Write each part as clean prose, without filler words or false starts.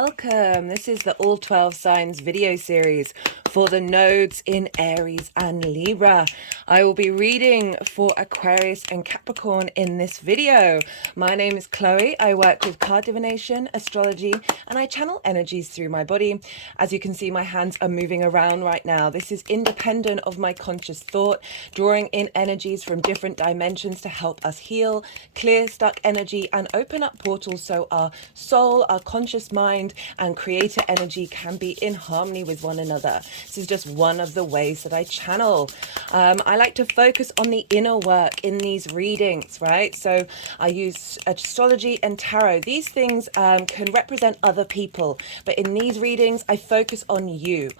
welcome. This is the All 12 Signs video series for the nodes in Aries and Libra. I will be reading for Aquarius and Capricorn in this video. My name is Chloe. I work with card divination, astrology, and I channel energies through my body. As you can see, my hands are moving around right now. This is independent of my conscious thought, drawing in energies from different dimensions to help us heal, clear stuck energy, and open up portals so our soul, our conscious mind, and creator energy can be in harmony with one another. This is just one of the ways that I channel. I like to focus on the inner work in these readings, right? So I use astrology and tarot. These things can represent other people, but in these readings, I focus on you.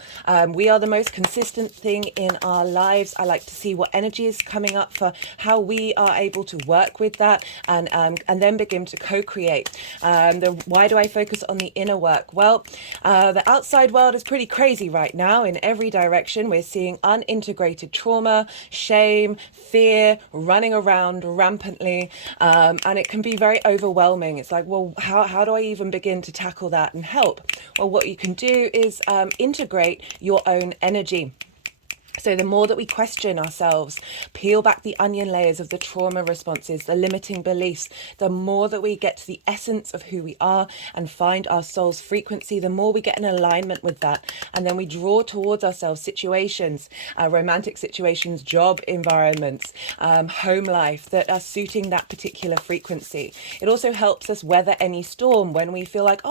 We are the most consistent thing in our lives. I like to see what energy is coming up for how we are able to work with that and then begin to co-create. Why do I focus on the inner work? Well, the outside world is pretty crazy right now. In every direction, we're seeing unintegrated trauma, shame, fear running around rampantly, and it can be very overwhelming. It's like, well, how do I even begin to tackle that and help? Well, what you can do is integrate your own energy. So the more that we question ourselves, peel back the onion layers of the trauma responses, the limiting beliefs, the more that we get to the essence of who we are and find our soul's frequency, the more we get in alignment with that. And then we draw towards ourselves situations, romantic situations, job environments, home life that are suiting that particular frequency. It also helps us weather any storm when we feel like,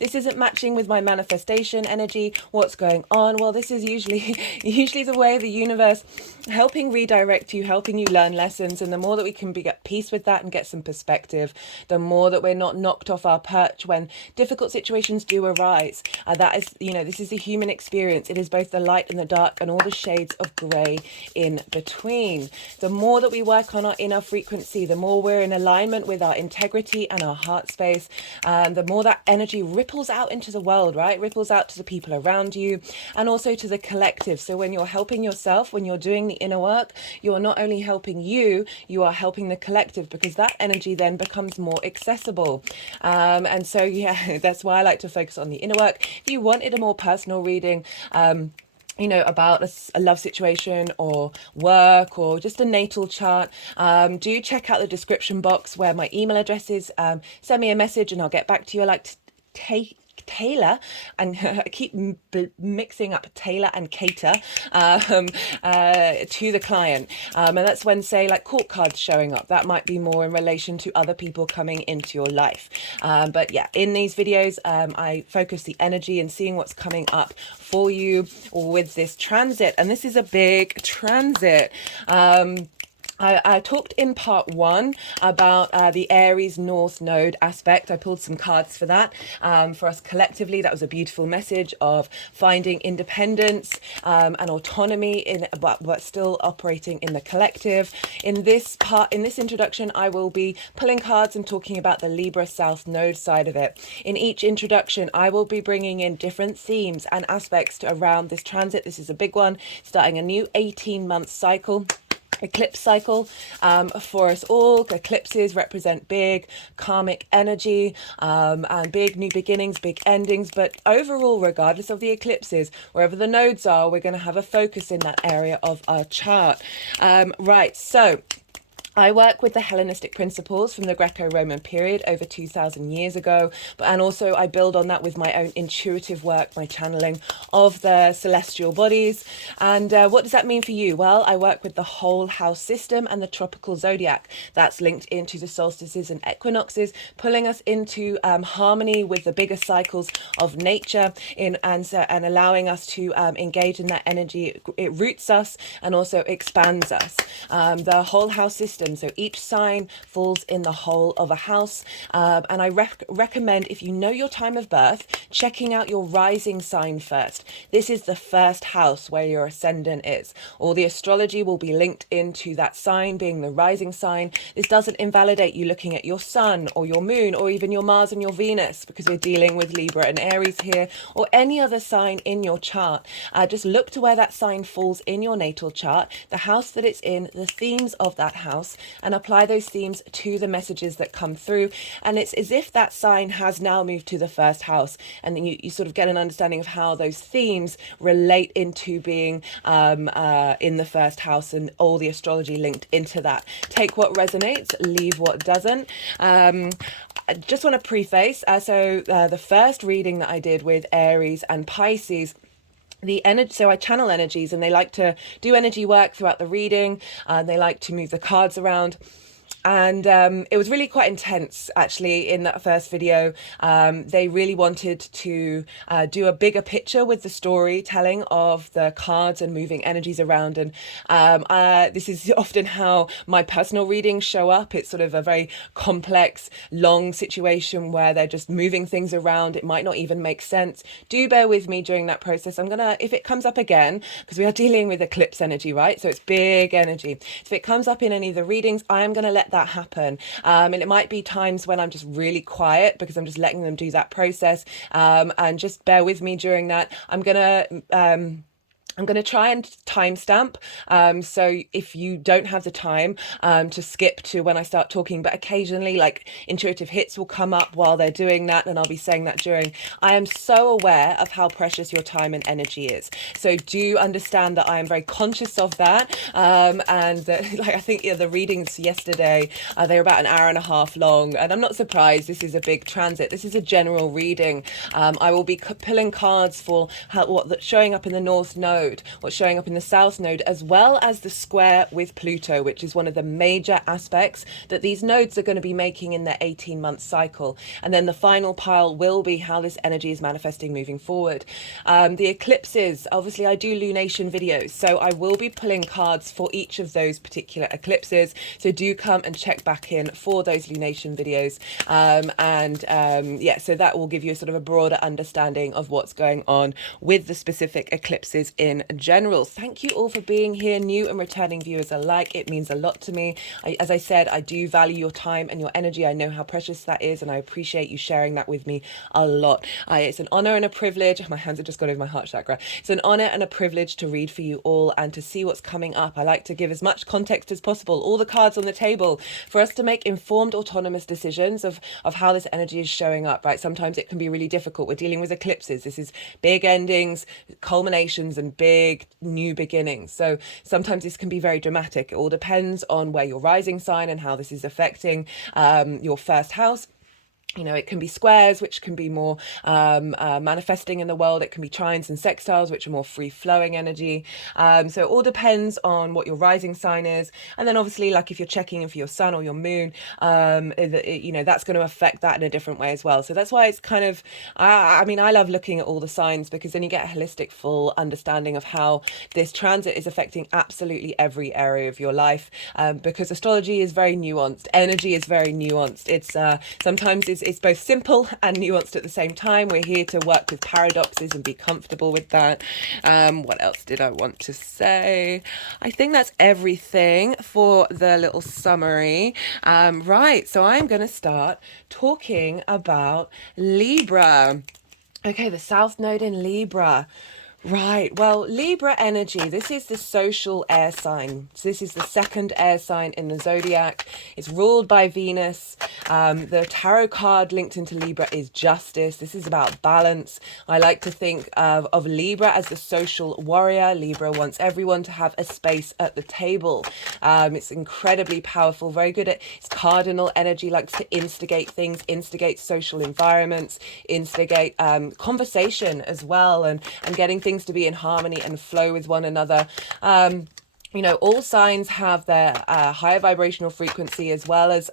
this isn't matching with my manifestation energy. What's going on? Well, this is usually the way of the universe helping redirect you, helping you learn lessons. And the more that we can be at peace with that and get some perspective, the more that we're not knocked off our perch when difficult situations do arise. That is, this is a human experience. It is both the light and the dark and all the shades of grey in between. The more that we work on our inner frequency, the more we're in alignment with our integrity and our heart space, the more that energy ripples out into the world, right? Ripples out to the people around you and also to the collective. So when you're helping yourself, when you're doing the inner work, you're not only helping you, you are helping the collective, because that energy then becomes more accessible. And so, that's why I like to focus on the inner work. If you wanted a more personal reading, about a love situation or work or just a natal chart, do check out the description box where my email address is. Send me a message and I'll get back to you. I like to tailor, and I keep mixing up tailor and cater to the client, and that's when, say, like court cards showing up, that might be more in relation to other people coming into your life, but yeah, in these videos I focus the energy and seeing what's coming up for you with this transit. And this is a big transit. I talked in part 1 about the Aries North Node aspect. I pulled some cards for that for us collectively. That was a beautiful message of finding independence and autonomy but still operating in the collective. In this introduction, I will be pulling cards and talking about the Libra South Node side of it. In each introduction, I will be bringing in different themes and aspects around this transit. This is a big one, starting a new 18-month cycle. Eclipse cycle for us all. Eclipses represent big karmic energy and big new beginnings, big endings. But overall, regardless of the eclipses, wherever the nodes are, we're going to have a focus in that area of our chart. Right, so I work with the Hellenistic principles from the Greco-Roman period over 2,000 years ago, and also I build on that with my own intuitive work, my channeling of the celestial bodies. And what does that mean for you? Well, I work with the whole house system and the tropical zodiac. That's linked into the solstices and equinoxes, pulling us into harmony with the bigger cycles of nature and allowing us to engage in that energy. It roots us and also expands us. The whole house system, so each sign falls in the whole of a house, and I recommend, if you know your time of birth, checking out your rising sign first. This is the first house where your ascendant is. All the astrology will be linked into that sign being the rising sign. This doesn't invalidate you looking at your sun or your moon or even your Mars and your Venus, because we're dealing with Libra and Aries here, or any other sign in your chart. Just look to where that sign falls in your natal chart, the house that it's in, the themes of that house, house and apply those themes to the messages that come through. And it's as if that sign has now moved to the first house, and then you sort of get an understanding of how those themes relate into being in the first house, and all the astrology linked into that. Take what resonates, leave what doesn't. I just want to preface, the first reading that I did with Aries and Pisces, the energy, so I channel energies, and they like to do energy work throughout the reading. They like to move the cards around. And it was really quite intense, actually, in that first video. They really wanted to do a bigger picture with the storytelling of the cards and moving energies around. And this is often how my personal readings show up. It's sort of a very complex, long situation where they're just moving things around. It might not even make sense. Do bear with me during that process. I'm going to, if it comes up again, because we are dealing with eclipse energy, right? So it's big energy. If it comes up in any of the readings, I am going to let that happen, and it might be times when I'm just really quiet because I'm just letting them do that process, and just bear with me during that. I'm gonna try and timestamp, so if you don't have the time to skip to when I start talking, but occasionally like intuitive hits will come up while they're doing that, and I'll be saying that during. I am so aware of how precious your time and energy is, so do understand that I am very conscious of that, and that, like, I think the readings yesterday, they were about an hour and a half long, and I'm not surprised. This is a big transit. This is a general reading. I will be pulling cards for what's showing up in the North Node, what's showing up in the South Node, as well as the square with Pluto, which is one of the major aspects that these nodes are going to be making in their 18-month cycle. And then the final pile will be how this energy is manifesting moving forward. The eclipses, obviously I do lunation videos, so I will be pulling cards for each of those particular eclipses. So do come and check back in for those lunation videos. Yeah, so that will give you a sort of a broader understanding of what's going on with the specific eclipses in general. Thank you all for being here, new and returning viewers alike. It means a lot to me. As I said, I do value your time and your energy. I know how precious that is, and I appreciate you sharing that with me a lot. It's an honor and a privilege. My hands have just gone over my heart chakra. It's an honor and a privilege to read for you all and to see what's coming up. I like to give as much context as possible, all the cards on the table, for us to make informed, autonomous decisions of how this energy is showing up, right? Sometimes it can be really difficult. We're dealing with eclipses. This is big endings, culminations, and big new beginnings. So sometimes this can be very dramatic. It all depends on where your rising sign and how this is affecting your first house. You know, it can be squares, which can be more manifesting in the world. It can be trines and sextiles, which are more free-flowing energy. So it all depends on what your rising sign is. And then obviously, like if you're checking in for your sun or your moon, you know, that's going to affect that in a different way as well. So that's why it's kind of, I mean, I love looking at all the signs, because then you get a holistic, full understanding of how this transit is affecting absolutely every area of your life. Because astrology is very nuanced. Energy is very nuanced. It's sometimes it's both simple and nuanced at the same time. We're here to work with paradoxes and be comfortable with that. What else did I want to say? I think that's everything for the little summary. Right, so I'm going to start talking about Libra. Okay, the South Node in Libra. Right, well, Libra energy, this is the social air sign. So this is the second air sign in the zodiac. It's ruled by Venus. The tarot card linked into Libra is justice. This is about balance. I like to think of Libra as the social warrior. Libra wants everyone to have a space at the table. It's incredibly powerful, very good at its cardinal energy, likes to instigate things, instigate social environments, instigate conversation as well, and getting things to be in harmony and flow with one another. You know, all signs have their higher vibrational frequency, as well as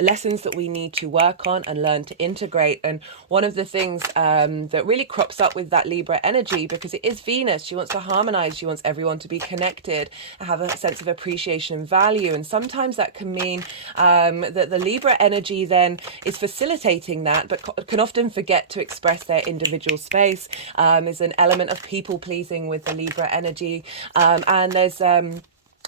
lessons that we need to work on and learn to integrate. And one of the things that really crops up with that Libra energy, because it is Venus, she wants to harmonize, she wants everyone to be connected, have a sense of appreciation and value. And sometimes that can mean that the Libra energy then is facilitating that, but can often forget to express their individual space. There's an element of people pleasing with the Libra energy, and there's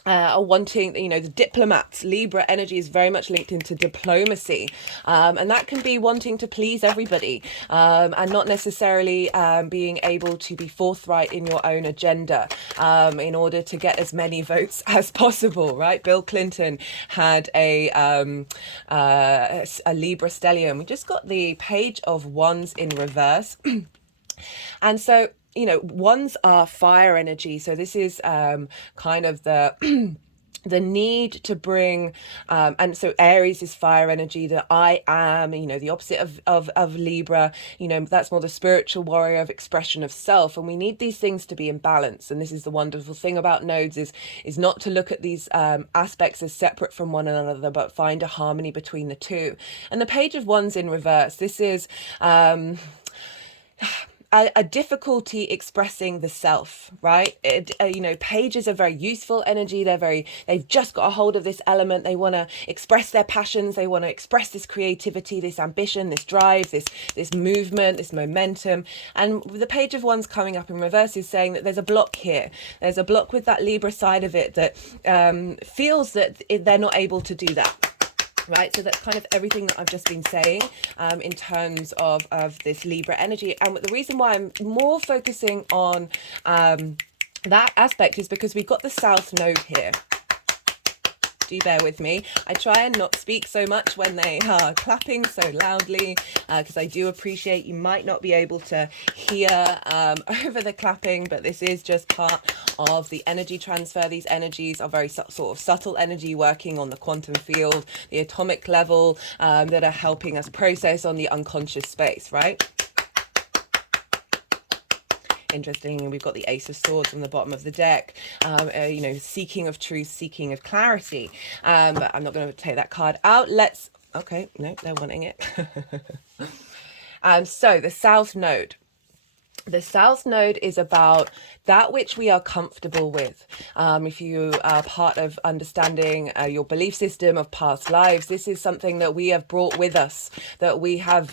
are wanting, you know, the diplomats. Libra energy is very much linked into diplomacy, and that can be wanting to please everybody, and not necessarily being able to be forthright in your own agenda, in order to get as many votes as possible, right? Bill Clinton had a Libra stellium. We just got the Page of Wands in reverse. And so, you know, wands are fire energy. So this is kind of the the need to bring, and so Aries is fire energy, the I am, you know, the opposite of Libra, you know, that's more the spiritual warrior of expression of self. And we need these things to be in balance. And this is the wonderful thing about nodes is not to look at these aspects as separate from one another, but find a harmony between the two. And the Page of Wands in reverse, this is a difficulty expressing the self, right? You know, pages are very useful energy. They've just got a hold of this element. They want to express their passions. They want to express this creativity, this ambition, this drive, this movement, this momentum. And the Page of Wands coming up in reverse is saying that there's a block here. There's a block with that Libra side of it that feels that they're not able to do that. Right, so that's kind of everything that I've just been saying in terms of this Libra energy. And the reason why I'm more focusing on that aspect is because we've got the South Node here. Do bear with me. I try and not speak so much when they are clapping so loudly, because I do appreciate you might not be able to hear over the clapping, but this is just part of the energy transfer. These energies are very sort of subtle energy working on the quantum field, the atomic level, that are helping us process on the unconscious space, right? Interesting. We've got the Ace of Swords on the bottom of the deck, you know, seeking of truth, seeking of clarity, but I'm not going to take that card out. Okay, no, they're wanting it. So the South Node. The South Node is about that which we are comfortable with. If you are part of understanding your belief system of past lives, this is something that we have brought with us, that we have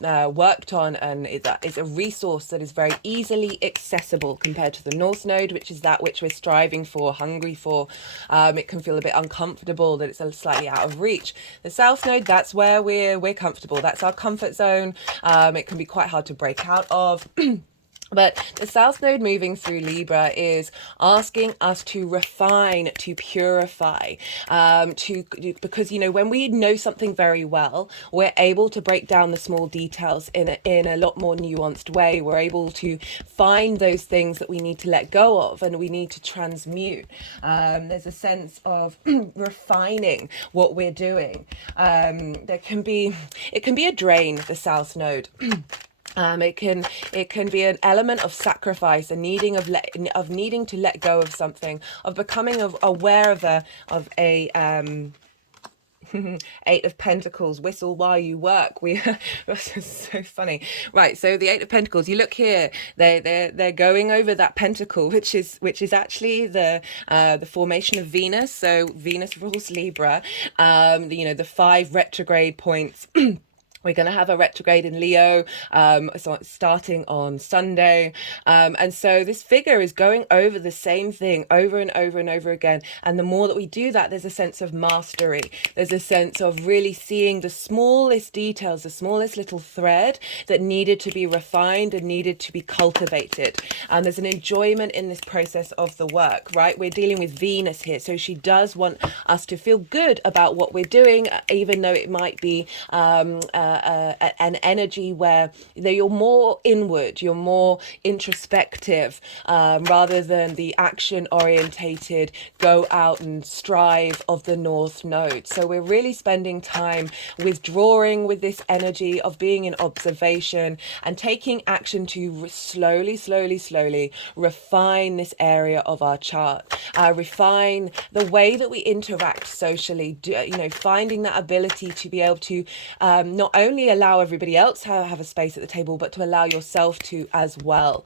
worked on, and it's a resource that is very easily accessible compared to the North Node, which is that which we're striving for, hungry for. It can feel a bit uncomfortable, that it's slightly out of reach. The South Node, that's where we're comfortable. That's our comfort zone. It can be quite hard to break out of. But the South Node moving through Libra is asking us to refine, to purify, because, you know, when we know something very well, we're able to break down the small details in a lot more nuanced way. We're able to find those things that we need to let go of and we need to transmute. There's a sense of refining what we're doing. It can be a drain, the South Node. It can be an element of sacrifice, a needing of needing to let go of something, of becoming aware of a Eight of Pentacles, whistle while you work. This is so funny, right? So the Eight of Pentacles, you look here, they're going over that pentacle, which is actually the formation of Venus. So Venus rules Libra. You know, the 5 retrograde points. We're going to have a retrograde in Leo, so starting on Sunday. And so this figure is going over the same thing over and over and over again. And the more that we do that, there's a sense of mastery. There's a sense of really seeing the smallest details, the smallest little thread that needed to be refined and needed to be cultivated. And there's an enjoyment in this process of the work, right? We're dealing with Venus here. So she does want us to feel good about what we're doing, even though it might be an energy where you're more inward, you're more introspective, rather than the action orientated go out and strive of the North Node. So we're really spending time withdrawing with this energy of being in observation and taking action to slowly refine this area of our chart, refine the way that we interact socially, you know, finding that ability to be able to not only allow everybody else to have a space at the table, but to allow yourself to as well.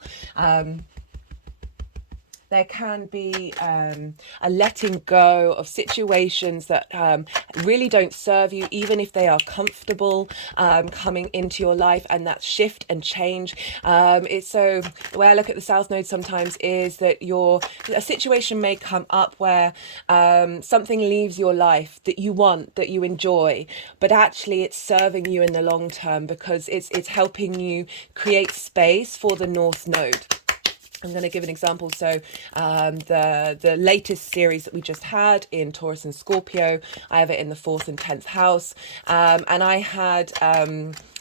there can be a letting go of situations that really don't serve you, even if they are comfortable, coming into your life, and that shift and change. It's so, the way I look at the South Node sometimes is that a situation may come up where something leaves your life that you want, that you enjoy, but actually it's serving you in the long term because it's helping you create space for the North Node. I'm going to give an example. So the latest series that we just had in Taurus and Scorpio, I have it in the 4th and 10th house. And I had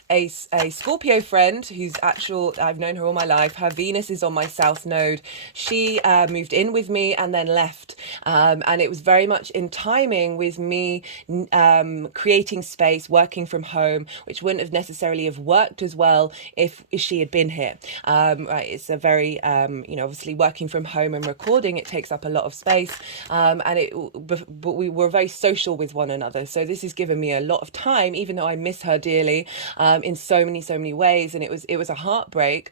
a Scorpio friend who's I've known her all my life. Her Venus is on my South Node. She moved in with me and then left. And it was very much in timing with me creating space, working from home, which wouldn't have necessarily have worked as well if she had been here. Right, it's a very, obviously working from home and recording, it takes up a lot of space. But we were very social with one another. So this has given me a lot of time, even though I miss her dearly. In so many ways, and it was a heartbreak.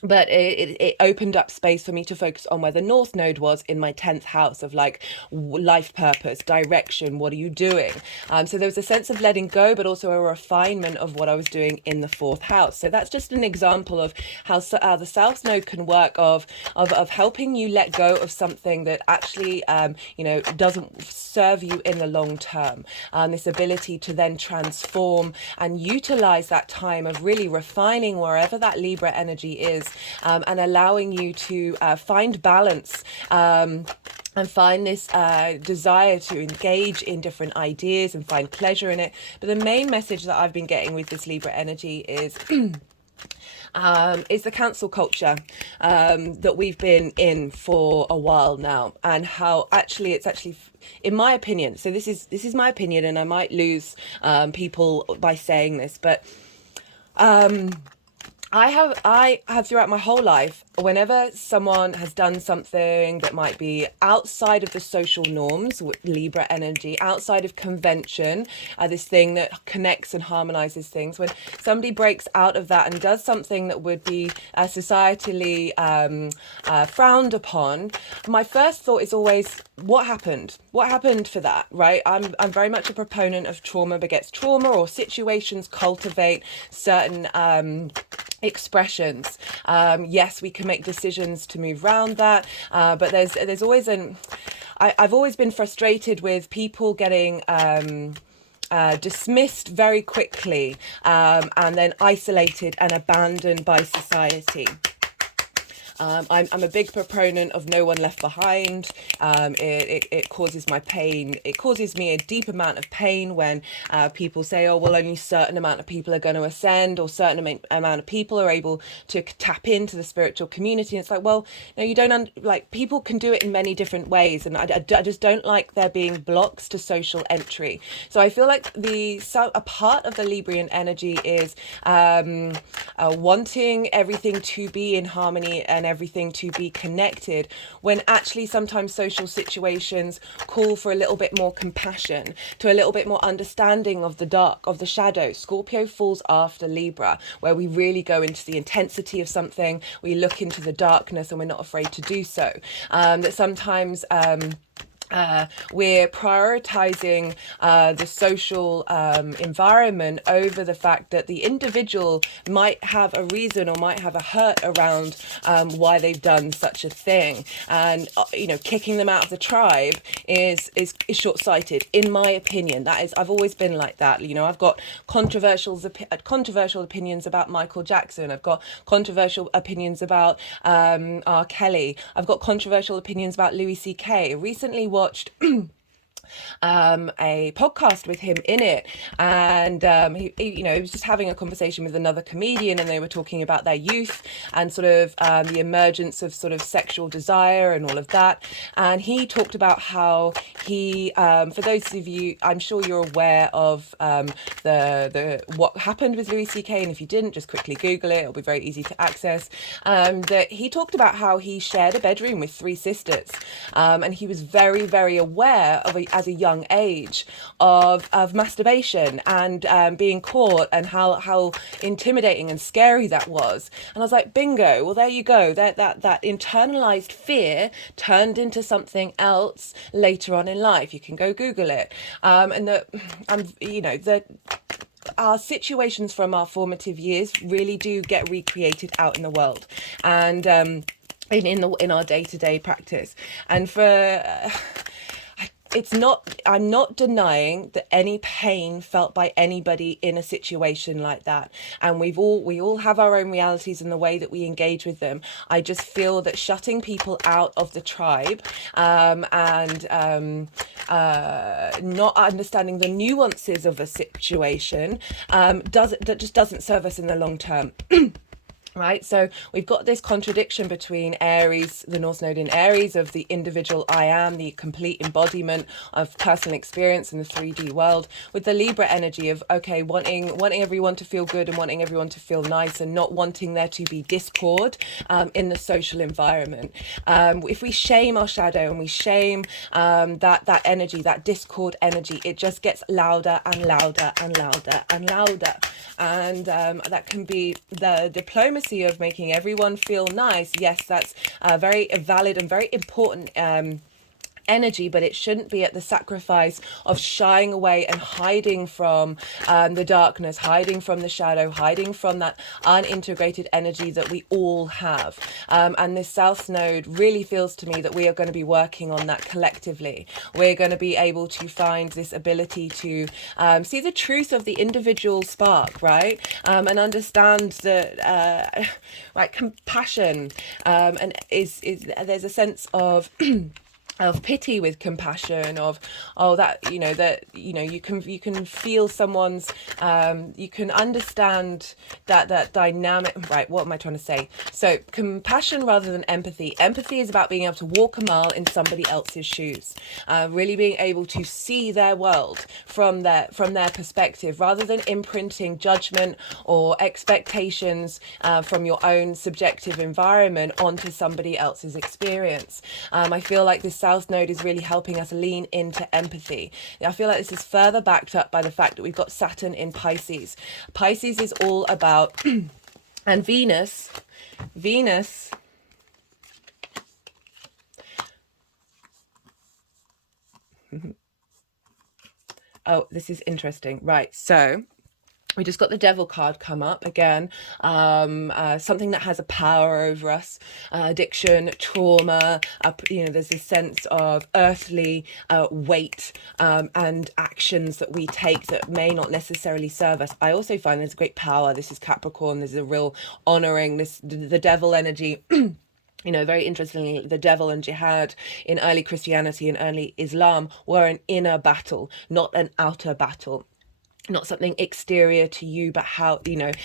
But it opened up space for me to focus on where the North Node was in my 10th house of like life purpose, direction, what are you doing? So there was a sense of letting go, but also a refinement of what I was doing in the 4th house. So that's just an example of how the South Node can work of helping you let go of something that actually, doesn't serve you in the long term. This ability to then transform and utilize that time of really refining wherever that Libra energy is. And allowing you to find balance and find this desire to engage in different ideas and find pleasure in it. But the main message that I've been getting with this Libra energy is the cancel culture that we've been in for a while now, and how it's actually, in my opinion, so this is my opinion, and I might lose people by saying this, but I have throughout my whole life, whenever someone has done something that might be outside of the social norms, Libra energy, outside of convention, this thing that connects and harmonizes things, when somebody breaks out of that and does something that would be societally frowned upon, my first thought is always, what happened? What happened for that, right? I'm very much a proponent of trauma begets trauma, or situations cultivate certain expressions. Yes, we can make decisions to move around that, but there's always I've always been frustrated with people getting dismissed very quickly and then isolated and abandoned by society. I'm a big proponent of no one left behind. It causes my pain. It causes me a deep amount of pain when people say, oh, well, only a certain amount of people are going to ascend, or certain amount of people are able to tap into the spiritual community. And it's like, well, no, you don't, people can do it in many different ways. And I just don't like there being blocks to social entry. So I feel like a part of the Librian energy is wanting everything to be in harmony and everything to be connected, when actually sometimes social situations call for a little bit more compassion, to a little bit more understanding of the dark, of the shadow. Scorpio falls after Libra, where we really go into the intensity of something, we look into the darkness, and we're not afraid to do so. That sometimes we're prioritizing the social environment over the fact that the individual might have a reason or might have a hurt around why they've done such a thing, and kicking them out of the tribe is short-sighted, in my opinion. That is, I've always been like that. I've got controversial opinions about Michael Jackson. I've got controversial opinions about R. Kelly. I've got controversial opinions about Louis C.K. Recently watched a podcast with him in it, and he was just having a conversation with another comedian, and they were talking about their youth and sort of the emergence of sort of sexual desire and all of that. And he talked about how he, for those of you, I'm sure you're aware of the what happened with Louis C.K., and if you didn't, just quickly Google it. It'll be very easy to access. That he talked about how he shared a bedroom with 3 sisters, and he was very, very aware of as a young age of masturbation and being caught, and how intimidating and scary that was. And I was like, bingo, well, there you go. That internalized fear turned into something else later on in life. You can go Google it. Our situations from our formative years really do get recreated out in the world, and in our day-to-day practice. And I'm not denying that any pain felt by anybody in a situation like that, and we all have our own realities and the way that we engage with them. I just feel that shutting people out of the tribe, and not understanding the nuances of a situation, just doesn't serve us in the long term. Right, so we've got this contradiction between Aries, the North Node in Aries, of the individual I am, the complete embodiment of personal experience in the 3D world, with the Libra energy of, okay, wanting everyone to feel good and wanting everyone to feel nice, and not wanting there to be discord in the social environment. If we shame our shadow and we shame that energy, that discord energy, it just gets louder and louder and louder and louder. And that can be the diplomacy of making everyone feel nice. Yes, that's very valid and very important energy, but it shouldn't be at the sacrifice of shying away and hiding from the darkness, hiding from the shadow, hiding from that unintegrated energy that we all have. And this South Node really feels to me that we are going to be working on that collectively. We're going to be able to find this ability to see the truth of the individual spark, right? And understand that like compassion, and there's a sense of of pity with compassion, of you can feel someone's, you can understand that dynamic. Right, what am I trying to say? So compassion rather than empathy. Empathy is about being able to walk a mile in somebody else's shoes, really being able to see their world from their perspective, rather than imprinting judgment or expectations from your own subjective environment onto somebody else's experience. I feel like this South Node is really helping us lean into empathy. I feel like this is further backed up by the fact that we've got Saturn in Pisces. Pisces is all about, and Venus, oh, this is interesting. Right, so we just got the Devil card come up again. Something that has a power over us, addiction, trauma. There's this sense of earthly weight and actions that we take that may not necessarily serve us. I also find there's great power. This is Capricorn. There's a real honoring the Devil energy. Very interestingly, the devil and jihad in early Christianity and early Islam were an inner battle, not an outer battle. Not something exterior to you, but how,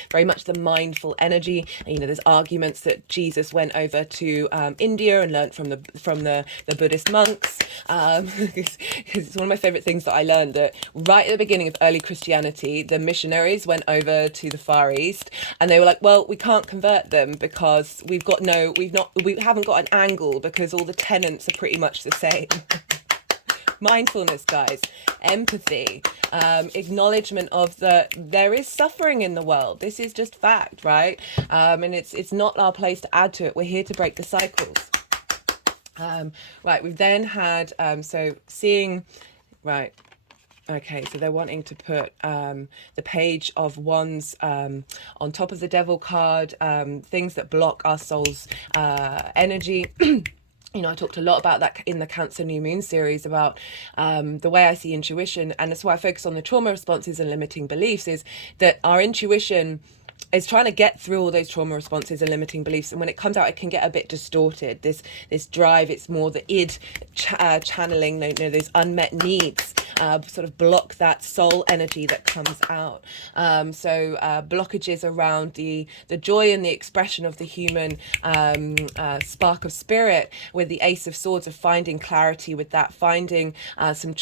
very much the mindful energy. There's arguments that Jesus went over to India and learned from the Buddhist monks. It's one of my favorite things that I learned, that right at the beginning of early Christianity, the missionaries went over to the Far East, and they were like, well, we can't convert them because we haven't got an angle, because all the tenets are pretty much the same. Mindfulness, guys, empathy, acknowledgement of there is suffering in the world. This is just fact, right? And it's not our place to add to it. We're here to break the cycles. Right, we've then had okay, so they're wanting to put the Page of Wands on top of the Devil card, things that block our soul's energy. I talked a lot about that in the Cancer New Moon series, about the way I see intuition. And that's why I focus on the trauma responses and limiting beliefs, is that our intuition is trying to get through all those trauma responses and limiting beliefs. And when it comes out, it can get a bit distorted. This drive, it's more the id channeling, those unmet needs, sort of block that soul energy that comes out. So blockages around the joy and the expression of the human spark of spirit, with the Ace of Swords, of finding clarity with that, finding some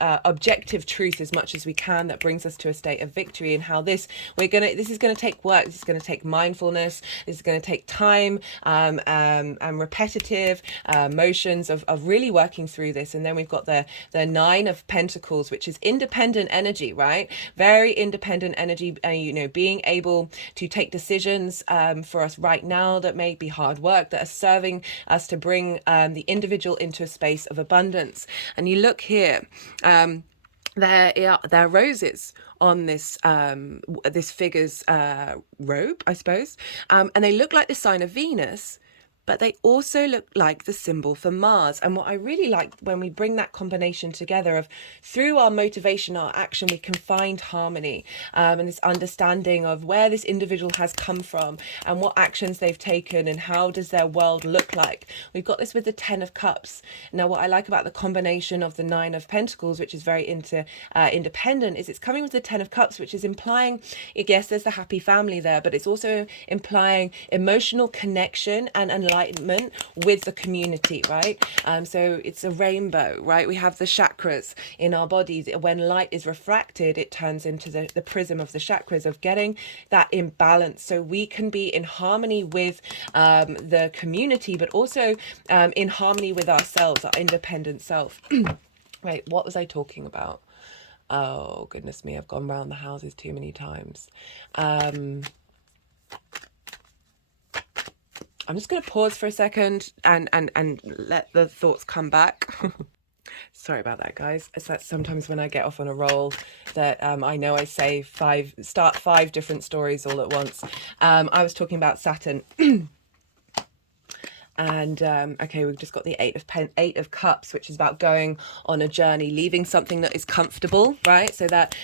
objective truth as much as we can that brings us to a state of victory. And how this is going to going to take work. This is going to take mindfulness. This is going to take time and repetitive motions of really working through this. And then we've got the Nine of Pentacles, which is independent energy, right? Very independent energy, you know, being able to take decisions for us right now that may be hard work, that are serving us to bring the individual into a space of abundance. And you look here, there are roses on this this figure's robe, I suppose, and they look like the sign of Venus, but they also look like the symbol for Mars. And what I really like when we bring that combination together of through our motivation, our action, we can find harmony and this understanding of where this individual has come from and what actions they've taken and how does their world look like. We've got this with the Ten of Cups. Now, what I like about the combination of the Nine of Pentacles, which is very independent, is it's coming with the Ten of Cups, which is implying, I guess there's the happy family there, but it's also implying emotional connection and enlightenment with the community, right? So it's a rainbow, right? We have the chakras in our bodies. When light is refracted, it turns into the prism of the chakras, of getting that in balance so we can be in harmony with the community, but also in harmony with ourselves, our independent self. Wait, what was I talking about? Oh, goodness me, I've gone around the houses too many times. I'm just going to pause for a second and let the thoughts come back. Sorry about that, guys. It's that sometimes when I get off on a roll that I know I say start five different stories all at once. I was talking about Saturn. And okay, we've just got the Eight of Cups, which is about going on a journey, leaving something that is comfortable, right? So that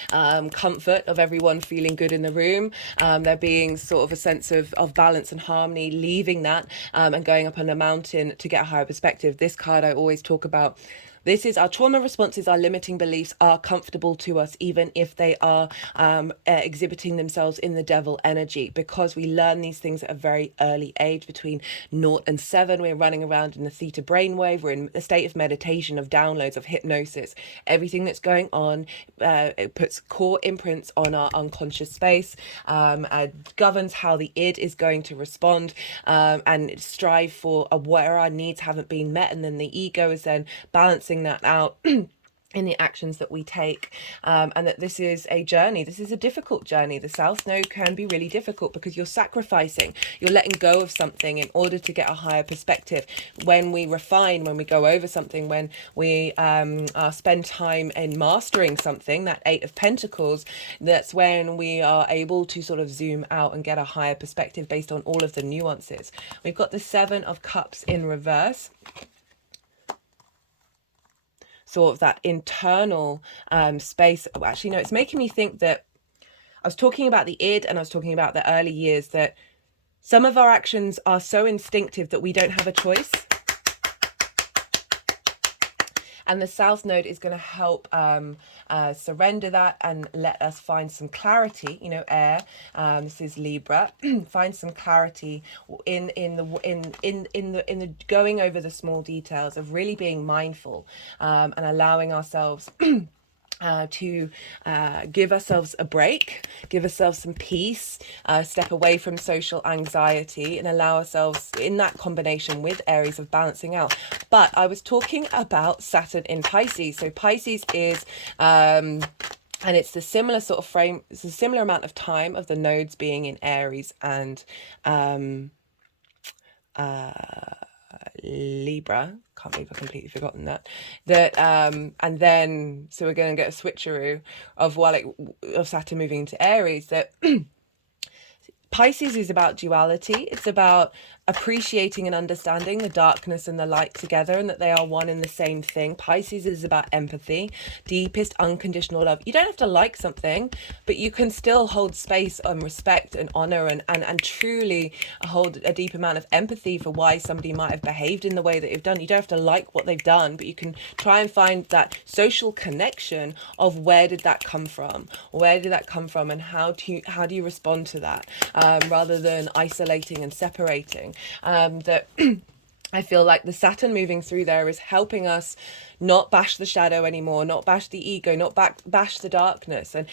comfort of everyone feeling good in the room, there being sort of a sense of balance and harmony, leaving that and going up on a mountain to get a higher perspective. This card I always talk about. This is our trauma responses, our limiting beliefs are comfortable to us, even if they are exhibiting themselves in the devil energy, because we learn these things at a very early age. Between 0 and 7, we're running around in the theta brainwave. We're in a state of meditation, of downloads, of hypnosis. Everything that's going on, it puts core imprints on our unconscious space, governs how the id is going to respond and strive for where our needs haven't been met. And then the ego is then balancing that out in the actions that we take, and that this is a journey. This is a difficult journey. The South Node can be really difficult because you're sacrificing, you're letting go of something in order to get a higher perspective. When we refine, when we go over something, when we spend time in mastering something, that Eight of Pentacles, that's when we are able to sort of zoom out and get a higher perspective based on all of the nuances. We've got the Seven of Cups in reverse. Sort of that internal space. Actually, no, it's making me think that I was talking about the id and I was talking about the early years, that some of our actions are so instinctive that we don't have a choice. And the South Node is going to help surrender that and let us find some clarity. You know, air. This is Libra. Find some clarity in the going over the small details of really being mindful and allowing ourselves. To give ourselves a break, give ourselves some peace, step away from social anxiety, and allow ourselves in that combination with Aries of balancing out. But I was talking about Saturn in Pisces. So Pisces is and it's the similar sort of frame, it's a similar amount of time of the nodes being in Aries and Libra. Can't believe I've completely forgotten that. And then so we're going to get a switcheroo of of Saturn moving into Aries. That Pisces is about duality. It's about appreciating and understanding the darkness and the light together, and that they are one and the same thing. Pisces is about empathy, deepest unconditional love. You don't have to like something, but you can still hold space and respect and honor and truly hold a deep amount of empathy for why somebody might have behaved in the way that they've done. You don't have to like what they've done, but you can try and find that social connection of where did that come from? Where did that come from? And how do you respond to that? Rather than isolating and separating. That I feel like the Saturn moving through there is helping us not bash the shadow anymore, not bash the ego, not bash the darkness, and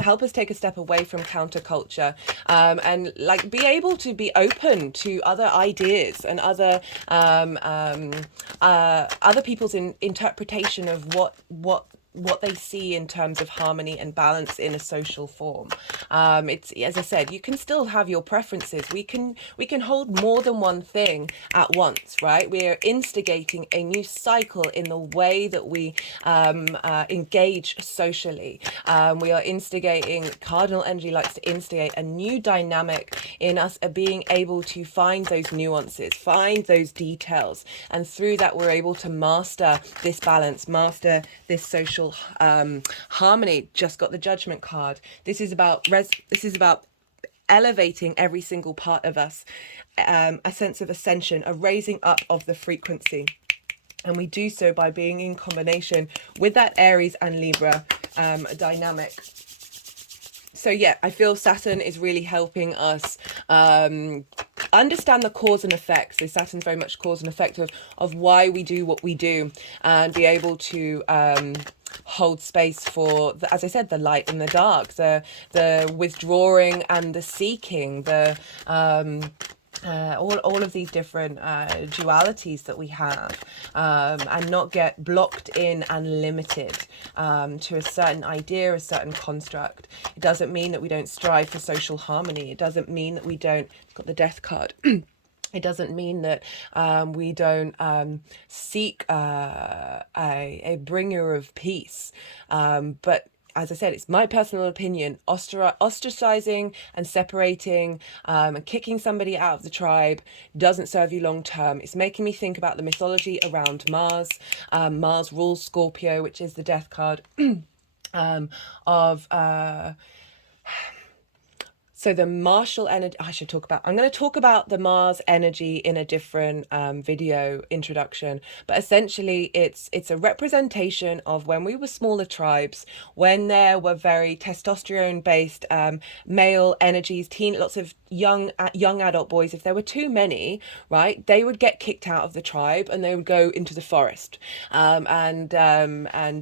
help us take a step away from counterculture, and like be able to be open to other ideas and other people's interpretation of what they see in terms of harmony and balance in a social form. It's, as I said, you can still have your preferences. We can hold more than one thing at once, right? We're instigating a new cycle in the way that we engage socially. We are instigating, cardinal energy likes to instigate a new dynamic in us being able to find those nuances, find those details, and through that we're able to master this balance, master this social harmony. Just got the Judgment card. This is about elevating every single part of us, a sense of ascension, a raising up of the frequency, and we do so by being in combination with that Aries and Libra dynamic. So yeah, I feel Saturn is really helping us understand the cause and effect. So Saturn's very much cause and effect of why we do what we do, and be able to hold space for, as I said, the light and the dark, the withdrawing and the seeking, the all of these different dualities that we have, and not get blocked in and limited to a certain idea, a certain construct. It doesn't mean that we don't strive for social harmony. It doesn't mean that we don't, got the Death card. It doesn't mean that we don't seek a bringer of peace. But as I said, it's my personal opinion, ostracizing and separating and kicking somebody out of the tribe doesn't serve you long term. It's making me think about the mythology around Mars. Mars rules Scorpio, which is the Death card of... So the martial energy, I'm going to talk about the Mars energy in a different video introduction, but essentially it's a representation of when we were smaller tribes, when there were very testosterone based male energies, lots of young adult boys. If there were too many, right, they would get kicked out of the tribe and they would go into the forest. And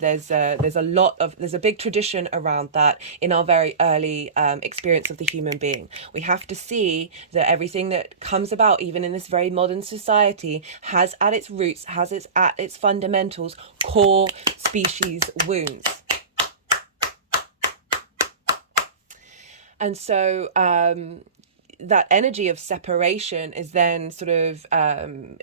there's a big tradition around that in our very early experience of the human being. We have to see that everything that comes about, even in this very modern society, has at its roots, at its fundamentals, core species wounds. And so that energy of separation is then sort of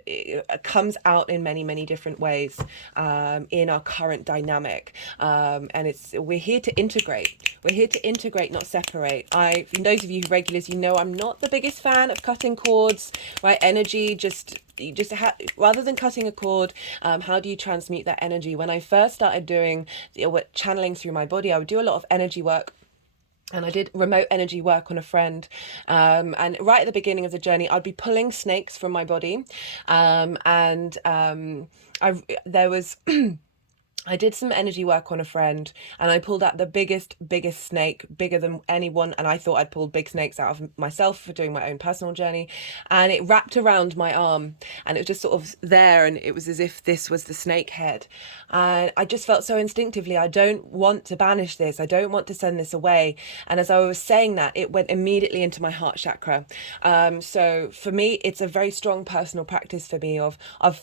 it comes out in many different ways in our current dynamic, and we're here to integrate. We're here to integrate, not separate. Those of you who regulars, you know I'm not the biggest fan of cutting cords, right? Energy rather than cutting a cord, how do you transmute that energy? When I first started doing channeling through my body, I would do a lot of energy work. And I did remote energy work on a friend. And right at the beginning of the journey, I'd be pulling snakes from my body. I did some energy work on a friend, and I pulled out the biggest snake, bigger than anyone. And I thought I'd pulled big snakes out of myself for doing my own personal journey. And it wrapped around my arm, and it was just sort of there. And it was as if this was the snake head. And I just felt so instinctively, I don't want to banish this. I don't want to send this away. And as I was saying that, it went immediately into my heart chakra. So for me, it's a very strong personal practice for me of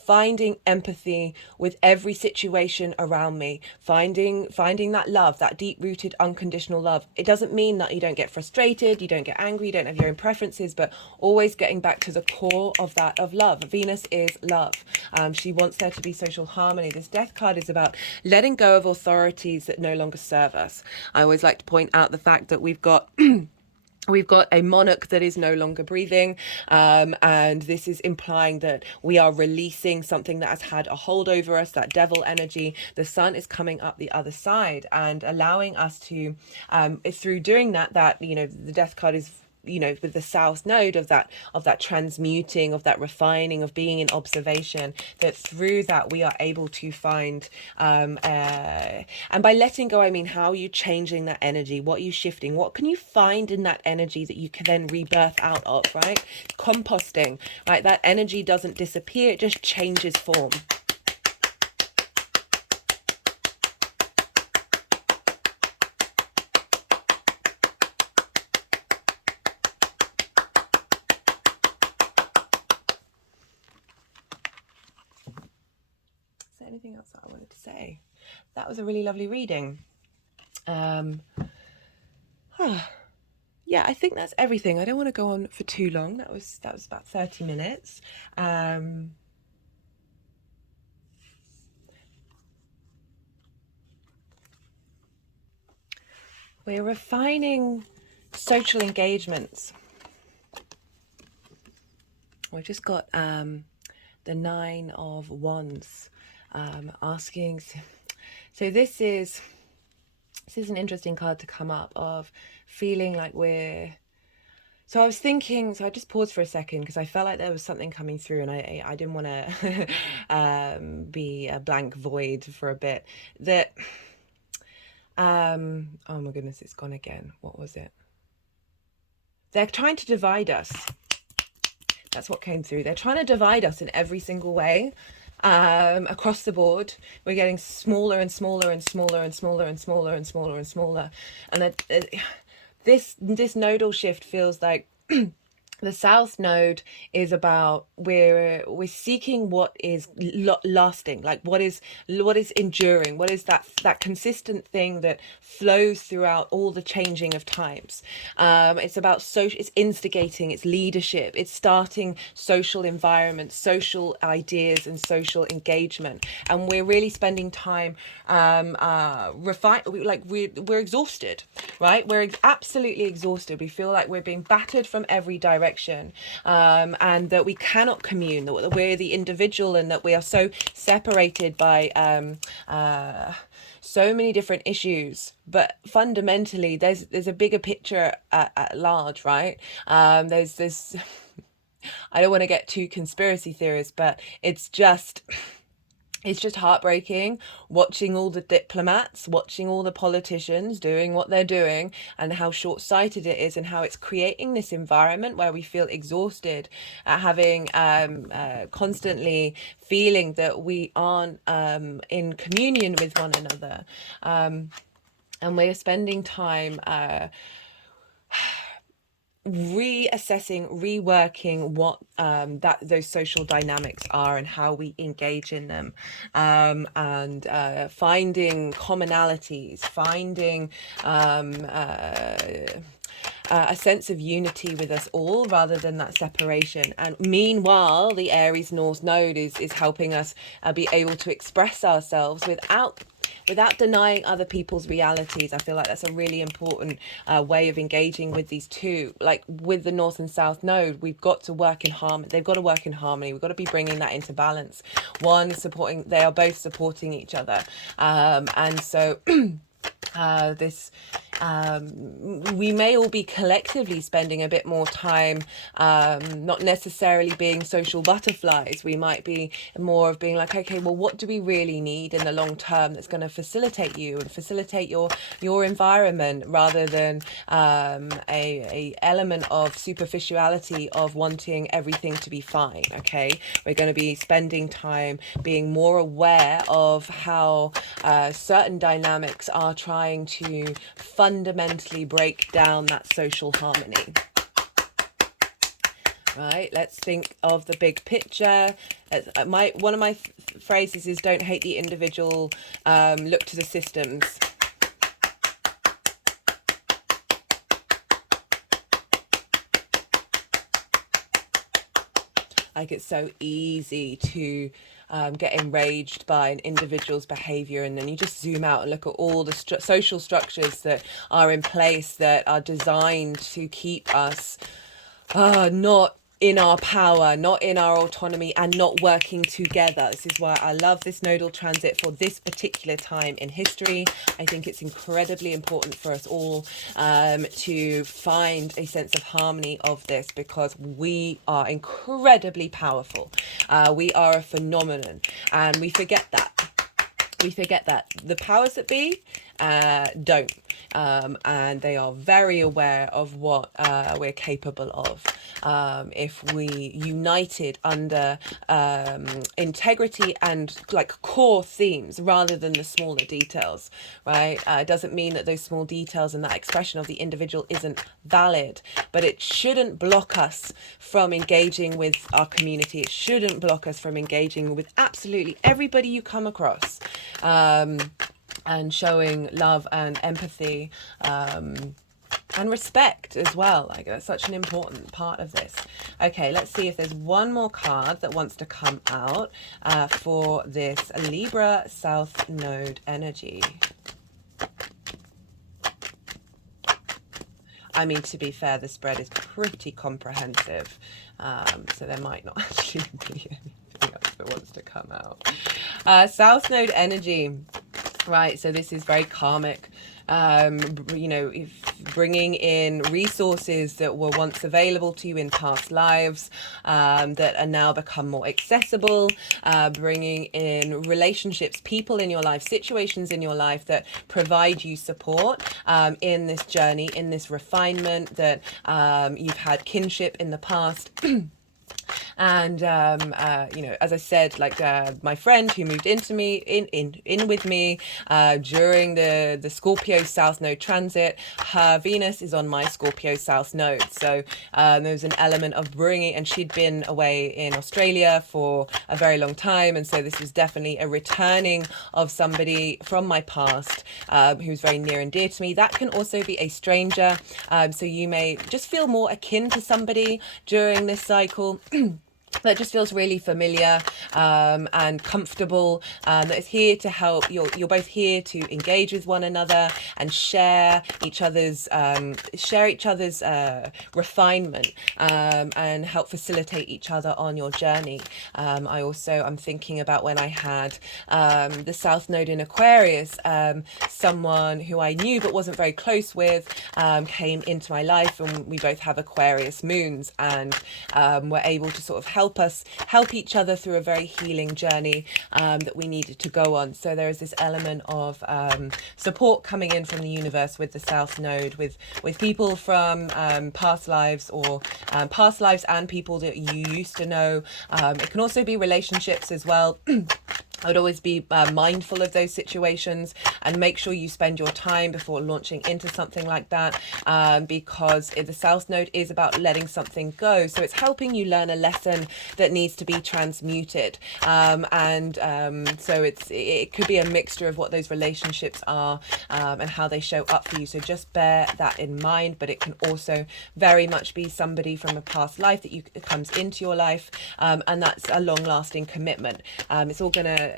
finding empathy with every situation around me, finding that love, that deep-rooted unconditional love. It doesn't mean that you don't get frustrated, you don't get angry, you don't have your own preferences, but always getting back to the core of love. Venus is love. She wants there to be social harmony. This Death card is about letting go of authorities that no longer serve us. I always like to point out the fact that we've got a monarch that is no longer breathing, and this is implying that we are releasing something that has had a hold over us, that devil energy. The sun is coming up the other side and allowing us to, through doing that, the Death card is you know, with the south node of that transmuting, of that refining, of being in observation, that through that we are able to find and by letting go, I mean, how are you changing that energy? What are you shifting? What can you find in that energy that you can then rebirth out of, right? Composting, right? That energy doesn't disappear, it just changes form. Is there anything else that I wanted to say? That was a really lovely reading. Yeah, I think that's everything. I don't want to go on for too long. That was about 30 minutes. We're refining social engagements. We've just got the 9 of Wands asking. So this is an interesting card to come up, of feeling like we're... So I was thinking, so I just paused for a second because I felt like there was something coming through, and I didn't want to be a blank void for a bit. That, oh my goodness, it's gone again. What was it? They're trying to divide us. That's what came through. They're trying to divide us in every single way. Across the board, we're getting smaller and smaller and smaller and smaller and smaller and smaller and smaller. And that this nodal shift feels like the south node is about we're seeking what is lasting, like what is enduring, what is that consistent thing that flows throughout all the changing of times. It's about it's instigating, it's leadership, it's starting social environments, social ideas and social engagement. And we're really spending time we're exhausted, right? We're absolutely exhausted. We feel like we're being battered from every direction, and that we cannot commune, that we're the individual, and that we are so separated by so many different issues. But fundamentally, there's a bigger picture at large, right? There's this I don't want to get too conspiracy theorist, but it's just heartbreaking watching all the diplomats, watching all the politicians doing what they're doing, and how short-sighted it is, and how it's creating this environment where we feel exhausted, having constantly feeling that we aren't in communion with one another, and we're spending time reassessing, reworking what those social dynamics are and how we engage in them, and finding commonalities, finding a sense of unity with us all rather than that separation. And meanwhile, the Aries North Node is helping us be able to express ourselves without denying other people's realities. I feel like that's a really important way of engaging with these two. Like with the North and South Node, we've got to work in harmony. They've got to work in harmony. We've got to be bringing that into balance. They are both supporting each other. And so we may all be collectively spending a bit more time not necessarily being social butterflies. We might be more of being like, okay, well, what do we really need in the long term that's going to facilitate you and facilitate your environment, rather than a element of superficiality of wanting everything to be fine. Okay, we're going to be spending time being more aware of how certain dynamics are trying to fundamentally break down that social harmony. Right, let's think of the big picture. One of my phrases is, don't hate the individual, look to the systems. Like, it's so easy to get enraged by an individual's behavior, and then you just zoom out and look at all the social structures that are in place that are designed to keep us not in our power, not in our autonomy, and not working together. This is why I love this nodal transit for this particular time in history. I think it's incredibly important for us all to find a sense of harmony of this, because we are incredibly powerful. We are a phenomenon, and we forget that. We forget that the powers that be don't, and they are very aware of what we're capable of if we united under integrity and like core themes rather than the smaller details, right? It doesn't mean that those small details and that expression of the individual isn't valid, but it shouldn't block us from engaging with our community. It shouldn't block us from engaging with absolutely everybody you come across, and showing love and empathy and respect as well. Like, that's such an important part of this. Okay, let's see if there's one more card that wants to come out for this Libra South Node energy. I mean, to be fair, the spread is pretty comprehensive, so there might not actually be anything else that wants to come out. South Node energy. Right, so this is very karmic, you know, bringing in resources that were once available to you in past lives, that are now become more accessible, bringing in relationships, people in your life, situations in your life that provide you support in this journey, in this refinement, that you've had kinship in the past. And you know, as I said, like my friend who moved into me in with me during the Scorpio South Node transit, her Venus is on my Scorpio South Node, so there was an element of bringing, and she'd been away in Australia for a very long time, and so this was definitely a returning of somebody from my past who's very near and dear to me. That can also be a stranger, so you may just feel more akin to somebody during this cycle that just feels really familiar and comfortable, that is here to help. You're both here to engage with one another and share each other's refinement, and help facilitate each other on your journey. I'm thinking about when I had the South Node in Aquarius, someone who I knew but wasn't very close with came into my life, and we both have Aquarius moons, and were able to sort of help each other through a very healing journey that we needed to go on. So there is this element of support coming in from the universe with the South Node, with people from past lives, or past lives and people that you used to know. It can also be relationships as well. I would always be mindful of those situations and make sure you spend your time before launching into something like that, because the South Node is about letting something go. So it's helping you learn a lesson that needs to be transmuted. So it could be a mixture of what those relationships are and how they show up for you. So just bear that in mind. But it can also very much be somebody from a past life that comes into your life, and that's a long-lasting commitment.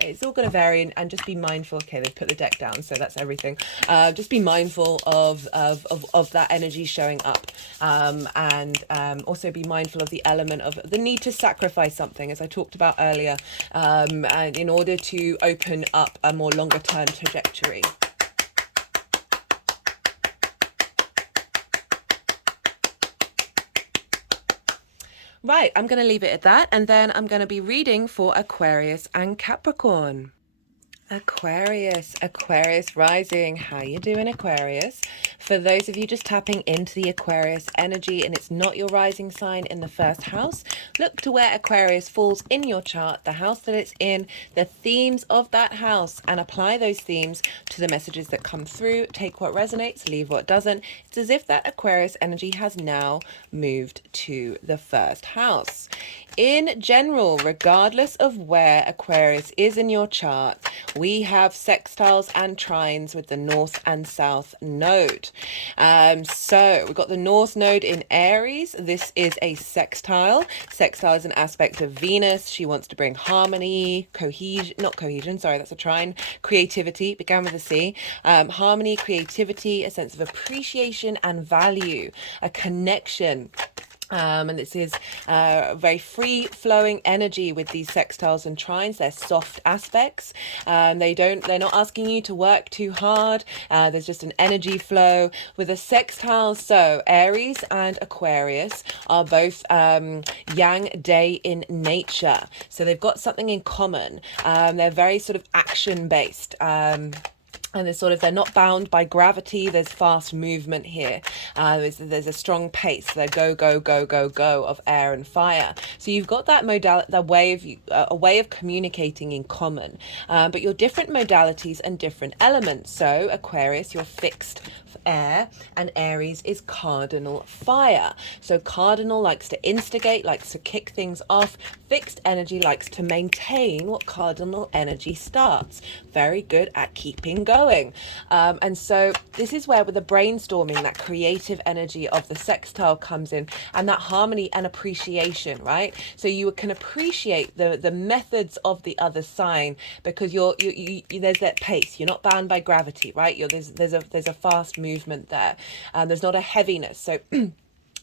It's all gonna vary, and just be mindful. Okay, they've put the deck down, so that's everything. Just be mindful of that energy showing up, and also be mindful of the element of the need to sacrifice something, as I talked about earlier, and in order to open up a more longer term trajectory. Right, I'm going to leave it at that, and then I'm going to be reading for Aquarius and Capricorn. Aquarius rising. How you doing, Aquarius? For those of you just tapping into the Aquarius energy and it's not your rising sign in the first house, look to where Aquarius falls in your chart, the house that it's in, the themes of that house, and apply those themes to the messages that come through. Take what resonates, leave what doesn't. It's as if that Aquarius energy has now moved to the first house. In general, regardless of where Aquarius is in your chart, we have sextiles and trines with the North and South Node. So we've got the North Node in Aries. This is a sextile. Sextile is an aspect of Venus. She wants to bring harmony, that's a trine, creativity, began with a C, harmony, creativity, a sense of appreciation and value, a connection. And this is very free-flowing energy with these sextiles and trines. They're soft aspects. They're not asking you to work too hard. There's just an energy flow with a sextile. So Aries and Aquarius are both yang day in nature. So they've got something in common. They're very sort of action-based. And they're not bound by gravity. There's fast movement here. There's a strong pace. They go, go, go, go, go of air and fire. So you've got that a way of communicating in common. But you're different modalities and different elements. So Aquarius, you're fixed air, and Aries is cardinal fire. So cardinal likes to instigate, likes to kick things off. Fixed energy likes to maintain what cardinal energy starts. Very good at keeping going. And so this is where with the brainstorming, that creative energy of the sextile comes in, and that harmony and appreciation, right? So you can appreciate the methods of the other sign because there's that pace. You're not bound by gravity, right? There's a fast movement there. There's not a heaviness. So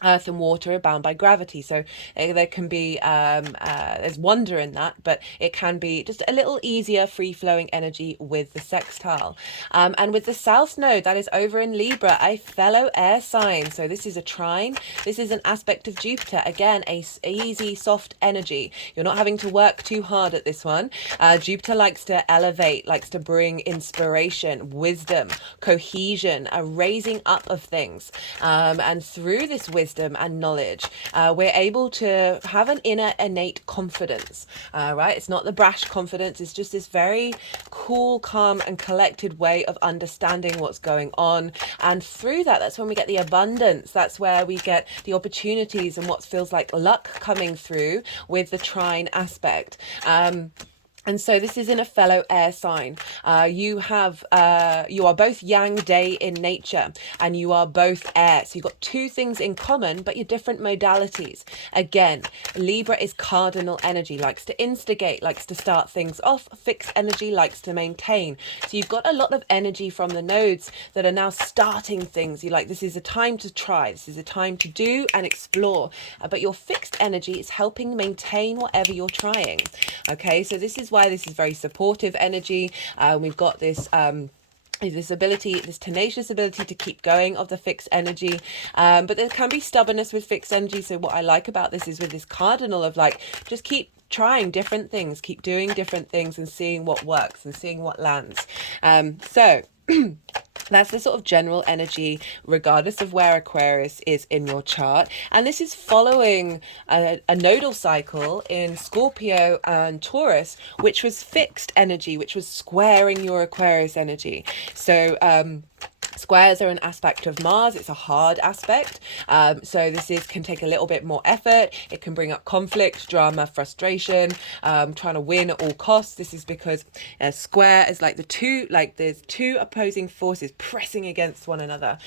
Earth and water are bound by gravity, so there can be there's wonder in that, but it can be just a little easier free-flowing energy with the sextile. And with the South Node, that is over in Libra, a fellow air sign. So this is a trine. This is an aspect of Jupiter. Again, a easy, soft energy. You're not having to work too hard at this one. Jupiter likes to elevate, likes to bring inspiration, wisdom, cohesion, a raising up of things. And through this wisdom and knowledge, we're able to have an inner innate confidence, right? It's not the brash confidence. It's just this very cool, calm and collected way of understanding what's going on. And through that, that's when we get the abundance. That's where we get the opportunities and what feels like luck coming through with the trine aspect. And so this is in a fellow air sign. You are both yang day in nature, and you are both air. So you've got two things in common, but you're different modalities. Again, Libra is cardinal energy, likes to instigate, likes to start things off. Fixed energy likes to maintain. So you've got a lot of energy from the nodes that are now starting things. You're like, this is a time to try. This is a time to do and explore. But your fixed energy is helping maintain whatever you're trying. Okay, so this is why this is very supportive energy. We've got this this tenacious ability to keep going of the fixed energy, but there can be stubbornness with fixed energy. So what I like about this is with this cardinal of like, just keep trying different things, keep doing different things and seeing what works and seeing what lands. So that's the sort of general energy regardless of where Aquarius is in your chart. And this is following a nodal cycle in Scorpio and Taurus, which was fixed energy, which was squaring your Aquarius energy. So squares are an aspect of Mars. It's a hard aspect. So this can take a little bit more effort. It can bring up conflict, drama, frustration, trying to win at all costs. This is because a square is like there's two opposing forces pressing against one another.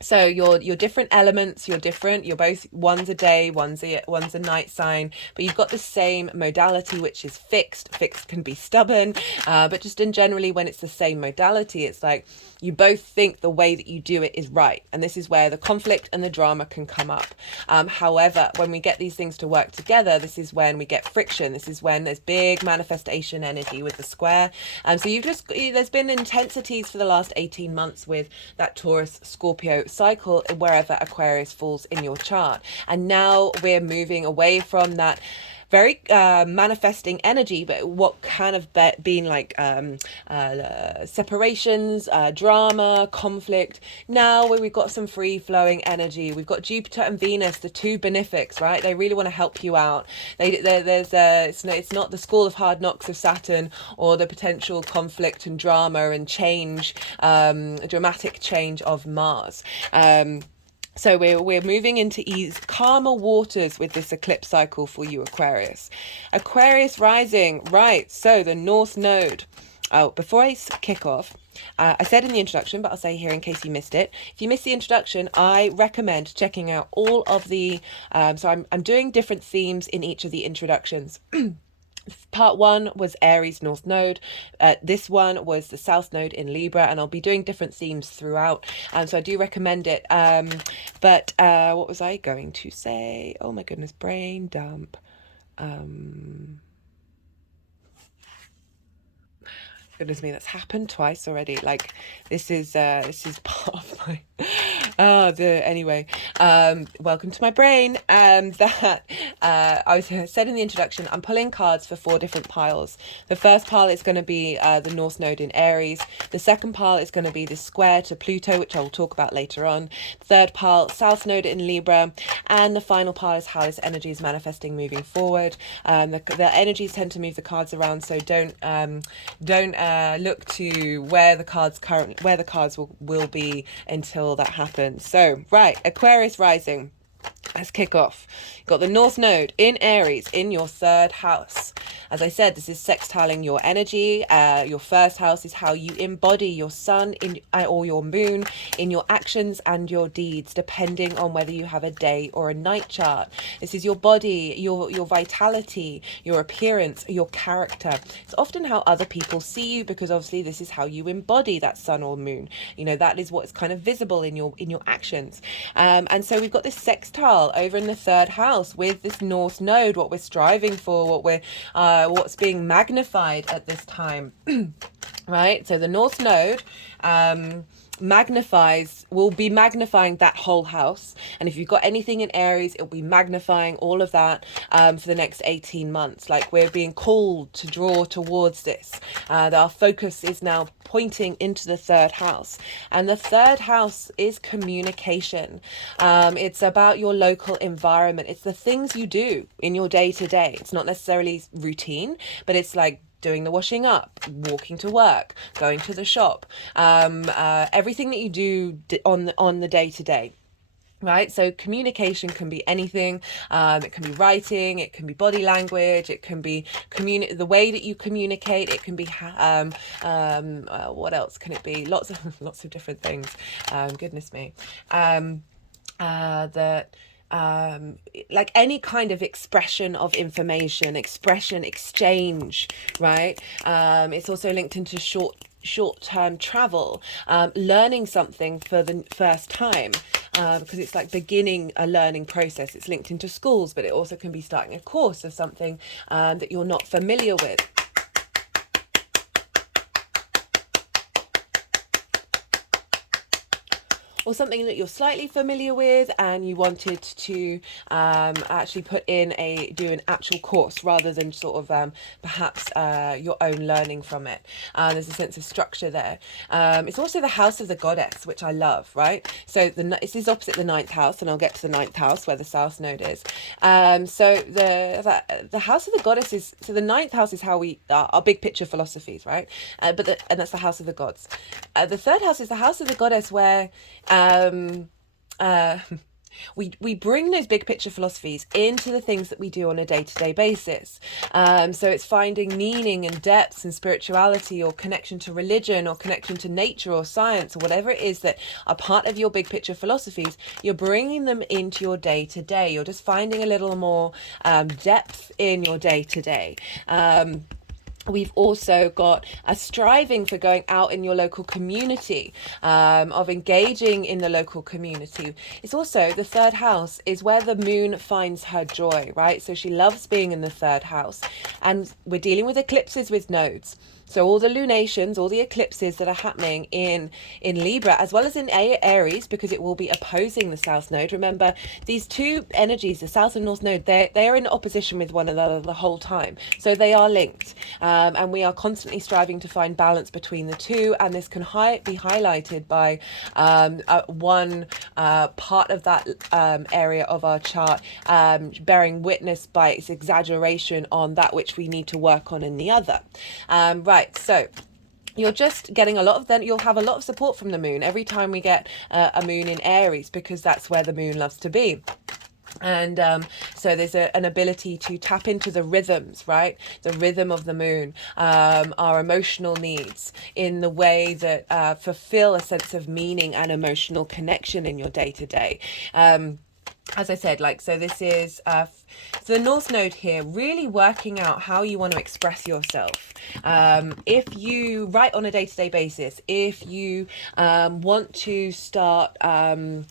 So you're different elements, you're different, you're both, one's a day, one's a night sign, but you've got the same modality, which is fixed. Fixed can be stubborn, but just in generally when it's the same modality, it's like you both think the way that you do it is right. And this is where the conflict and the drama can come up. However, when we get these things to work together, this is when we get friction. This is when there's big manifestation energy with the square. So there's been intensities for the last 18 months with that Taurus Scorpio cycle wherever Aquarius falls in your chart, and now we're moving away from that very manifesting energy, but what kind of been like separations, drama, conflict. Now where we've got some free flowing energy, we've got Jupiter and Venus, the two benefics, right? They really want to help you out. It's not the school of hard knocks of Saturn or the potential conflict and drama and change, dramatic change of Mars. So we're moving into calmer waters with this eclipse cycle for you, Aquarius. Aquarius rising, right? So the North Node. Oh, before I kick off, I said in the introduction, but I'll say here in case you missed it. If you missed the introduction, I recommend checking out all of the. So I'm doing different themes in each of the introductions. Part 1 was Aries North Node. This one was the South Node in Libra, and I'll be doing different themes throughout. So I do recommend it. But what was I going to say? Oh my goodness, brain dump. Goodness me, that's happened twice already. Like this is part of my anyway, welcome to my brain. That I said in the introduction, I'm pulling cards for 4 different piles. The first pile is going to be the North Node in Aries. The second pile is going to be the square to Pluto, which I'll talk about later on. Third pile, South Node in Libra, and the final pile is how this energy is manifesting moving forward. The energies tend to move the cards around, so don't look to where the cards will be until that happens. So right, Aquarius rising. Let's kick off. You've got the North Node in Aries in your 3rd house. As I said, this is sextiling your energy. Your 1st house is how you embody your sun or your moon in your actions and your deeds, depending on whether you have a day or a night chart. This is your body, your vitality, your appearance, your character. It's often how other people see you, because obviously this is how you embody that sun or moon. You know, that is what's kind of visible in your actions. And so we've got this sextile over in the 3rd house with this North Node, what we're striving for, what's being magnified at this time. Right, so the North Node will be magnifying that whole house, and if you've got anything in Aries, it'll be magnifying all of that for the next 18 months. Like, we're being called to draw towards this. Our focus is now pointing into the 3rd house, and the 3rd house is communication. It's about your local environment. It's the things you do in your day-to-day. It's not necessarily routine, but it's like doing the washing up, walking to work, going to the shop, everything that you do on the day-to-day. Right, so communication can be anything. It can be writing, it can be body language, it can be the way that you communicate. It can be what else can it be? Lots of different things. Goodness me. Like any kind of expression of information, exchange, right? It's also linked into short-term travel, learning something for the first time, because it's like beginning a learning process. It's linked into schools, but it also can be starting a course of something that you're not familiar with. Or something that you're slightly familiar with and you wanted to actually do an actual course rather than sort of perhaps your own learning from it. There's a sense of structure there. It's also the house of the goddess, which I love, right? So this is opposite the 9th house, and I'll get to the 9th house where the South Node is. So the house of the goddess is, so the 9th house is how our big picture philosophies, right? And that's the house of the gods. The 3rd house is the house of the goddess, where we bring those big picture philosophies into the things that we do on a day-to-day basis. So it's finding meaning and depths and spirituality, or connection to religion, or connection to nature or science, or whatever it is that are part of your big picture philosophies. You're bringing them into your day-to-day. You're just finding a little more depth in your day-to-day. We've also got a striving for going out in your local community, of engaging in the local community. It's also the 3rd house is where the moon finds her joy, right? So she loves being in the 3rd house, and we're dealing with eclipses with nodes. So all the lunations, all the eclipses that are happening in Libra, as well as in Aries, because it will be opposing the South Node. Remember, these two energies, the South and North Node, they are in opposition with one another the whole time. So they are linked. And we are constantly striving to find balance between the two. And this can be highlighted by one part of that area of our chart bearing witness by its exaggeration on that which we need to work on in the other. Right, so you're just getting you'll have a lot of support from the moon every time we get a moon in Aries, because that's where the moon loves to be. And so there's an ability to tap into the rhythms, right? The rhythm of the moon, our emotional needs in the way that fulfill a sense of meaning and emotional connection in your day-to-day. as I said, like, so this is so the North Node here, really working out how you want to express yourself. If you write on a day-to-day basis, if you want to start videos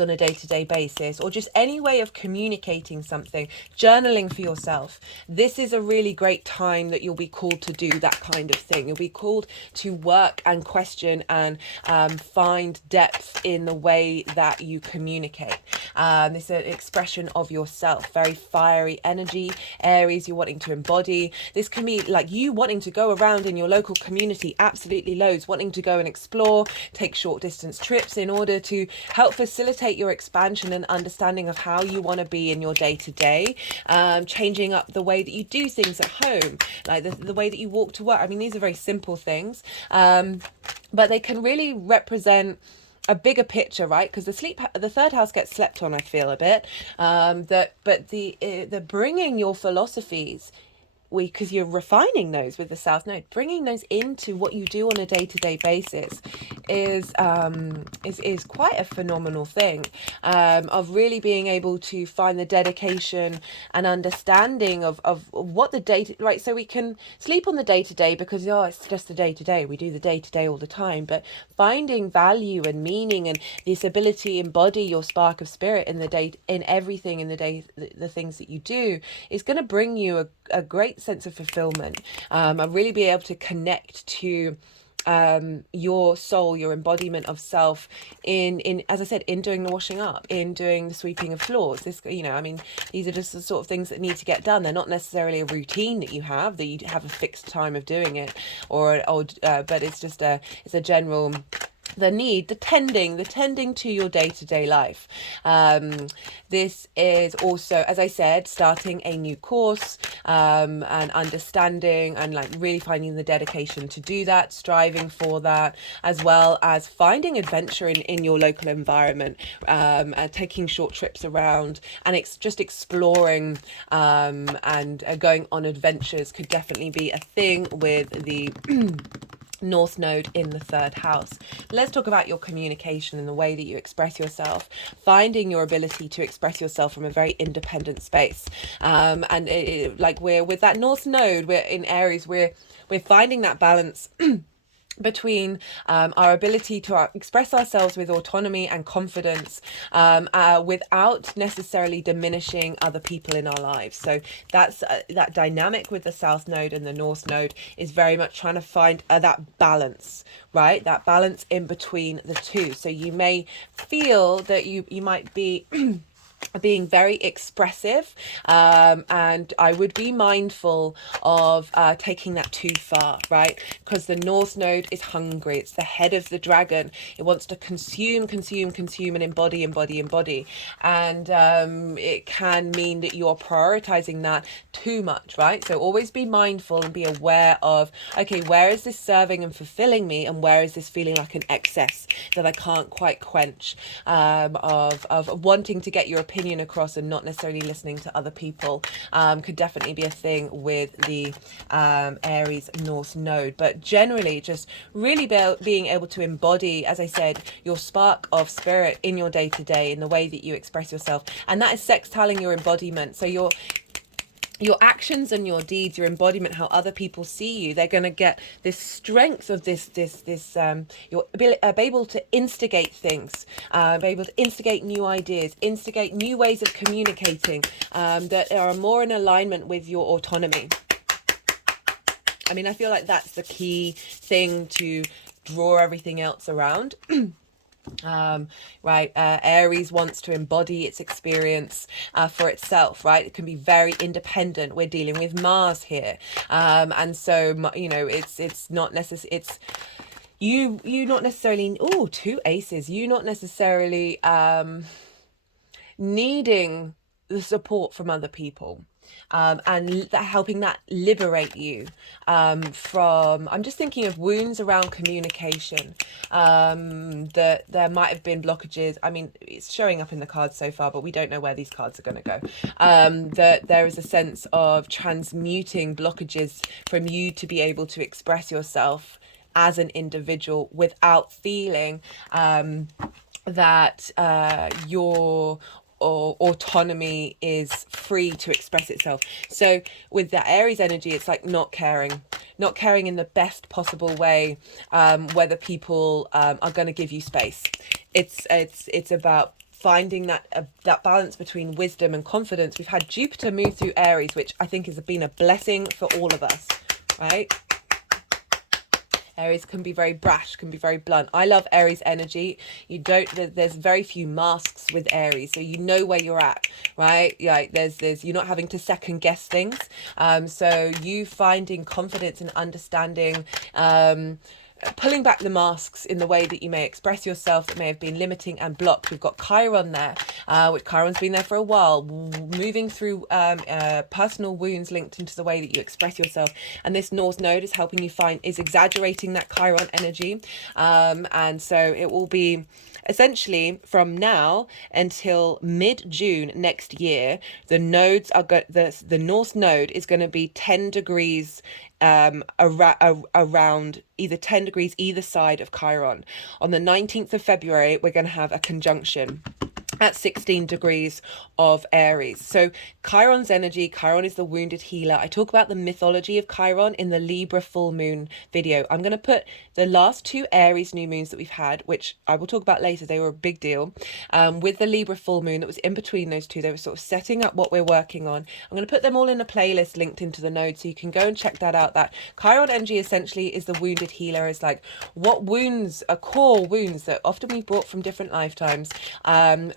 on a day-to-day basis, or just any way of communicating something, journaling for yourself, this is a really great time that you'll be called to do that kind of thing. You'll be called to work and question and find depth in the way that you communicate. This is an expression of yourself, very fiery energy. Aries, you're wanting to embody. This can be like you wanting to go around in your local community, absolutely loads, wanting to go and explore, take short distance trips in order to help facilitate your expansion and understanding of how you want to be in your day-to-day, changing up the way that you do things at home, like the way that you walk to work. I mean, these are very simple things, but they can really represent a bigger picture, right? Because the third house gets slept on, I feel a bit. But the bringing your philosophies, because you're refining those with the South Node, bringing those into what you do on a day-to-day basis is quite a phenomenal thing, of really being able to find the dedication and understanding of what the day, right? So we can sleep on the day-to-day because, oh, it's just the day-to-day. We do the day-to-day all the time, but finding value and meaning and this ability to embody your spark of spirit in the day, in everything in the day, the things that you do, is going to bring you a great sense of fulfillment, and really be able to connect to your soul, your embodiment of self in as I said, in doing the washing up, in doing the sweeping of floors. This, you know, I mean, these are just the sort of things that need to get done. They're not necessarily a routine that you have a fixed time of doing it, but it's just it's a general, the tending to your day-to-day life. This is also, as I said, starting a new course, and understanding and like really finding the dedication to do that, striving for that, as well as finding adventure in your local environment, taking short trips around and just exploring, and going on adventures could definitely be a thing with the North Node in the third house. Let's talk about your communication and the way that you express yourself, finding your ability to express yourself from a very independent space. Like we're with that North Node, we're in Aries, we're finding that balance between our ability to express ourselves with autonomy and confidence, without necessarily diminishing other people in our lives. So that's that dynamic with the South Node and the North Node is very much trying to find that balance, right? That balance in between the two. So you may feel that you might be being very expressive, and I would be mindful of taking that too far, right? Because the North Node is hungry. It's the head of the dragon. It wants to consume and embody, and it can mean that you're prioritizing that too much, right? So always be mindful and be aware of, okay, where is this serving and fulfilling me, and where is this feeling like an excess that I can't quite quench, of wanting to get your opinion across and not necessarily listening to other people, could definitely be a thing with the Aries North Node. But generally, just really being able to embody, as I said, your spark of spirit in your day-to-day, in the way that you express yourself, and that is sextiling your embodiment. So your actions and your deeds, your embodiment, how other people see you, they're going to get this strength of this you're able to instigate things, be able to instigate new ideas, instigate new ways of communicating, that are more in alignment with your autonomy. I mean, I feel like that's the key thing to draw everything else around. Aries wants to embody its experience for itself, right? It can be very independent. We're dealing with Mars here, and so, you know, it's not necessary. It's you not necessarily. Oh, two aces. You not necessarily needing the support from other people, and helping that liberate you from, I'm just thinking of wounds around communication, that there might have been blockages. I mean, it's showing up in the cards so far, but we don't know where these cards are going to go. That there is a sense of transmuting blockages from you to be able to express yourself as an individual without feeling that your or autonomy is free to express itself. So with that Aries energy, it's like not caring in the best possible way whether people are going to give you space. It's about finding that balance between wisdom and confidence. We've had Jupiter move through Aries, which I think has been a blessing for all of us, right? Aries can be very brash, can be very blunt. I love Aries energy. There's very few masks with Aries, so you know where you're at, right? Like you're not having to second guess things. So you finding confidence and understanding, pulling back the masks in the way that you may express yourself that may have been limiting and blocked. We've got Chiron there, which Chiron's been there for a while, moving through personal wounds linked into the way that you express yourself. And this North Node is helping you is exaggerating that Chiron energy. And so it will be essentially from now until mid-June next year, the nodes are the North Node is going to be 10 degrees around either 10 degrees either side of Chiron. On the 19th of February, we're going to have a conjunction at 16 degrees of Aries. So Chiron's energy, Chiron is the wounded healer. I talk about the mythology of Chiron in the Libra full moon video. I'm going to put the last 2 Aries new moons that we've had, which I will talk about later. They were a big deal. With the Libra full moon that was in between those two, they were sort of setting up what we're working on. I'm going to put them all in a playlist linked into the node, so you can go and check that out. That Chiron energy essentially is the wounded healer. It's like what wounds are core wounds that often we brought from different lifetimes,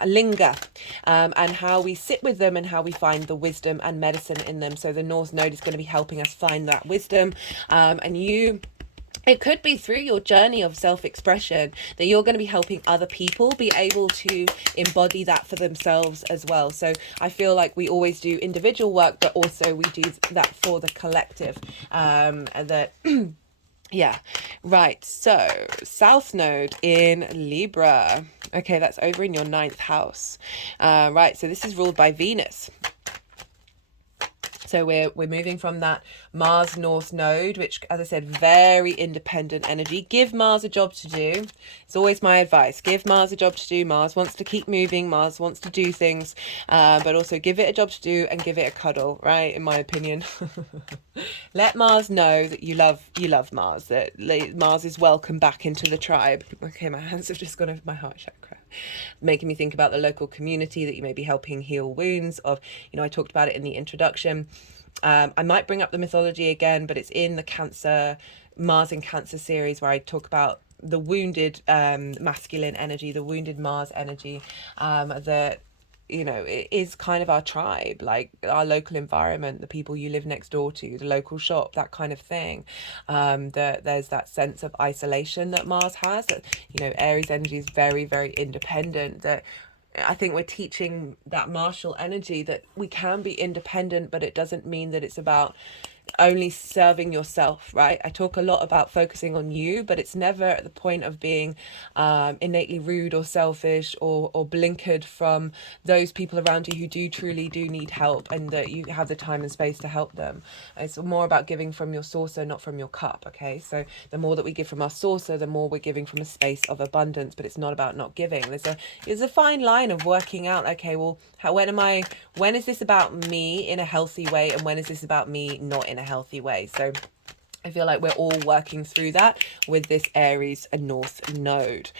linger, and how we sit with them and how we find the wisdom and medicine in them. So the North Node is going to be helping us find that wisdom, it could be through your journey of self-expression that you're going to be helping other people be able to embody that for themselves as well. So I feel like we always do individual work, but also we do that for the collective, and that yeah, right. So South Node in Libra. Okay, that's over in your 9th house. Right, so this is ruled by Venus. So we're moving from that Mars North Node, which, as I said, very independent energy. Give Mars a job to do. It's always my advice. Give Mars a job to do. Mars wants to keep moving. Mars wants to do things, but also give it a job to do and give it a cuddle, right? In my opinion. Let Mars know that you love Mars, that Mars is welcome back into the tribe. Okay, my hands have just gone over my heart chakra, making me think about the local community that you may be helping heal wounds of. I talked about it in the introduction. I might bring up the mythology again, but it's in the Cancer, Mars in Cancer series, where I talk about the wounded masculine energy, the wounded Mars energy, that it is kind of our tribe, like our local environment, the people you live next door to, the local shop, that kind of thing. There's that sense of isolation that Mars has, that Aries energy is very, very independent, that I think we're teaching that martial energy that we can be independent, but it doesn't mean that it's about only serving yourself, right? I talk a lot about focusing on you, but it's never at the point of being innately rude or selfish or blinkered from those people around you who truly need help, and that you have the time and space to help them. It's more about giving from your saucer, not from your cup, okay? So the more that we give from our saucer, the more we're giving from a space of abundance, but it's not about not giving. There's a fine line of working out, okay, well, when is this about me in a healthy way, and when is this about me not in a healthy way? So I feel like we're all working through that with this Aries North Node.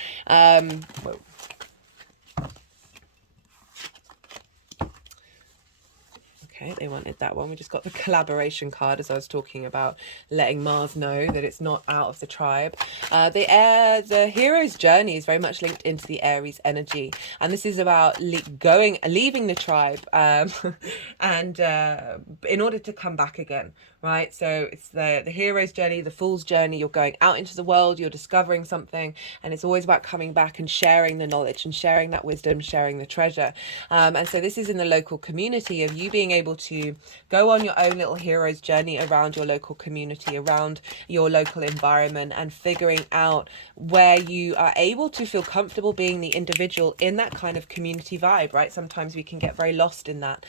Okay, they wanted that one. We just got the collaboration card, as I was talking about letting Mars know that it's not out of the tribe. The hero's journey is very much linked into the Aries energy, and this is about leaving the tribe, and in order to come back again, right? So it's the hero's journey, the fool's journey. You're going out into the world, you're discovering something, and it's always about coming back and sharing the knowledge and sharing that wisdom, sharing the treasure. And so this is in the local community of you being able to go on your own little hero's journey around your local community, around your local environment, and figuring out where you are able to feel comfortable being the individual in that kind of community vibe, right? Sometimes we can get very lost in that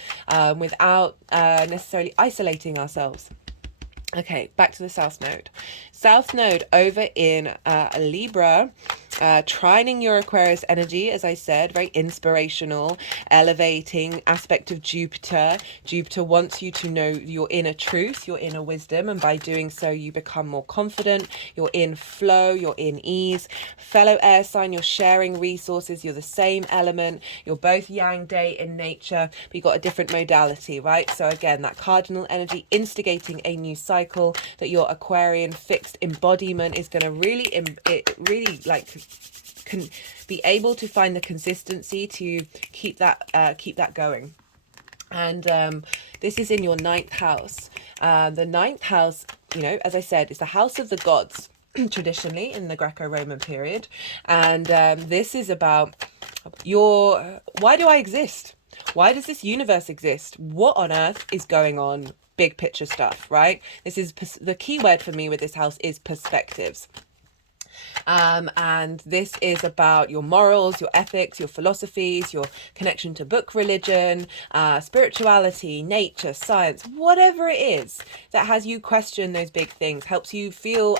without necessarily isolating ourselves. Okay, back to the South Node. South Node over in Libra. trining your Aquarius energy, as I said, very inspirational, elevating aspect of Jupiter. Jupiter wants you to know your inner truth, your inner wisdom, and by doing so you become more confident, you're in flow, you're in ease. Fellow air sign, you're sharing resources, you're the same element, you're both yang day in nature, but you've got a different modality, right? So again, that cardinal energy instigating a new cycle, that your Aquarian fixed embodiment is going to really like can be able to find the consistency to keep that going. And this is in your ninth house. The ninth house, you know, as I said, is the house of the gods traditionally in the Greco-Roman period. And this is about why do I exist? Why does this universe exist? What on earth is going on? Big picture stuff, right? This is the key word for me with this house is perspectives. And this is about your morals, your ethics, your philosophies, your connection to book religion, spirituality, nature, science, whatever it is that has you question those big things, helps you feel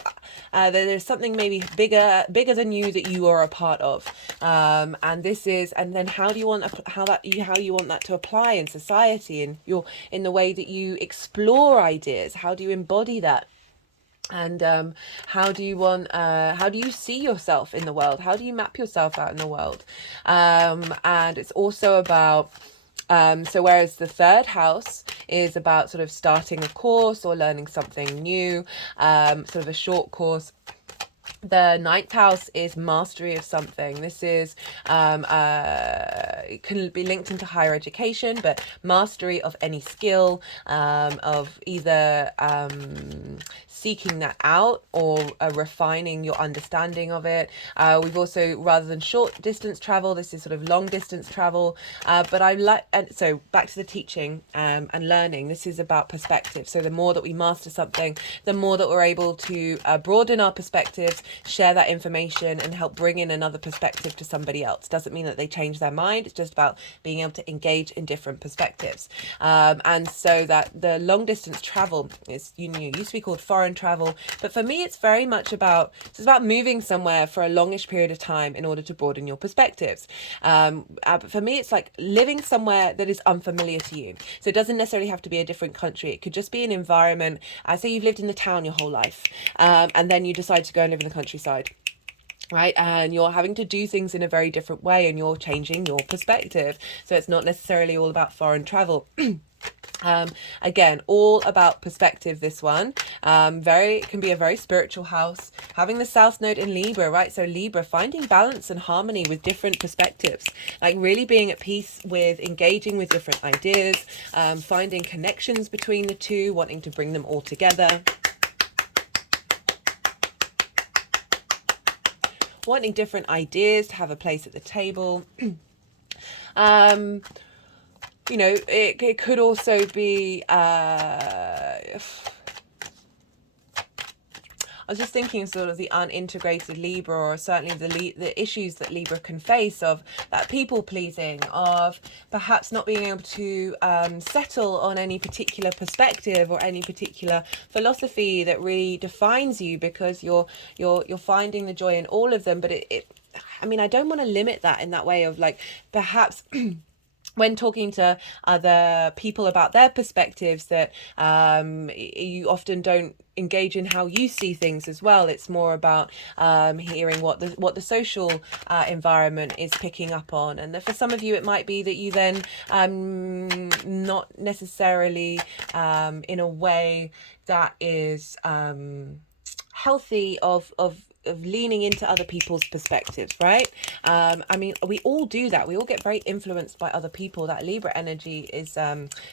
that there's something maybe bigger than you that you are a part of. And this is, and then how you want that to apply in society, and in the way that you explore ideas. How do you embody that? And how do you see yourself in the world? How do you map yourself out in the world? And it's also about so whereas the third house is about sort of starting a course or learning something new, sort of a short course, the ninth house is mastery of something. This is it can be linked into higher education, but mastery of any skill, of either seeking that out or refining your understanding of it. We've also, rather than short distance travel, this is sort of long distance travel. But I like, and so back to the teaching and learning, this is about perspective. So the more that we master something, the more that we're able to broaden our perspectives, share that information, and help bring in another perspective to somebody else. Doesn't mean that they change their mind. It's just about being able to engage in different perspectives. And so that the long distance travel is, used to be called foreign travel, but for me it's very much about, it's about moving somewhere for a longish period of time in order to broaden your perspectives. But for me it's like living somewhere that is unfamiliar to you. So it doesn't necessarily have to be a different country. It could just be an environment. Say you've lived in the town your whole life, and then you decide to go and live in the countryside, right? And you're having to do things in a very different way, and you're changing your perspective. So it's not necessarily all about foreign travel. Again, all about perspective, this one. Can be a very spiritual house, having the south node in Libra, right? So Libra, finding balance and harmony with different perspectives, like really being at peace with engaging with different ideas, finding connections between the two, wanting to bring them all together, wanting different ideas to have a place at the table. You know, it could also be, I was just thinking sort of the unintegrated Libra, or certainly the issues that Libra can face, of that people pleasing, of perhaps not being able to settle on any particular perspective or any particular philosophy that really defines you, because you're finding the joy in all of them. But I mean, I don't want to limit that in that way of like, perhaps when talking to other people about their perspectives, that you often don't engage in how you see things as well. It's more about hearing what the social environment is picking up on. And for some of you, it might be that you then not necessarily in a way that is healthy of leaning into other people's perspectives, right? I mean, we all do that. We all get very influenced by other people. That Libra energy is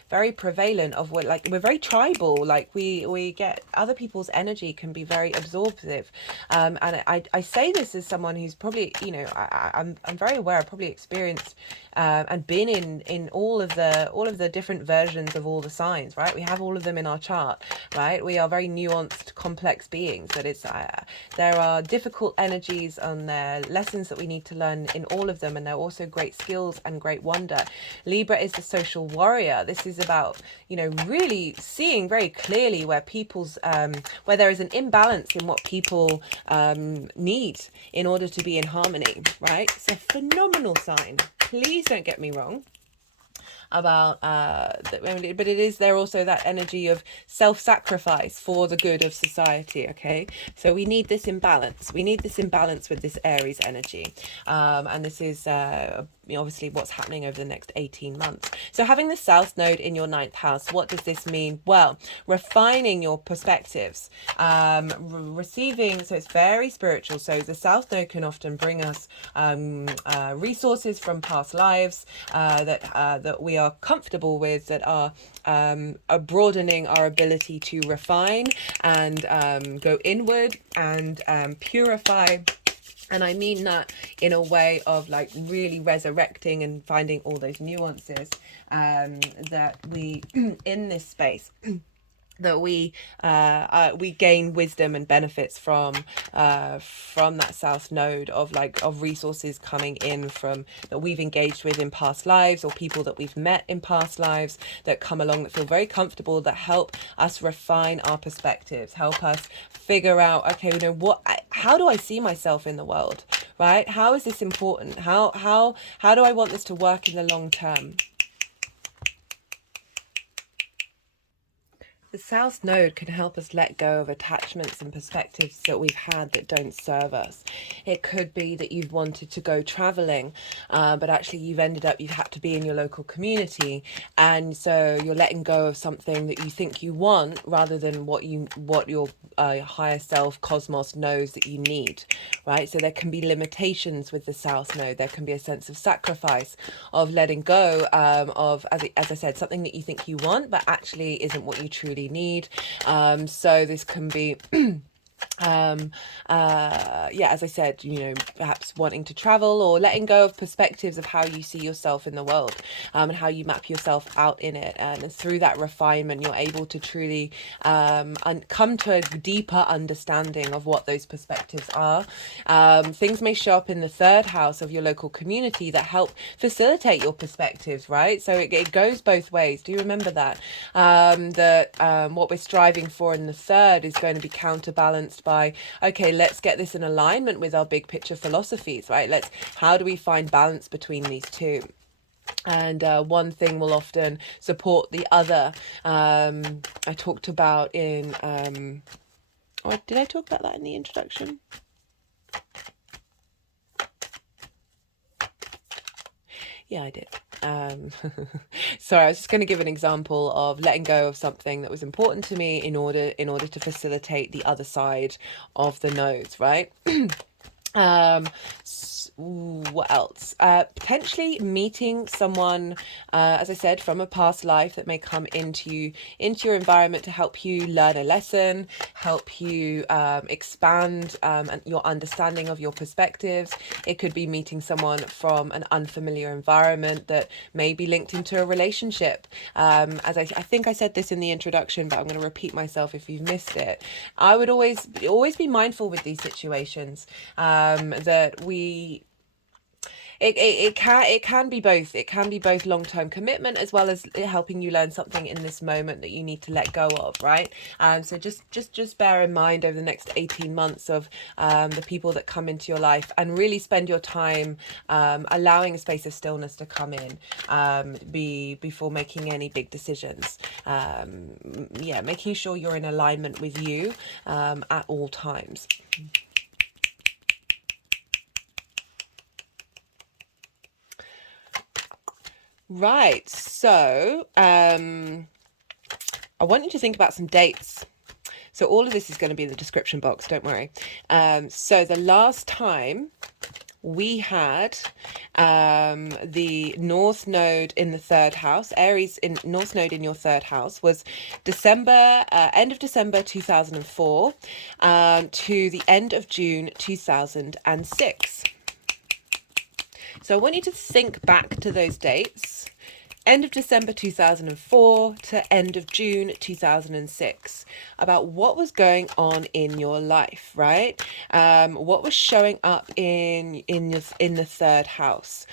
very prevalent. We're very tribal. Like we get other people's energy, can be very absorptive. And I say this as someone who's probably, I'm very aware, I've probably experienced and been in all of the different versions of all the signs, right? We have all of them in our chart, right? We are very nuanced, complex beings. That it's there are difficult energies and there lessons that we need to learn in all of them, and there are also great skills and great wonder. Libra is the social warrior. This is about, you know, really seeing very clearly where people's where there is an imbalance in what people need in order to be in harmony, right? It's a phenomenal sign. Please don't get me wrong about but it is there also that energy of self-sacrifice for the good of society. Okay, so we need this imbalance, with this Aries energy, and this is obviously what's happening over the next 18 months. So having the South Node in your ninth house, what does this mean? Well, refining your perspectives, receiving, so it's very spiritual. So the South Node can often bring us resources from past lives that we are comfortable with, that are broadening our ability to refine and go inward and purify. And I mean that in a way of like really resurrecting and finding all those nuances that we in this space that we gain wisdom and benefits from that South Node of resources coming in from that we've engaged with in past lives, or people that we've met in past lives that come along that feel very comfortable, that help us refine our perspectives, help us figure out, okay, you know, how do I see myself in the world, right? How is this important? How do I want this to work in the long term? The South Node can help us let go of attachments and perspectives that we've had that don't serve us. It could be that you've wanted to go traveling, but actually you've had to be in your local community, and so you're letting go of something that you think you want rather than what your higher self, cosmos, knows that you need, right? So there can be limitations with the South Node. There can be a sense of sacrifice, of letting go of, as I said, something that you think you want but actually isn't what you truly need. So this can be as I said, you know, perhaps wanting to travel or letting go of perspectives of how you see yourself in the world, and how you map yourself out in it, and through that refinement you're able to truly come to a deeper understanding of what those perspectives are. Things may show up in the third house of your local community that help facilitate your perspectives, right? So it goes both ways. Do you remember that what we're striving for in the third is going to be counterbalanced by, okay, let's get this in alignment with our big picture philosophies, right? How do we find balance between these two? And one thing will often support the other. I talked about in did I talk about that in the introduction? Yeah, I did. Sorry, I was just going to give an example of letting go of something that was important to me in order to facilitate the other side of the nodes, right? What else? Potentially meeting someone, as I said, from a past life that may come into your environment to help you learn a lesson, help you expand your understanding of your perspectives. It could be meeting someone from an unfamiliar environment that may be linked into a relationship. As I think I said this in the introduction, but I'm going to repeat myself if you've missed it. I would always be mindful with these situations, that it can be both. It can be both long-term commitment as well as helping you learn something in this moment that you need to let go of, right? So just bear in mind over the next 18 months of the people that come into your life, and really spend your time allowing a space of stillness to come in before making any big decisions. Making sure you're in alignment with you at all times. Right, so I want you to think about some dates. So all of this is going to be in the description box, don't worry. So the last time we had the North Node in the third house, Aries in North Node in your third house, was end of December 2004 to the end of June 2006. So I want you to think back to those dates. End of December 2004 to end of June 2006, about what was going on in your life, right? What was showing up in the third house.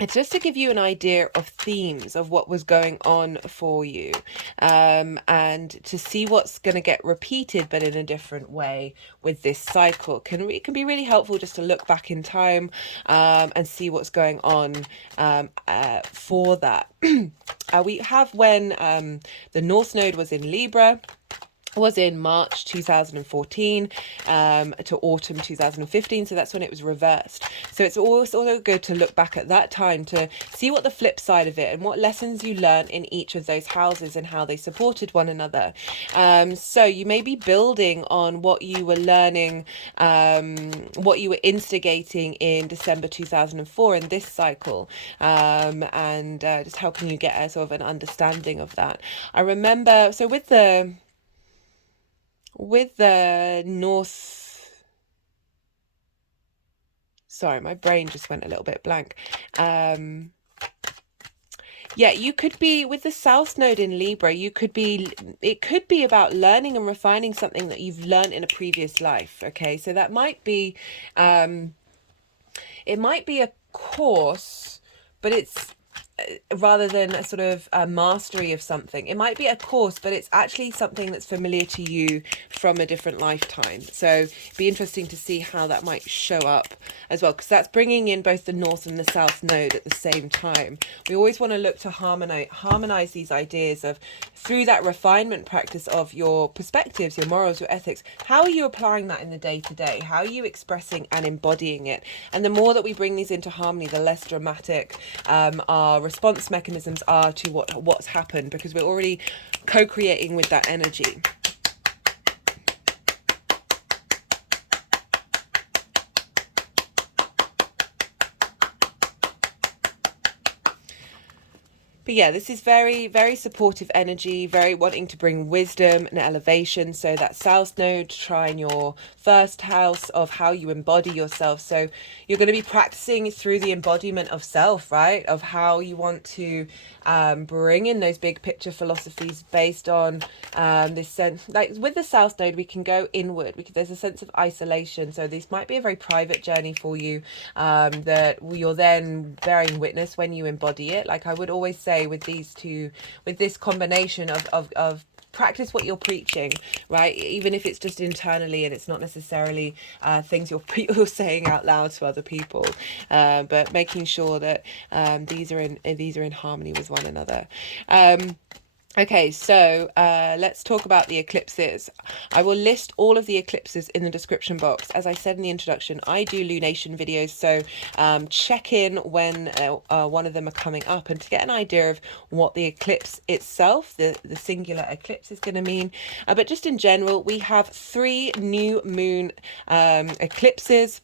It's just to give you an idea of themes of what was going on for you, and to see what's going to get repeated but in a different way with this cycle. It can be really helpful just to look back in time, and see what's going on for that. We have when the North Node was in Libra, was in March 2014 to autumn 2015, so that's when it was reversed. So it's also good to look back at that time to see what the flip side of it and what lessons you learned in each of those houses and how they supported one another. So you may be building on what you were learning, what you were instigating in December 2004 in this cycle, and just helping you get a sort of an understanding of that. I remember, so with the North, sorry, my brain just went a little bit blank. Yeah, you could be with the South Node in Libra, it could be about learning and refining something that you've learned in a previous life. Okay, so that might be, it might be a course, but it's rather than a sort of a mastery of something. It might be a course, but it's actually something that's familiar to you from a different lifetime. So it'd be interesting to see how that might show up as well, because that's bringing in both the North and the South Node at the same time. We always want to look to harmonize these ideas of, through that refinement practice of your perspectives, your morals, your ethics. How are you applying that in the day-to-day? How are you expressing and embodying it? And the more that we bring these into harmony, the less dramatic our response mechanisms are to what's happened, because we're already co-creating with that energy. But yeah, this is very, very supportive energy, very wanting to bring wisdom and elevation. So that South Node trine your first house of how you embody yourself. So you're going to be practicing through the embodiment of self, right? Of how you want to bring in those big picture philosophies based on this sense. Like with the South Node, we can go inward. There's a sense of isolation. So this might be a very private journey for you, that you're then bearing witness when you embody it. Like I would always say, with this combination of practice what you're preaching, right? Even if it's just internally and it's not necessarily things you're saying out loud to other people, but making sure that these are in harmony with one another. Okay, so let's talk about the eclipses. I will list all of the eclipses in the description box. As I said in the introduction, I do lunation videos, so check in when one of them are coming up, and to get an idea of what the eclipse itself, the singular eclipse, is going to mean. But just in general, we have 3 new moon eclipses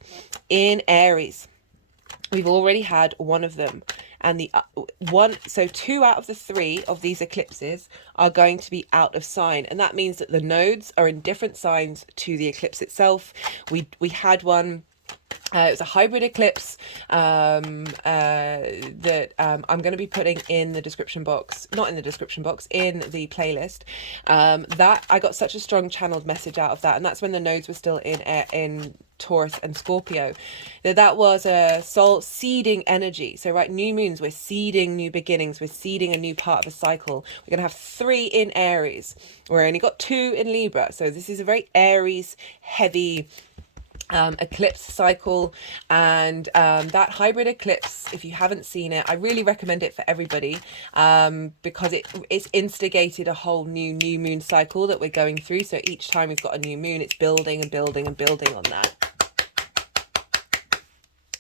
in Aries. We've already had one of them, and so 2 out of the 3 of these eclipses are going to be out of sign, and that means that the nodes are in different signs to the eclipse itself. We had one. It was a hybrid eclipse that I'm going to be putting in the description box, not in the description box, in the playlist. That I got such a strong channeled message out of that, and that's when the nodes were still in Taurus and Scorpio. That was a soul seeding energy. So right, new moons, we're seeding new beginnings, we're seeding a new part of a cycle. We're going to have 3 in Aries. We're only got 2 in Libra, so this is a very Aries heavy eclipse cycle. And that hybrid eclipse, if you haven't seen it, I really recommend it for everybody, because it's instigated a whole new moon cycle that we're going through. So each time we've got a new moon, it's building and building and building on that.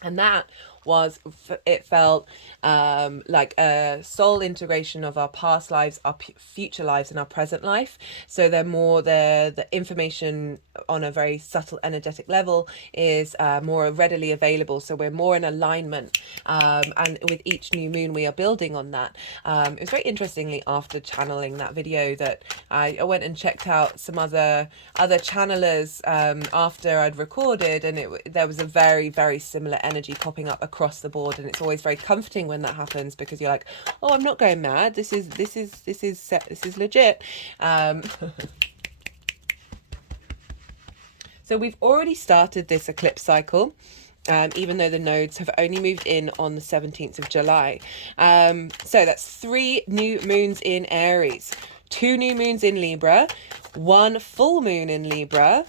And that was, it felt like a soul integration of our past lives, our future lives, and our present life. So they're more, the information on a very subtle energetic level is more readily available. So we're more in alignment, and with each new moon we are building on that. It was very interestingly, after channeling that video, that I went and checked out some other channelers after I'd recorded, and there was a very, very similar energy popping up across the board, and it's always very comforting when that happens, because you're like, oh, I'm not going mad, this is legit. So we've already started this eclipse cycle, even though the nodes have only moved in on the 17th of July. So that's 3 new moons in Aries, 2 new moons in Libra, 1 full moon in Libra,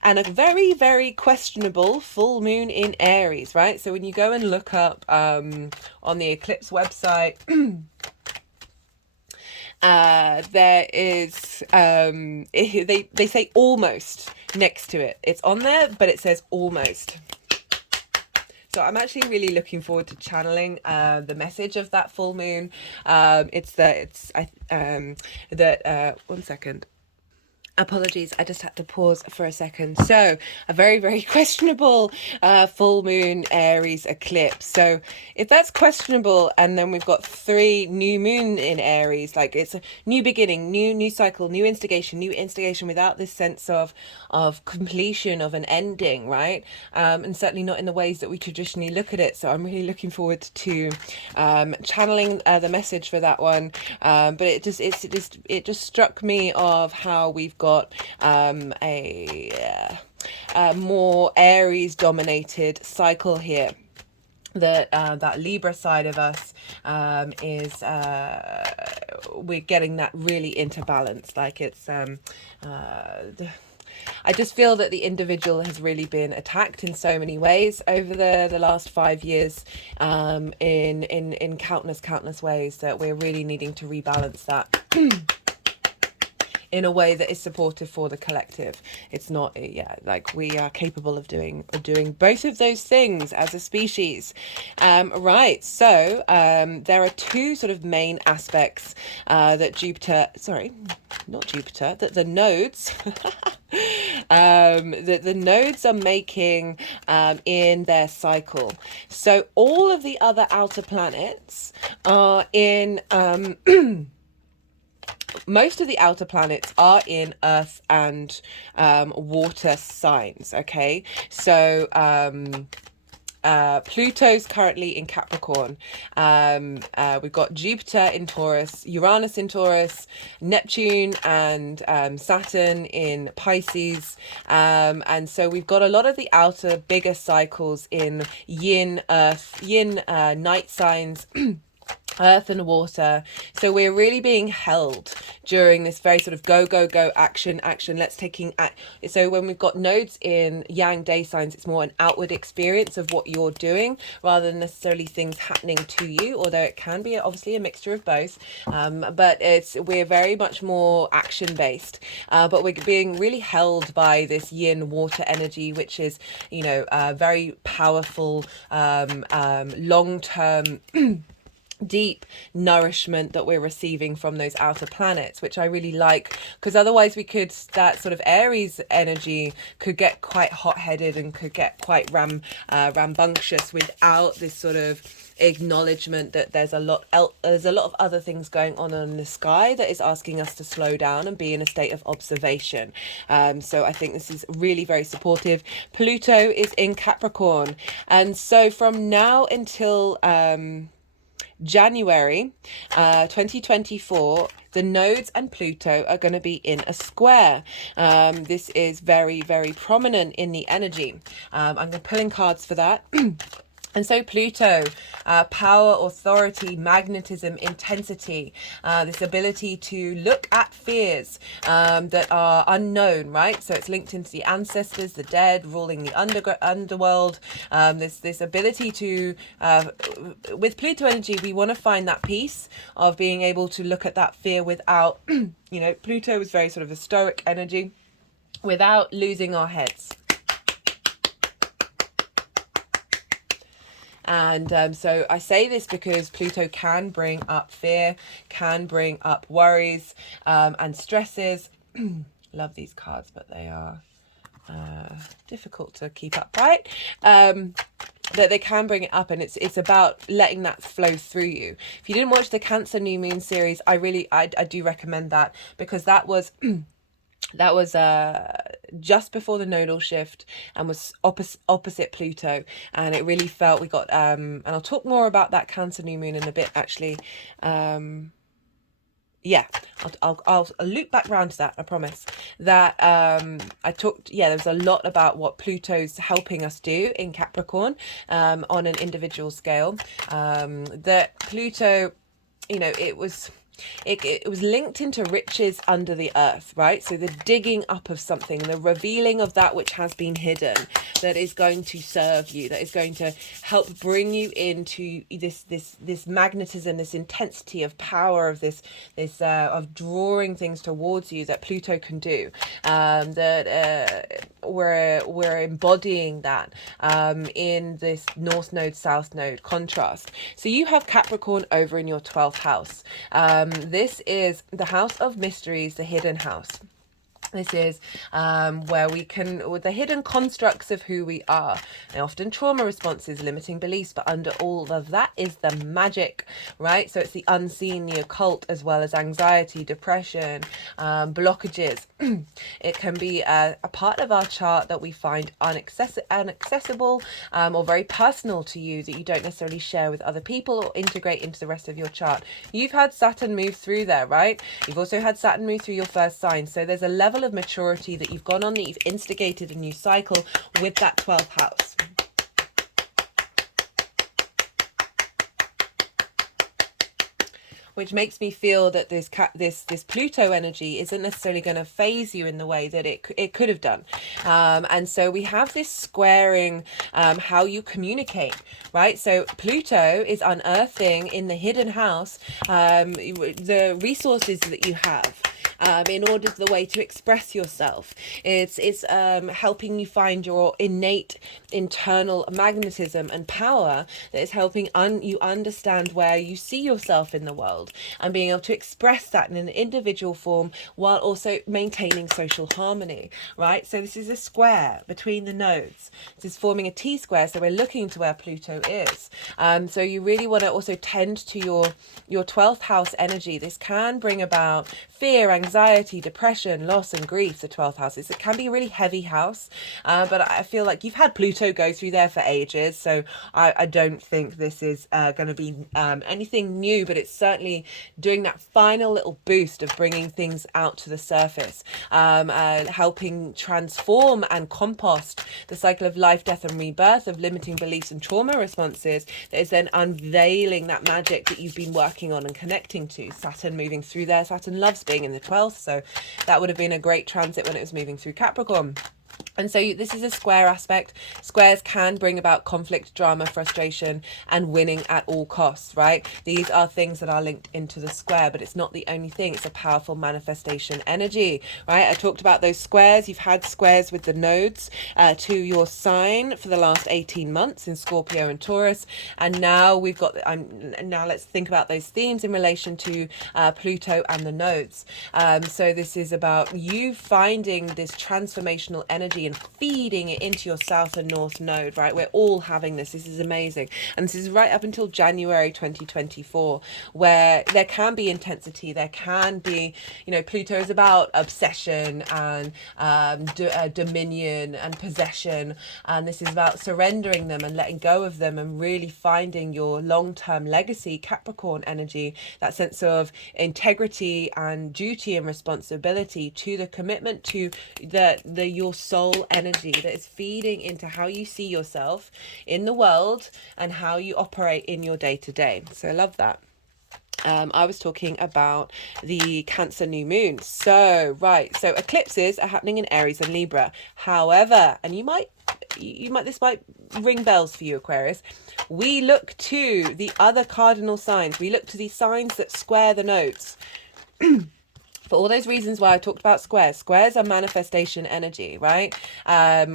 and a very, very questionable full moon in Aries, right? So when you go and look up on the Eclipse website, there is, they say almost next to it. It's on there, but it says almost. So I'm actually really looking forward to channeling the message of that full moon. One second. Apologies, I just had to pause for a second. So a very, very questionable full moon Aries eclipse. So if that's questionable, and then we've got 3 new moon in Aries, like it's a new beginning, new cycle, new instigation without this sense of completion, of an ending, right? And certainly not in the ways that we traditionally look at it. So I'm really looking forward to channeling the message for that one. But it just struck me of how we've got a more Aries dominated cycle here. That Libra side of us is we're getting that really into balance. Like it's I just feel that the individual has really been attacked in so many ways over the last 5 years, in countless ways, that we're really needing to rebalance that in a way that is supportive for the collective. It's not, like we are capable of doing both of those things as a species. Right, so there are 2 sort of main aspects that that the nodes that the nodes are making in their cycle. So all of the other outer planets are in most of the outer planets are in earth and water signs. Okay, so Pluto's currently in Capricorn. We've got Jupiter in Taurus, Uranus in Taurus, Neptune and Saturn in Pisces. And so we've got a lot of the outer bigger cycles in yin, earth, yin, night signs, earth and water. So we're really being held during this very sort of go action, let's taking so when we've got nodes in yang day signs, it's more an outward experience of what you're doing rather than necessarily things happening to you, although it can be obviously a mixture of both. But we're very much more action based, but we're being really held by this yin water energy, which is, you know, very powerful, long-term deep nourishment that we're receiving from those outer planets, which I really like, because otherwise that sort of Aries energy could get quite hot-headed and could get quite rambunctious without this sort of acknowledgement that there's a lot of other things going on in the sky that is asking us to slow down and be in a state of observation. So I think this is really very supportive. Pluto is in Capricorn, and so from now until January 2024, the nodes and Pluto are going to be in a square. This is very, very prominent in the energy. I'm going to pull in cards for that. And so Pluto, power, authority, magnetism, intensity, this ability to look at fears that are unknown, right? So it's linked into the ancestors, the dead, ruling the underworld. This ability to, with Pluto energy, we want to find that peace of being able to look at that fear without, you know, Pluto is very sort of a stoic energy, without losing our heads. And so I say this because Pluto can bring up fear, can bring up worries and stresses. Love these cards, but they are difficult to keep upright. That they can bring it up, and it's about letting that flow through you. If you didn't watch the Cancer New Moon series, I do recommend that, because that was That was just before the nodal shift and was opposite Pluto, and it really felt we got and I'll talk more about that Cancer new moon in a bit actually. Yeah, I'll loop back around to that. I promise that I talked, yeah, there's a lot about what Pluto's helping us do in Capricorn on an individual scale. That Pluto, you know, it was linked into riches under the earth, right? So the digging up of something, the revealing of that which has been hidden, that is going to serve you, that is going to help bring you into this magnetism, this intensity of power, of this of drawing things towards you that Pluto can do. We're embodying that in this North Node South Node contrast. So you have Capricorn over in your 12th house. This is the house of mysteries, the hidden house. This is where we can, with the hidden constructs of who we are, and often trauma responses, limiting beliefs, but under all of that is the magic, right? So it's the unseen, the occult, as well as anxiety, depression, blockages. It can be a part of our chart that we find inaccessible or very personal to you, that you don't necessarily share with other people or integrate into the rest of your chart. You've had Saturn move through there, right? You've also had Saturn move through your first sign. So there's a level of maturity that you've gone on, that you've instigated a new cycle with that 12th house. Which makes me feel that this Pluto energy isn't necessarily going to phase you in the way that it could have done. And so we have this squaring how you communicate, right? So Pluto is unearthing in the hidden house the resources that you have. In order to the way to express yourself. It's helping you find your innate internal magnetism and power that is helping you understand where you see yourself in the world, and being able to express that in an individual form while also maintaining social harmony, right? So this is a square between the nodes. This is forming a T-square, so we're looking to where Pluto is. So you really want to also tend to your 12th house energy. This can bring about fear, anxiety, depression, loss and grief. The 12th house it can be a really heavy house, but I feel like you've had Pluto go through there for ages, so I don't think this is going to be anything new, but it's certainly doing that final little boost of bringing things out to the surface, helping transform and compost the cycle of life, death and rebirth, of limiting beliefs and trauma responses, that is then unveiling that magic that you've been working on and connecting to. Saturn moving through there. Saturn loves being in the 12th, so that would have been a great transit when it was moving through Capricorn. And so this is a square aspect. Squares can bring about conflict, drama, frustration, and winning at all costs, right? These are things that are linked into the square, but it's not the only thing. It's a powerful manifestation energy, right? I talked about those squares. You've had squares with the nodes to your sign for the last 18 months in Scorpio and Taurus. And now we've got, now let's think about those themes in relation to Pluto and the nodes. So this is about you finding this transformational energy and feeding it into your south and north node, right? We're all having this. This is amazing. And this is right up until January 2024, where there can be intensity. There can be, you know, Pluto is about obsession and dominion and possession. And this is about surrendering them and letting go of them and really finding your long-term legacy, Capricorn energy, that sense of integrity and duty and responsibility to the commitment to your soul energy that is feeding into how you see yourself in the world and how you operate in your day-to-day. So I love that. I was talking about the Cancer new moon. So, right. So eclipses are happening in Aries and Libra. However, and this might ring bells for you, Aquarius. We look to the other cardinal signs. We look to the signs that square the nodes. For all those reasons why I talked about squares. Squares are manifestation energy, right?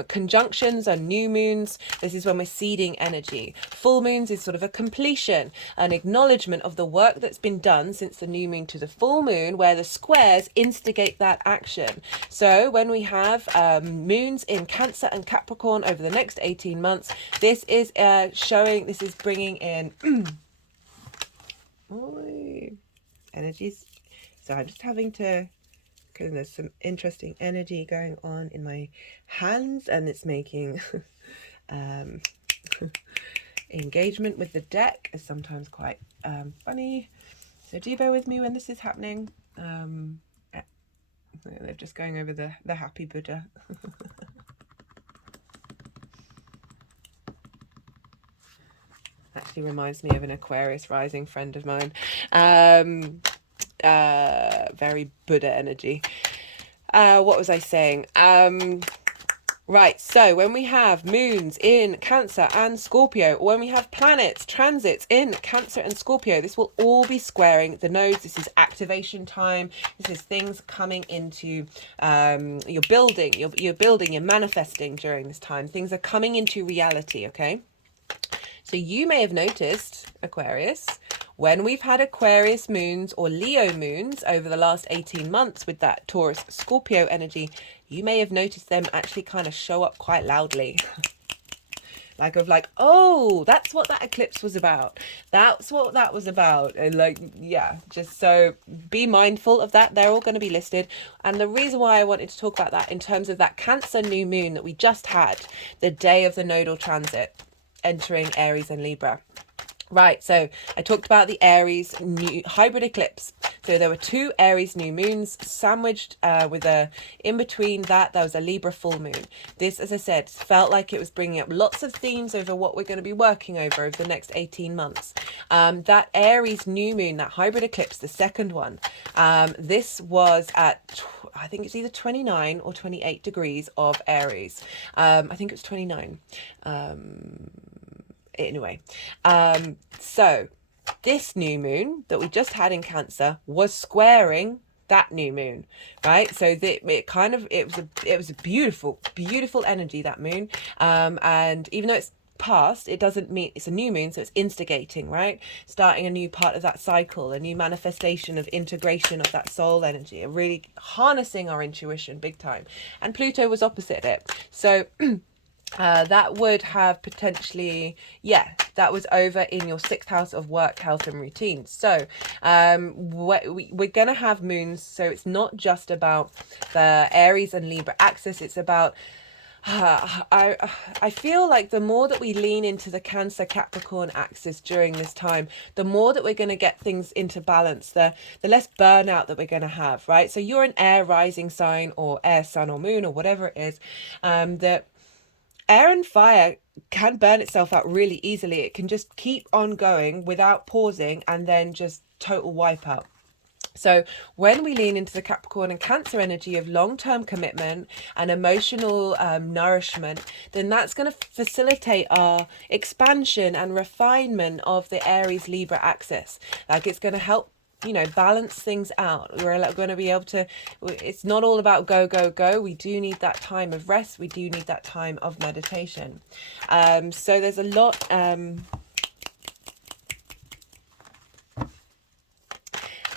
Conjunctions are new moons. This is when we're seeding energy. Full moons is sort of a completion, an acknowledgement of the work that's been done since the new moon to the full moon, where the squares instigate that action. So when we have moons in Cancer and Capricorn over the next 18 months, this is this is bringing in energies. So I'm just having to because there's some interesting energy going on in my hands, and it's making engagement with the deck is sometimes quite funny. So do bear with me when this is happening. They're just going over the happy Buddha. Actually reminds me of an Aquarius rising friend of mine. Very Buddha energy. What was I saying? Right, so when we have moons in Cancer and Scorpio, or when we have planets transits in Cancer and Scorpio, this will all be squaring the nodes. This is activation time. This is things coming into you're building, you're manifesting during this time. Things are coming into reality, okay? So you may have noticed, Aquarius, when we've had Aquarius moons or Leo moons over the last 18 months with that Taurus Scorpio energy, you may have noticed them actually kind of show up quite loudly. like, oh, that's what that eclipse was about. That's what that was about. And like, yeah, just so be mindful of that. They're all going to be listed. And the reason why I wanted to talk about that in terms of that Cancer new moon that we just had, the day of the nodal transit, entering Aries and Libra. Right, so I talked about the Aries new hybrid eclipse. So there were 2 Aries new moons sandwiched with in between that, there was a Libra full moon. This, as I said, felt like it was bringing up lots of themes over what we're going to be working over the next 18 months. That Aries new moon, that hybrid eclipse, the second one, this was at, I think it's either 29 or 28 degrees of Aries. I think it was 29. Anyway, so this new moon that we just had in Cancer was squaring that new moon, right? So it was a beautiful energy, that moon, and even though it's past, it doesn't mean it's a new moon, so it's instigating, right? Starting a new part of that cycle, a new manifestation of integration of that soul energy, and really harnessing our intuition big time. And Pluto was opposite it, so that would have potentially, that was over in your 6th house of work, health and routine. So we're going to have moons. So it's not just about the Aries and Libra axis. It's about, I feel like the more that we lean into the Cancer Capricorn axis during this time, the more that we're going to get things into balance, the less burnout that we're going to have, right? So you're an air rising sign or air sun or moon or whatever it is, that air and fire can burn itself out really easily. It can just keep on going without pausing and then just total wipeout. So when we lean into the Capricorn and Cancer energy of long-term commitment and emotional nourishment, then that's going to facilitate our expansion and refinement of the Aries Libra axis. Like, it's going to help, balance things out. We're going to be able to, it's not all about go, go, go. We do need that time of rest. We do need that time of meditation. So there's a lot,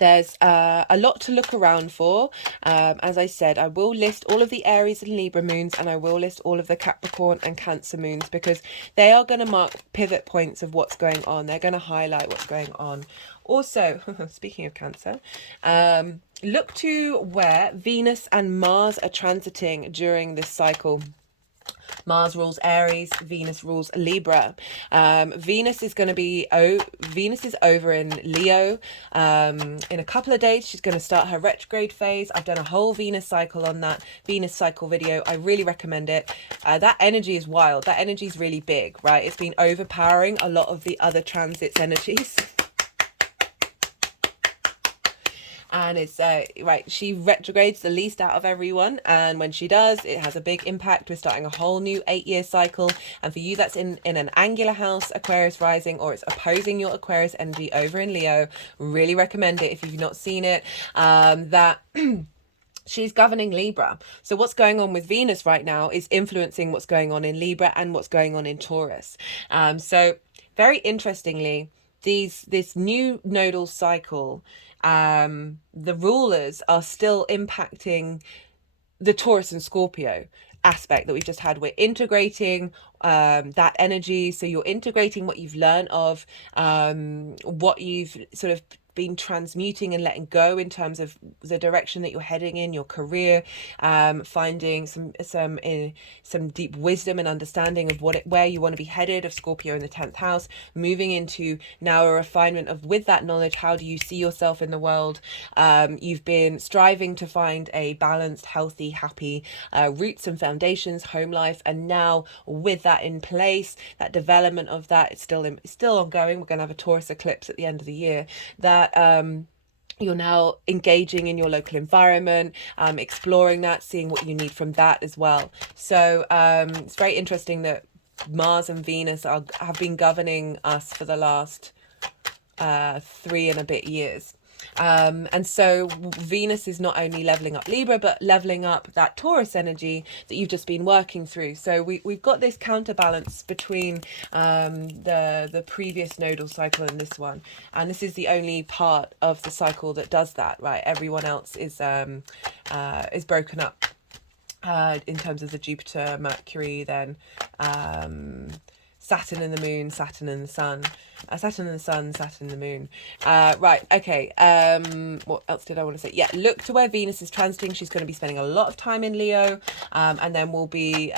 there's a lot to look around for. As I said, I will list all of the Aries and Libra moons, and I will list all of the Capricorn and Cancer moons, because they are going to mark pivot points of what's going on. They're going to highlight what's going on. Also, speaking of Cancer, look to where Venus and Mars are transiting during this cycle. Mars rules Aries, Venus rules Libra. Venus is going to be, Venus is over in Leo. In a couple of days, she's going to start her retrograde phase. I've done a whole Venus cycle on that, Venus cycle video. I really recommend it. That energy is wild. That energy is really big, right? It's been overpowering a lot of the other transits energies. And it's right, she retrogrades the least out of everyone, and when she does, it has a big impact. We're starting a whole new 8-year cycle, and for you that's in an angular house, Aquarius rising, or it's opposing your Aquarius energy over in Leo, really recommend it if you've not seen it. That she's governing Libra. So what's going on with Venus right now is influencing what's going on in Libra and what's going on in Taurus. So very interestingly, this new nodal cycle, the rulers are still impacting the Taurus and Scorpio aspect that we've just had. We're integrating that energy. So you're integrating what you've learned of, what you've sort of been transmuting and letting go in terms of the direction that you're heading in your career, finding some deep wisdom and understanding of where you want to be headed, of Scorpio in the 10th house, moving into now a refinement of, with that knowledge, how do you see yourself in the world. You've been striving to find a balanced, healthy, happy roots and foundations, home life, and now with that in place, that development of that, it's still ongoing. We're going to have a Taurus eclipse at the end of the year, that you're now engaging in your local environment, exploring that, seeing what you need from that as well. So it's very interesting that Mars and Venus have been governing us for the last 3 and a bit years. And so Venus is not only leveling up Libra, but leveling up that Taurus energy that you've just been working through. So we've got this counterbalance between the previous nodal cycle and this one. And this is the only part of the cycle that does that, right? Everyone else is broken up in terms of the Jupiter, Mercury, then Saturn and the moon, Saturn and the sun, Saturn and the sun, Saturn and the moon. Right, okay. What else did I want to say? Yeah, look to where Venus is transiting. She's going to be spending a lot of time in Leo, and then we'll be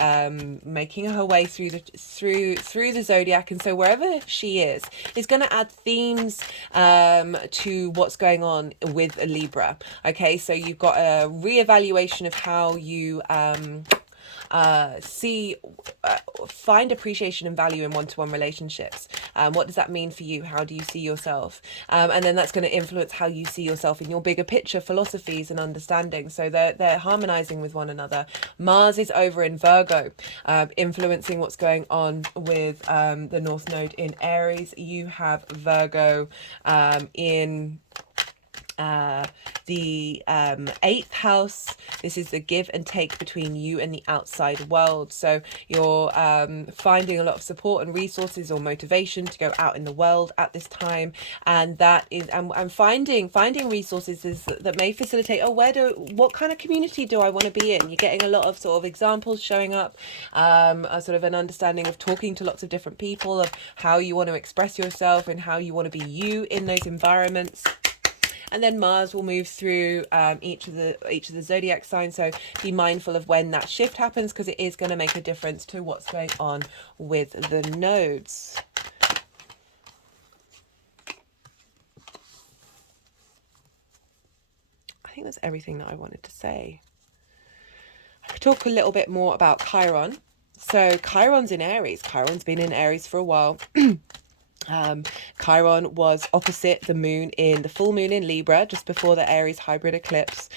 making her way through the zodiac. And so wherever she is going to add themes to what's going on with a Libra. Okay, so you've got a reevaluation of how you find appreciation and value in one-to-one relationships. What does that mean for you? How do you see yourself? And then that's going to influence how you see yourself in your bigger picture philosophies and understanding. So they're harmonizing with one another. Mars is over in Virgo, influencing what's going on with the North Node in Aries. You have Virgo in the 8th house. This is the give and take between you and the outside world. So you're finding a lot of support and resources or motivation to go out in the world at this time, and that is and finding resources that may facilitate, what kind of community do I want to be in. You're getting a lot of sort of examples showing up, a sort of an understanding of talking to lots of different people, of how you want to express yourself and how you want to be you in those environments. And then Mars will move through each of the zodiac signs. So be mindful of when that shift happens, because it is going to make a difference to what's going on with the nodes. I think that's everything that I wanted to say. I could talk a little bit more about Chiron. So Chiron's in Aries. Chiron's been in Aries for a while. Chiron was opposite the moon in the full moon in Libra just before the Aries hybrid eclipse.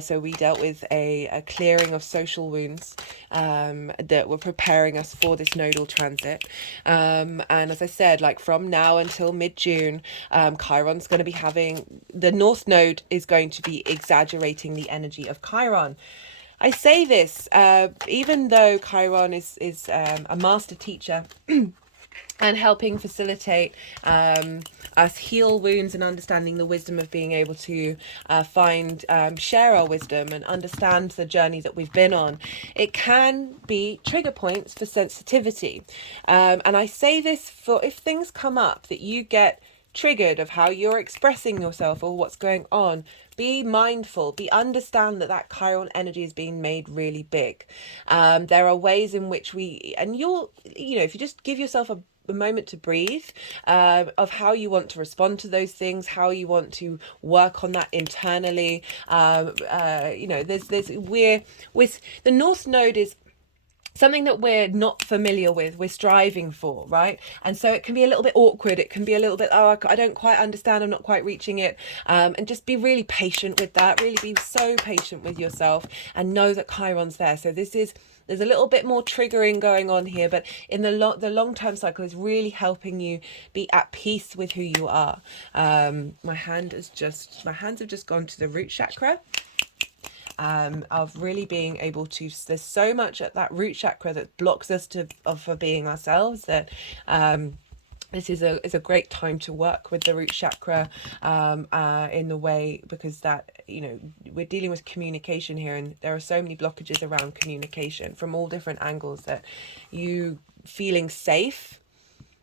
So we dealt with a clearing of social wounds that were preparing us for this nodal transit. And as I said, like from now until mid-June, Chiron's going to be the North Node is going to be exaggerating the energy of Chiron. I say this even though Chiron is a master teacher and helping facilitate us heal wounds and understanding the wisdom of being able to share our wisdom and understand the journey that we've been on. It can be trigger points for sensitivity. And I say this for if things come up that you get triggered of how you're expressing yourself or what's going on, be mindful, understand that Chiron energy is being made really big. There are ways in which if you just give yourself a moment to breathe, of how you want to respond to those things, how you want to work on that internally. With the North Node is something that we're not familiar with, we're striving for, right? And so it can be a little bit awkward. It can be a little bit, I don't quite understand, I'm not quite reaching it. And just be really patient with that, really be so patient with yourself and know that Chiron's there. So there's a little bit more triggering going on here, but in the long-term cycle is really helping you be at peace with who you are. My hands have just gone to the root chakra. Of really being able to, there's so much at that root chakra that blocks us for being ourselves, that this is a great time to work with the root chakra in the way, because that, we're dealing with communication here, and there are so many blockages around communication from all different angles, that you feeling safe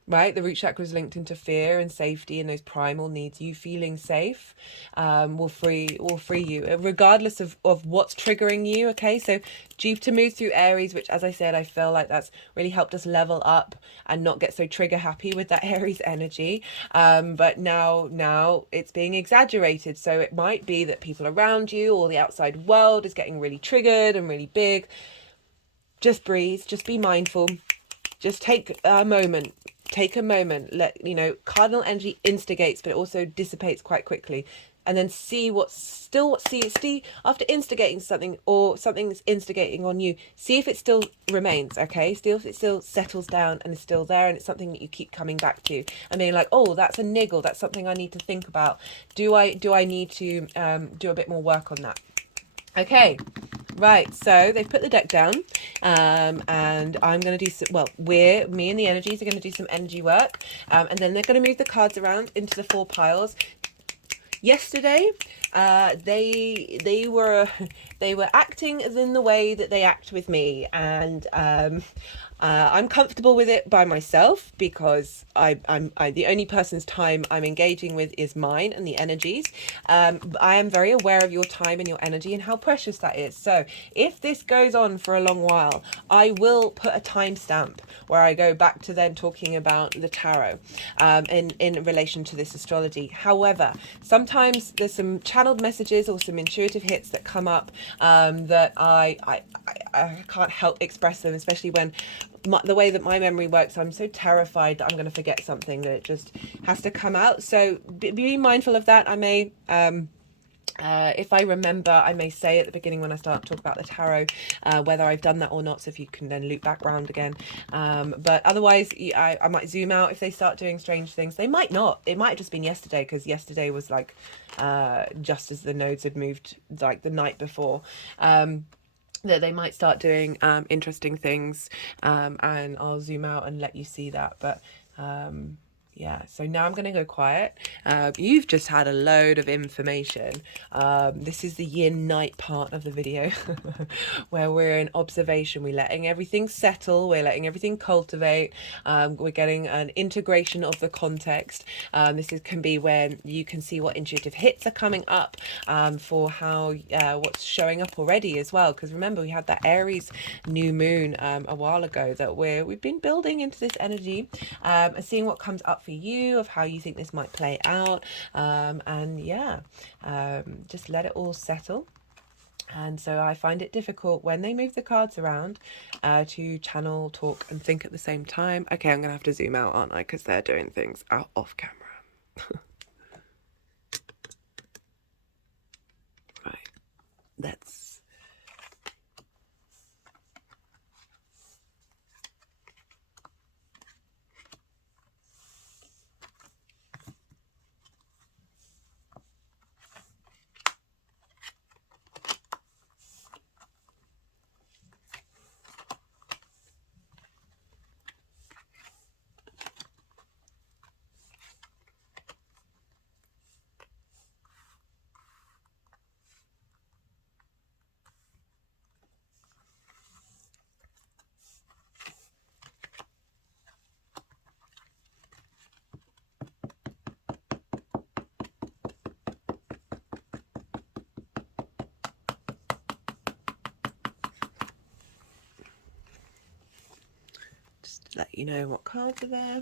right? The root chakra is linked into fear and safety and those primal needs. You feeling safe will free you, regardless of what's triggering you. Okay, so Jupiter moves through Aries, which, as I said, I feel like that's really helped us level up and not get so trigger happy with that Aries energy. But now it's being exaggerated, so it might be that people around you or the outside world is getting really triggered and really big. Just breathe, just be mindful, just take a moment. Let cardinal energy instigates, but it also dissipates quite quickly. And then see after instigating something, or something's instigating on you, see if it still remains. Okay, see if it still settles down and is still there, and it's something that you keep coming back to and being like, oh, that's a niggle, that's something I need to think about. Do I need to do a bit more work on that? Okay, right, so they've put the deck down, and I'm going to do some, me and the energies are going to do some energy work, and then they're going to move the cards around into the 4 piles. Yesterday, they were acting as in the way that they act with me, and I'm comfortable with it by myself, because I'm the only person's time I'm engaging with is mine and the energies. But I am very aware of your time and your energy and how precious that is. So if this goes on for a long while, I will put a timestamp where I go back to then talking about the tarot in relation to this astrology. However, sometimes there's some channeled messages or some intuitive hits that come up that I can't help express them, especially when the way that my memory works, I'm so terrified that I'm going to forget something that it just has to come out. So be mindful of that. I may if I remember, I may say at the beginning when I start to talk about the tarot whether I've done that or not, so if you can then loop back round again. But otherwise, I might zoom out if they start doing strange things. They might not. It might have just been yesterday, because yesterday was like just as the nodes had moved, like the night before. That they might start doing interesting things, and I'll zoom out and let you see that. But yeah, so now I'm going to go quiet. You've just had a load of information. This is the yin night part of the video where we're in observation. We're letting everything settle. We're letting everything cultivate. We're getting an integration of the context. Can be when you can see what intuitive hits are coming up for how what's showing up already as well. Because remember, we had that Aries new moon a while ago that we've been building into this energy and seeing what comes up for you, of how you think this might play out, and yeah, just let it all settle. And so I find it difficult when they move the cards around to channel, talk and think at the same time. Okay, I'm gonna have to zoom out, aren't I, because they're doing things out off camera. Right, let's let you know what cards are there.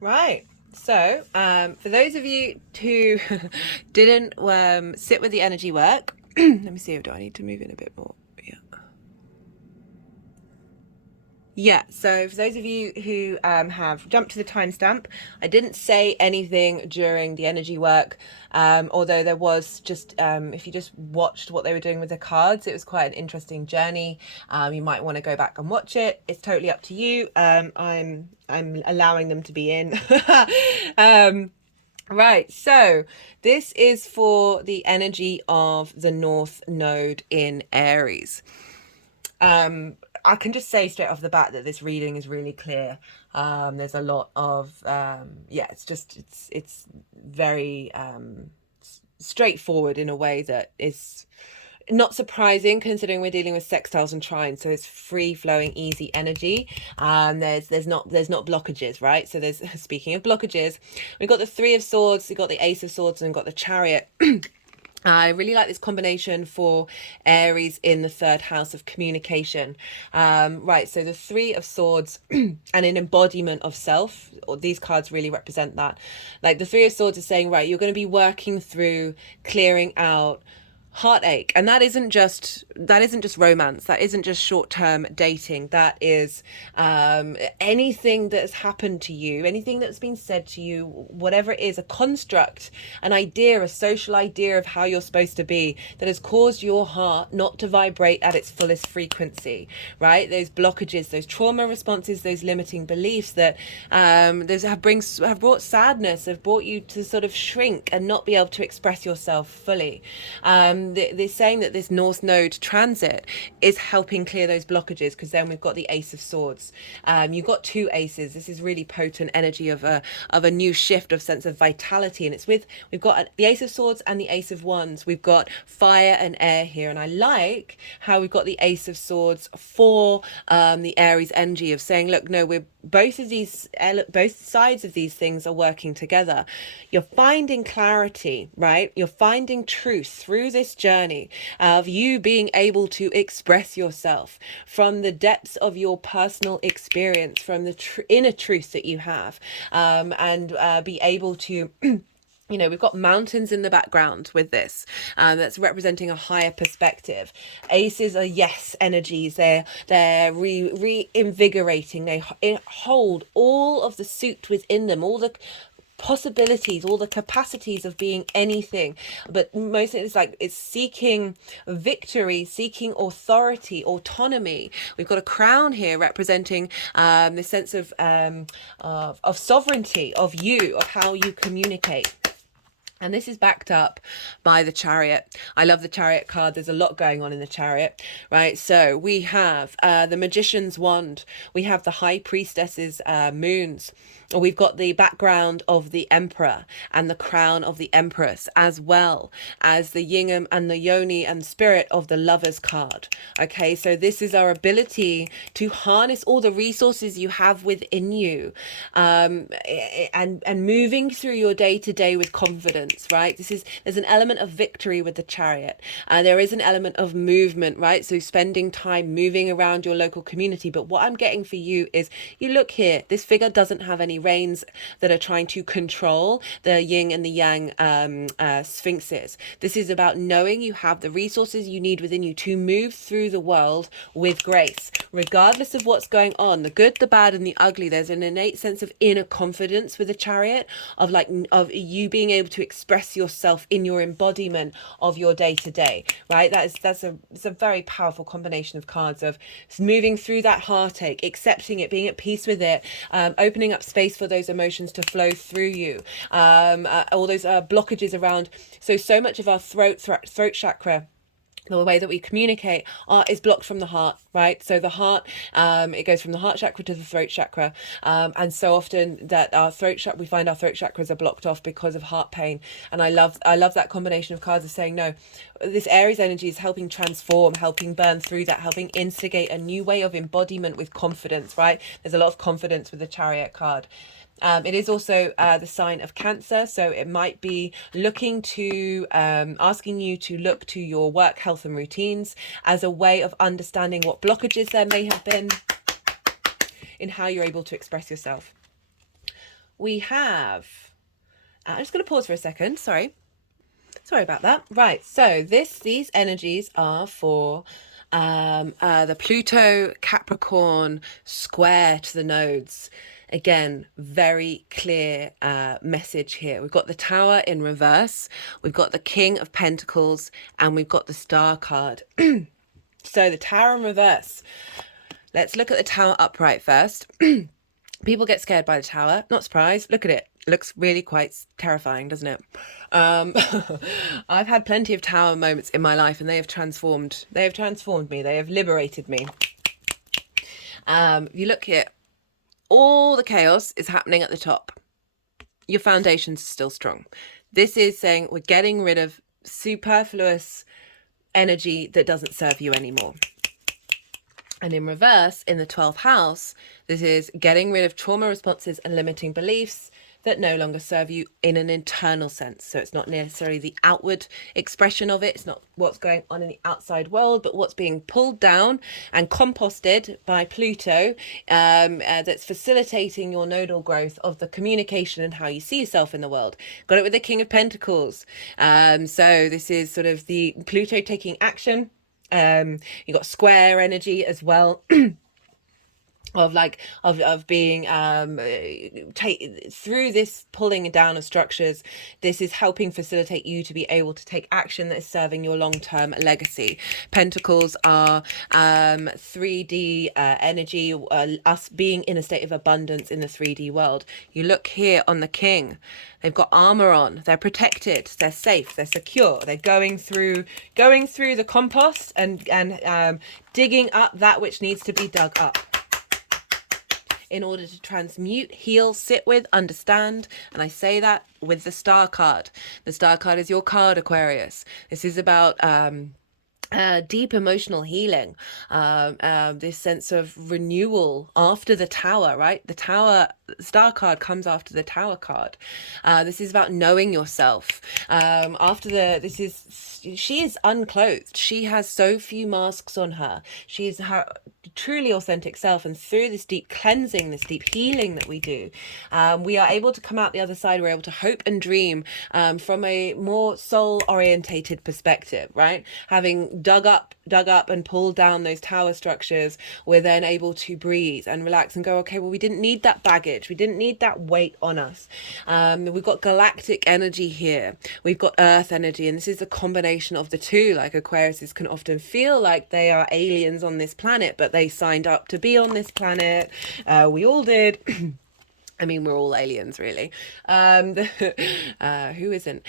Right. So, for those of you who didn't sit with the energy work, let me see, do I need to move in a bit more? Yeah. Yeah, so for those of you who have jumped to the timestamp, I didn't say anything during the energy work, although there was just, if you just watched what they were doing with the cards, it was quite an interesting journey. You might want to go back and watch it. It's totally up to you. I'm allowing them to be in. Right, so this is for the energy of the North Node in Aries. I can just say straight off the bat that this reading is really clear. There's a lot of yeah, it's very straightforward in a way that is not surprising considering we're dealing with sextiles and trines, so it's free flowing, easy energy. There's not blockages, right? So there's, speaking of blockages, we've got the Three of Swords, we've got the Ace of Swords, and we've got the Chariot. I really like this combination for Aries in the third house of communication. Right, so the Three of Swords and an embodiment of self, or these cards really represent that. Like the Three of Swords is saying, right, you're going to be working through clearing out heartache, and that isn't just romance, that isn't just short-term dating, that is anything that's happened to you, anything that's been said to you, whatever it is, a construct, an idea, a social idea of how you're supposed to be, that has caused your heart not to vibrate at its fullest frequency, right? Those blockages, those trauma responses, those limiting beliefs that have brought sadness, have brought you to sort of shrink and not be able to express yourself fully. They're saying that this North Node transit is helping clear those blockages, because then we've got the Ace of Swords. You've got two aces. This is really potent energy of a new shift of sense of vitality, and we've got the Ace of Swords and the Ace of Wands. We've got fire and air here, and I like how we've got the Ace of Swords for the Aries energy of saying, look, no, we're both sides of these things are working together. You're finding clarity, right? You're finding truth through this journey of you being able to express yourself from the depths of your personal experience, from the inner truth that you have, and be able to you know, we've got mountains in the background with this, that's representing a higher perspective. Aces are yes energies. They're reinvigorating. They hold all of the suit within them, all the possibilities, all the capacities of being anything. But mostly it's seeking victory, seeking authority, autonomy. We've got a crown here representing the sense of sovereignty, of you, of how you communicate. And this is backed up by the Chariot. I love the Chariot card. There's a lot going on in the Chariot, right? So we have the Magician's Wand. We have the High Priestess's moons. We've got the background of the Emperor and the crown of the Empress, as well as the Yin and the Yoni and Spirit of the Lover's card. Okay, so this is our ability to harness all the resources you have within you, and moving through your day-to-day with confidence, right? There's an element of victory with the Chariot. There is an element of movement, right? So spending time moving around your local community. But what I'm getting for you is, you look here, this figure doesn't have any reins that are trying to control the yin and the yang sphinxes. This is about knowing you have the resources you need within you to move through the world with grace, regardless of what's going on, the good, the bad, and the ugly. There's an innate sense of inner confidence with the Chariot, of you being able to express yourself in your embodiment of your day-to-day, right? It's a very powerful combination of cards of moving through that heartache, accepting it, being at peace with it, opening up space for those emotions to flow through you, all those blockages around. So much of our throat chakra, the way that we communicate, is blocked from the heart, right? So the heart, it goes from the heart chakra to the throat chakra, and so often that we find our throat chakras are blocked off because of heart pain. And I love that combination of cards of saying, no, this Aries energy is helping transform, helping burn through that, helping instigate a new way of embodiment with confidence, right? There's a lot of confidence with the Chariot card. It is also the sign of Cancer, so it might be looking to asking you to look to your work, health and routines as a way of understanding what blockages there may have been in how you're able to express yourself. we have, I'm just going to pause for a second. Sorry about that. Right, so these energies are for the Pluto Capricorn square to the nodes. Again, very clear message here. We've got the Tower in reverse, we've got the King of Pentacles, and we've got the Star card. So the Tower in reverse. Let's look at the Tower upright first. People get scared by the Tower. Not surprised. Look at it. Looks really quite terrifying, doesn't it? I've had plenty of Tower moments in my life, and they have transformed. They have transformed me. They have liberated me. If you look here, all the chaos is happening at the top. Your foundations are still strong. This is saying we're getting rid of superfluous energy that doesn't serve you anymore. And in reverse, in the 12th house, this is getting rid of trauma responses and limiting beliefs that no longer serve you in an internal sense. So it's not necessarily the outward expression of it. It's not what's going on in the outside world, but what's being pulled down and composted by Pluto, that's facilitating your nodal growth of the communication and how you see yourself in the world. Got it with the King of Pentacles. So this is sort of the Pluto taking action. You got square energy as well. of being through this pulling down of structures. This is helping facilitate you to be able to take action that is serving your long-term legacy. Pentacles are 3D energy, us being in a state of abundance in the 3D world. You look here on the King, they've got armor on, they're protected, they're safe, they're secure, they're going through the compost and digging up that which needs to be dug up, in order to transmute, heal, sit with, understand. And I say that with the Star card. The Star card is your card, Aquarius. This is about deep emotional healing, this sense of renewal after the Tower, right? The Tower, Star card comes after the Tower card. This is about knowing yourself. She is unclothed. She has so few masks on her. She's her truly authentic self, and through this deep cleansing, this deep healing that we do, we are able to come out the other side. We're able to hope and dream from a more soul orientated perspective, right? Having dug up and pulled down those Tower structures, we're then able to breathe and relax and go, okay, well, we didn't need that baggage, we didn't need that weight on us. We've got galactic energy here, we've got earth energy, and this is a combination of the two. Like, Aquariuses can often feel like they are aliens on this planet, but they signed up to be on this planet. We all did. I mean, we're all aliens, really. Who isn't?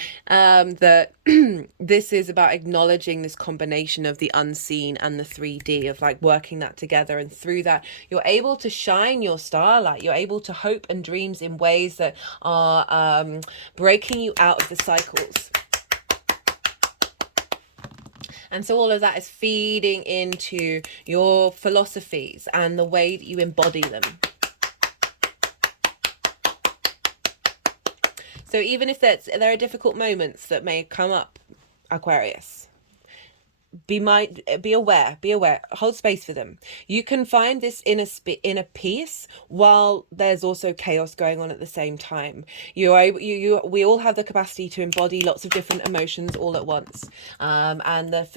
This is about acknowledging this combination of the unseen and the 3D, of like working that together. And through that, you're able to shine your starlight. You're able to hope and dreams in ways that are breaking you out of the cycles. And so all of that is feeding into your philosophies and the way that you embody them. So even if there are difficult moments that may come up, Aquarius, be aware, hold space for them. You can find this inner peace while there's also chaos going on at the same time. We all have the capacity to embody lots of different emotions all at once, and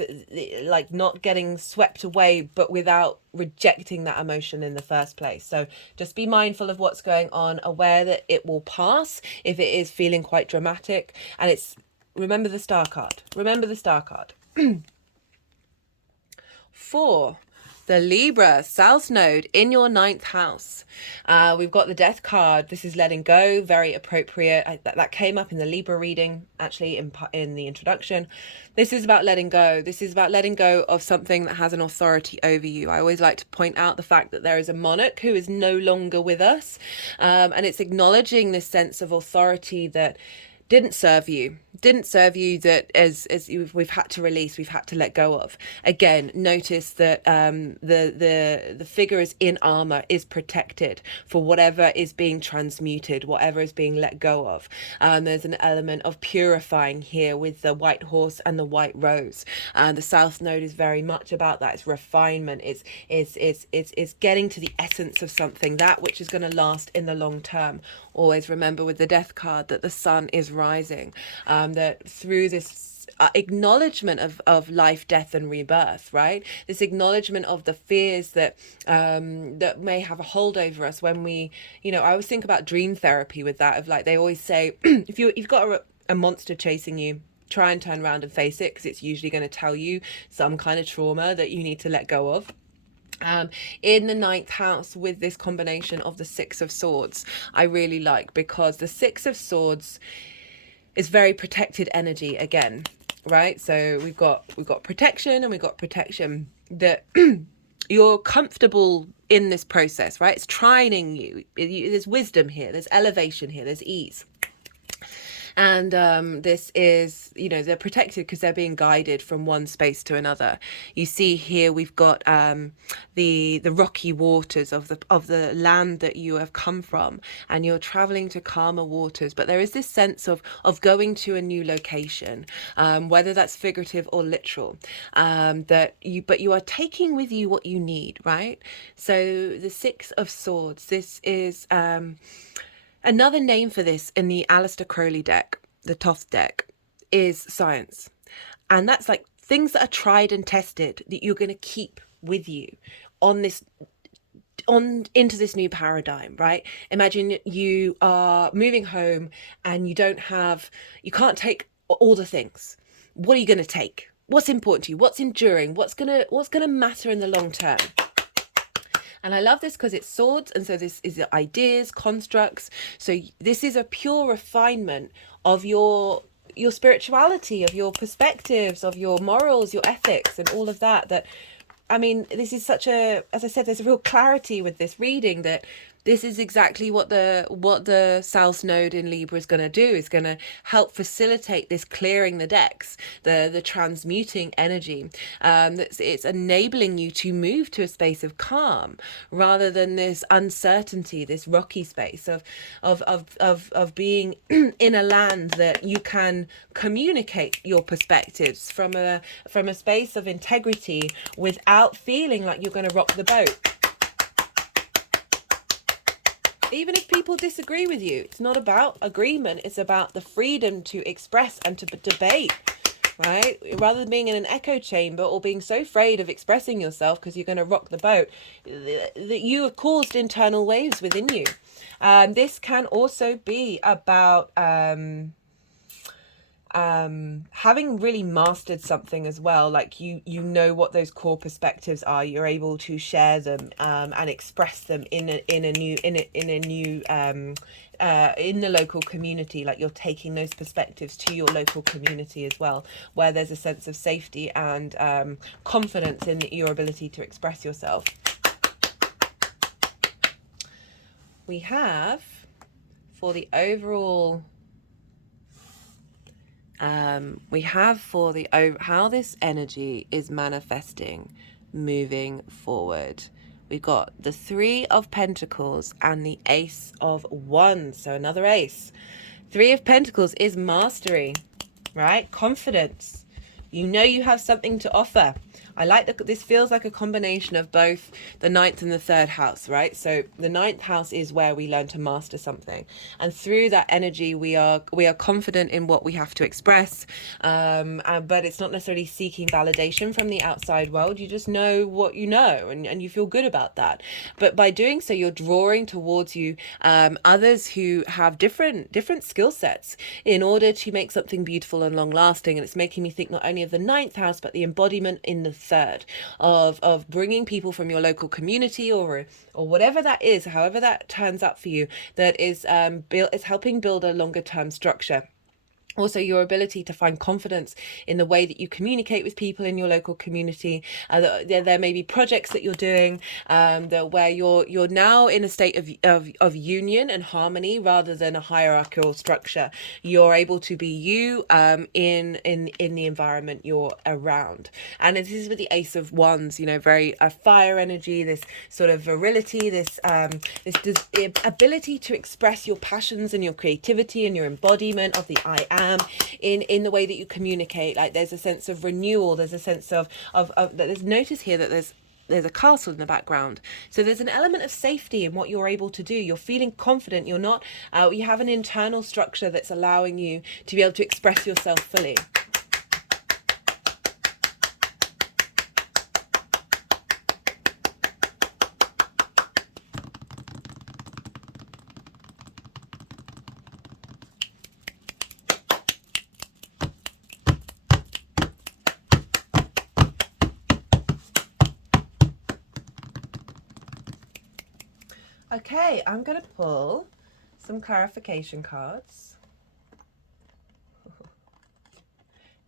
like not getting swept away, but without rejecting that emotion in the first place. So just be mindful of what's going on, aware that it will pass if it is feeling quite dramatic. And remember the Star card. Remember the Star card. For the Libra South Node in your 9th house, we've got the Death card. This is letting go, very appropriate. That came up in the Libra reading, actually, in the introduction. This is about letting go. This is about letting go of something that has an authority over you. I always like to point out the fact that there is a monarch who is no longer with us, and it's acknowledging this sense of authority that didn't serve you, that we've had to release, we've had to let go of. Again, notice that the figure is in armor, is protected for whatever is being transmuted, whatever is being let go of. There's an element of purifying here with the white horse and the white rose. The south node is very much about that. It's refinement. It's getting to the essence of something, that which is going to last in the long term. Always remember with the death card that the sun is rising, that through this acknowledgement of life, death and rebirth, right? This acknowledgement of the fears that that may have a hold over us when we, I always think about dream therapy with that, of like, they always say, if you've got a monster chasing you, try and turn around and face it, because it's usually going to tell you some kind of trauma that you need to let go of. In the 9th house, with this combination of the 6 of Swords, I really like, because the 6 of Swords is very protected energy again, right? So we've got protection, and we've got protection that you're comfortable in this process, right? It's training you. There's wisdom here, there's elevation here, there's ease. And this is, they're protected because they're being guided from one space to another. You see here we've got the rocky waters of the land that you have come from, and you're traveling to calmer waters. But there is this sense of going to a new location, whether that's figurative or literal, but you are taking with you what you need, right? So the 6 of Swords, this is another name for this in the Aleister Crowley deck, the Thoth deck, is science. And that's like things that are tried and tested that you're going to keep with you into this new paradigm, right? Imagine you are moving home and you can't take all the things. What are you going to take? What's important to you? What's enduring? What's going to matter in the long term? And I love this because it's swords, and so this is ideas, constructs. So this is a pure refinement of your spirituality, of your perspectives, of your morals, your ethics, and all of that. I mean, this is such as I said, there's a real clarity with this reading that this is exactly what the South Node in Libra is going to do. Is going to help facilitate this clearing the decks, the transmuting energy. It's enabling you to move to a space of calm rather than this uncertainty, this rocky space of being in a land that you can communicate your perspectives from a space of integrity without feeling like you're going to rock the boat. Even if people disagree with you, it's not about agreement. It's about the freedom to express and to debate, right? Rather than being in an echo chamber or being so afraid of expressing yourself because you're going to rock the boat, that you have caused internal waves within you. This can also be about having really mastered something as well. Like you know what those core perspectives are. You're able to share them and express them in the local community. Like you're taking those perspectives to your local community as well, where there's a sense of safety and confidence in your ability to express yourself. We have, for the overall how this energy is manifesting moving forward. We've got the 3 of Pentacles and the Ace of Wands. So another ace. 3 of Pentacles is mastery, right? Confidence. You know you have something to offer. I like that this feels like a combination of both the 9th and the 3rd house, right? So the 9th house is where we learn to master something, and through that energy we are confident in what we have to express, but it's not necessarily seeking validation from the outside world. You just know what you know, and you feel good about that. But by doing so, you're drawing towards you others who have different skill sets in order to make something beautiful and long lasting. And it's making me think not only of the 9th house, but the embodiment in the 3rd of bringing people from your local community or whatever that is, however that turns up for you, that is helping build a longer term structure. Also, your ability to find confidence in the way that you communicate with people in your local community. There may be projects that you're doing where you're now in a state of union and harmony rather than a hierarchical structure. You're able to be you in the environment you're around. And this is with the Ace of Wands, you know, very fire energy, this sort of virility, this ability to express your passions and your creativity and your embodiment of the I am in the way that you communicate. Like there's a sense of renewal, there's a sense of there's notice here that there's a castle in the background, so there's an element of safety in what you're able to do. You're feeling confident, you're not you have an internal structure that's allowing you to be able to express yourself fully. Okay, I'm going to pull some clarification cards.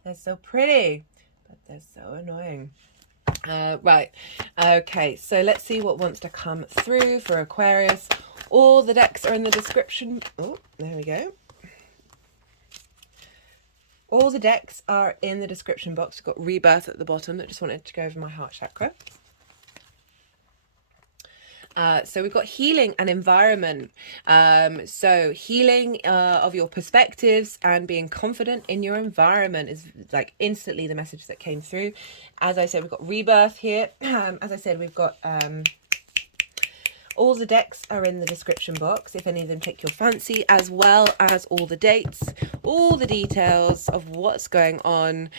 They're so pretty, but they're so annoying. Right, okay, so let's see what wants to come through for Aquarius. All the decks are in the description. Oh, there we go. All the decks are in the description box. We've got Rebirth at the bottom. I just wanted to go over my heart chakra. So we've got healing and environment. So healing of your perspectives and being confident in your environment is like instantly the message that came through. As I said, we've got rebirth here. As I said, we've got all the decks are in the description box if any of them take your fancy, as well as all the dates, all the details of what's going on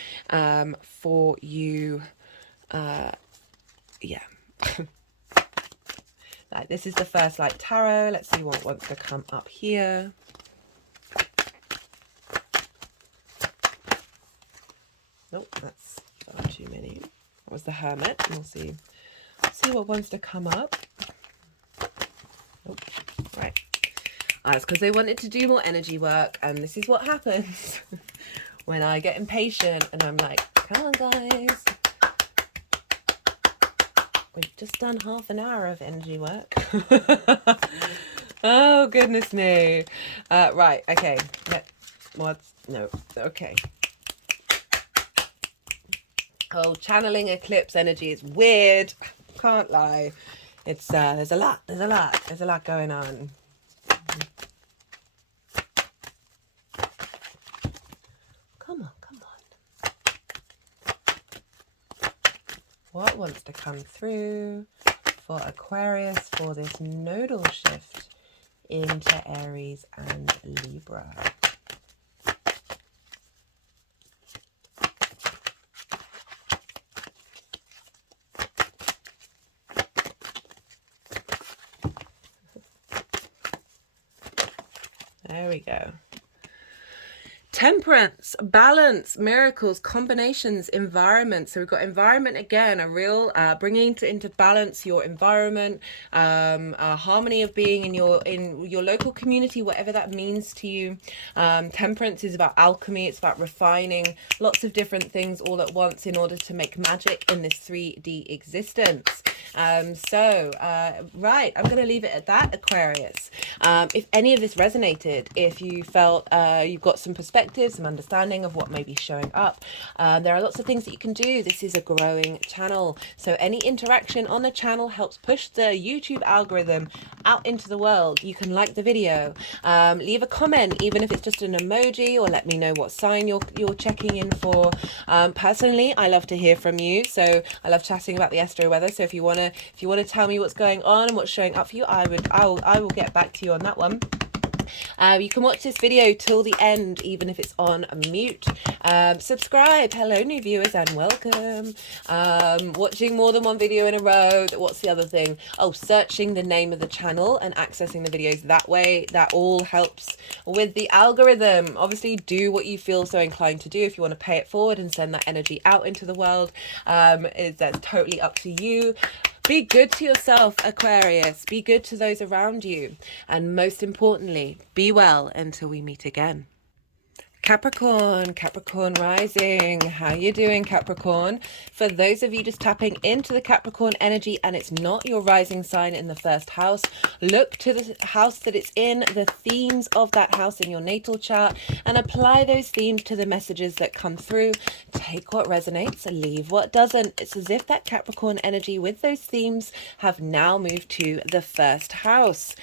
for you. Yeah. Like this is the first light tarot. Let's see what wants to come up here. Nope, that's too many. That was the Hermit. We'll see what wants to come up. Nope. Right. It's because they wanted to do more energy work, and this is what happens when I get impatient and I'm like, come on guys. We've just done half an hour of energy work. Oh, goodness me. Right, okay. No, okay. Oh, channeling eclipse energy is weird. Can't lie. It's, there's a lot going on. Come on. What wants to come through for Aquarius for this nodal shift into Aries and Libra? There we go. Temperance, balance, miracles, combinations, environment. So we've got environment again, a real bringing into balance your environment, a harmony of being in your local community, whatever that means to you. Temperance is about alchemy. It's about refining lots of different things all at once in order to make magic in this 3D existence. Right, I'm going to leave it at that, Aquarius. If any of this resonated, if you felt you've got some perspective, some understanding of what may be showing up, there are lots of things that you can do. This is a growing channel, so any interaction on the channel helps push the YouTube algorithm out into the world. You can like the video, leave a comment, even if it's just an emoji, or let me know what sign you're checking in for. Personally, I love to hear from you, so I love chatting about the astro weather. So if you want to tell me what's going on and what's showing up for you, I will get back to you on that one. You can watch this video till the end, even if it's on mute. Subscribe. Hello, new viewers, and welcome. Watching more than one video in a row. What's the other thing? Oh, searching the name of the channel and accessing the videos that way. That all helps with the algorithm. Obviously, do what you feel so inclined to do. If you want to pay it forward and send that energy out into the world, that's totally up to you. Be good to yourself, Aquarius. Be good to those around you. And most importantly, be well until we meet again. Capricorn rising. How you doing, Capricorn? For those of you just tapping into the Capricorn energy and it's not your rising sign in the first house, look to the house that it's in, the themes of that house in your natal chart, and apply those themes to the messages that come through. Take what resonates and leave what doesn't. It's as if that Capricorn energy with those themes have now moved to the first house.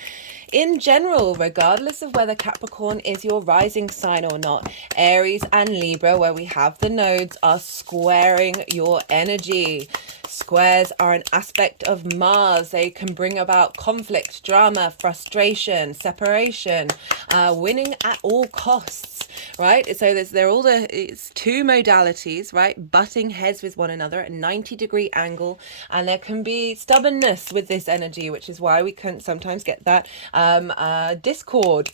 In general, regardless of whether Capricorn is your rising sign or not, Aries and Libra, where we have the nodes, are squaring your energy. Squares are an aspect of Mars. They can bring about conflict, drama, frustration, separation, winning at all costs, right? So it's two modalities, right? Butting heads with one another at a 90-degree angle, and there can be stubbornness with this energy, which is why we can sometimes get that discord.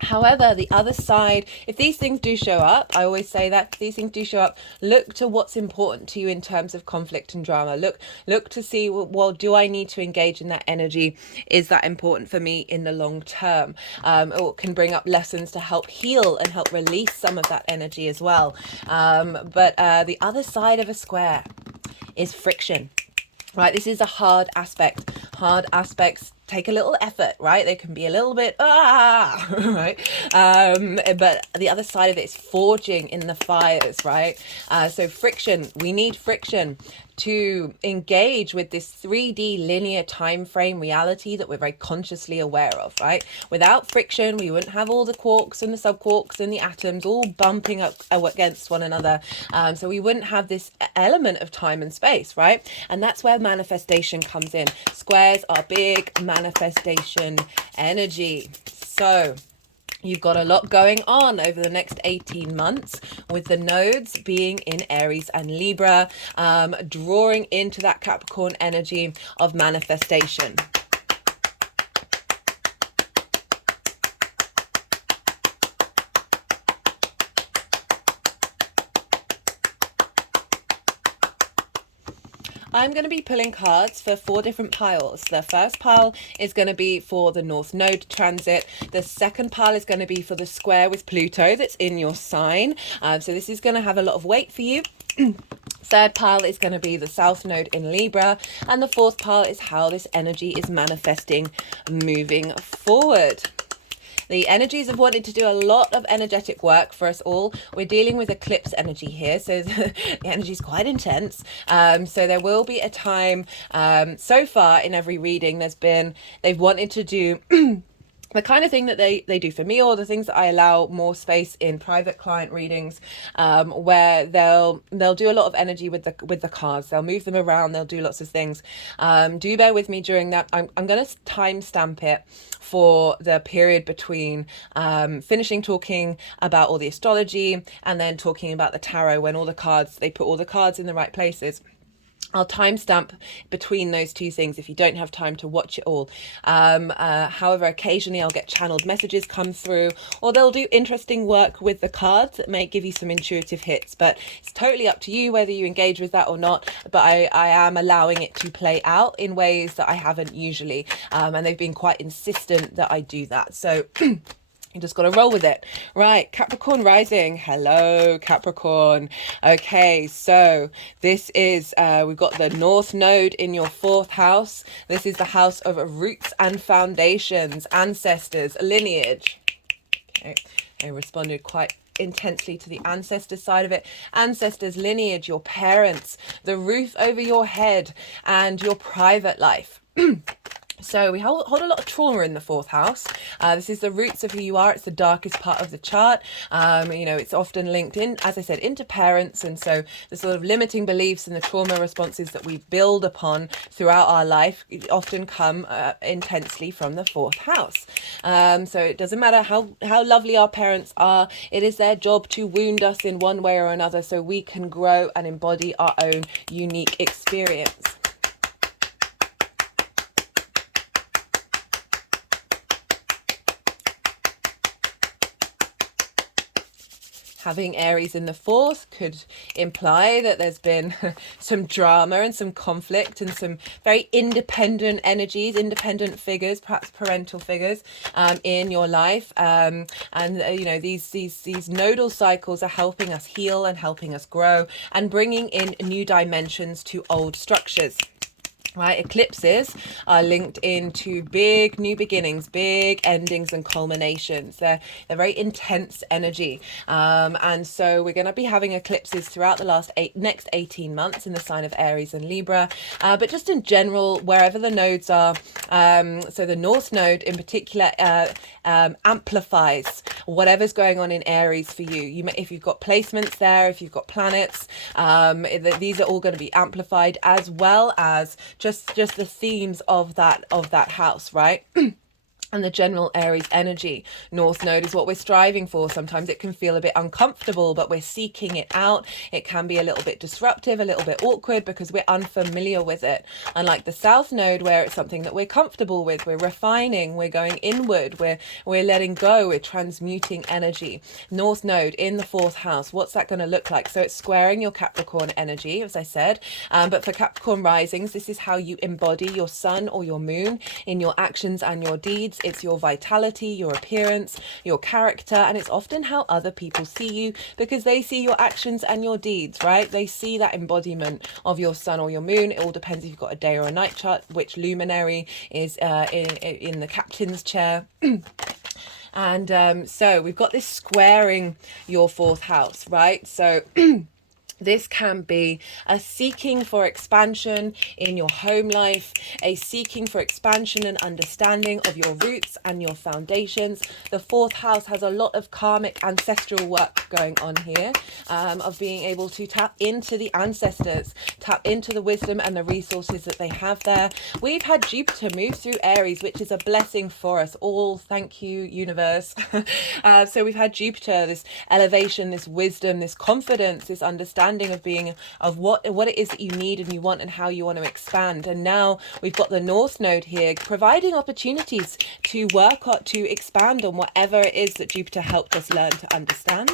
However, the other side, if these things do show up, I always say that if these things do show up, look to what's important to you in terms of conflict and drama. Look to see, well, do I need to engage in that energy? Is that important for me in the long term? Or it can bring up lessons to help heal and help release some of that energy as well. But the other side of a square is friction. Right, this is a hard aspect. Hard aspects take a little effort, right? They can be a little bit, right? But the other side of it is forging in the fires, right? So friction, we need friction to engage with this 3D linear time frame reality that we're very consciously aware of, right? Without friction, we wouldn't have all the quarks and the subquarks and the atoms all bumping up against one another. So we wouldn't have this element of time and space, right? And that's where manifestation comes in. Squares are big manifestation energy. So you've got a lot going on over the next 18 months with the nodes being in Aries and Libra, drawing into that Capricorn energy of manifestation. I'm going to be pulling cards for 4 different piles. The first pile is going to be for the North Node transit. The second pile is going to be for the square with Pluto that's in your sign. So this is going to have a lot of weight for you. Third pile is going to be the South Node in Libra. And the fourth pile is how this energy is manifesting moving forward. The energies have wanted to do a lot of energetic work for us all. We're dealing with eclipse energy here, so the energy is quite intense. So there will be a time, so far in every reading, they've wanted to do the kind of thing that they do for me, or the things that I allow more space in private client readings, where they'll do a lot of energy with the cards. They'll move them around. They'll do lots of things. Do bear with me during that. I'm going to timestamp it for the period between finishing talking about all the astrology and then talking about the tarot, when they put all the cards in the right places. I'll timestamp between those two things if you don't have time to watch it all. However, occasionally I'll get channeled messages come through, or they'll do interesting work with the cards that may give you some intuitive hits, but it's totally up to you whether you engage with that or not. But I am allowing it to play out in ways that I haven't usually, and they've been quite insistent that I do that. So you just got to roll with it. Right, Capricorn rising. Hello, Capricorn. Okay, so this is, we've got the North Node in your 4th house. This is the house of roots and foundations, ancestors, lineage. Okay, I responded quite intensely to the ancestor side of it. Ancestors, lineage, your parents, the roof over your head, and your private life. So we hold a lot of trauma in the 4th house. This is the roots of who you are. It's the darkest part of the chart. It's often linked in, as I said, into parents. And so the sort of limiting beliefs and the trauma responses that we build upon throughout our life often come intensely from the 4th house. So it doesn't matter how lovely our parents are. It is their job to wound us in one way or another so we can grow and embody our own unique experience. Having Aries in the fourth could imply that there's been some drama and some conflict and some very independent energies, independent figures, perhaps parental figures in your life. You know, these nodal cycles are helping us heal and helping us grow and bringing in new dimensions to old structures. Right, eclipses are linked into big new beginnings, big endings and culminations. They're very intense energy, and so we're going to be having eclipses throughout the next 18 months in the sign of Aries and Libra, but just in general, wherever the nodes are. So the North Node in particular amplifies whatever's going on in Aries for you. If you've got placements there, if you've got planets, these are all going to be amplified, as well as just the themes of that house, right? And the general Aries energy. North Node is what we're striving for. Sometimes it can feel a bit uncomfortable, but we're seeking it out. It can be a little bit disruptive, a little bit awkward, because we're unfamiliar with it. Unlike the South Node, where it's something that we're comfortable with, we're refining, we're going inward, we're letting go, we're transmuting energy. North Node in the fourth house, what's that going to look like? So it's squaring your Capricorn energy, as I said, but for Capricorn risings, this is how you embody your sun or your moon in your actions and your deeds. It's your vitality, your appearance, your character, and it's often how other people see you, because they see your actions and your deeds, right? They see that embodiment of your sun or your moon. It all depends if you've got a day or a night chart, which luminary is in the captain's chair. And so we've got this squaring your fourth house, right? So this can be a seeking for expansion in your home life, a seeking for expansion and understanding of your roots and your foundations. The fourth house has a lot of karmic ancestral work going on here, of being able to tap into the ancestors, tap into the wisdom and the resources that they have there. We've had Jupiter move through Aries, which is a blessing for us all. Thank you, universe. So we've had Jupiter, this elevation, this wisdom, this confidence, this understanding of what it is that you need and you want and how you want to expand. And now we've got the North Node here providing opportunities to work on, to expand on whatever it is that Jupiter helped us learn to understand.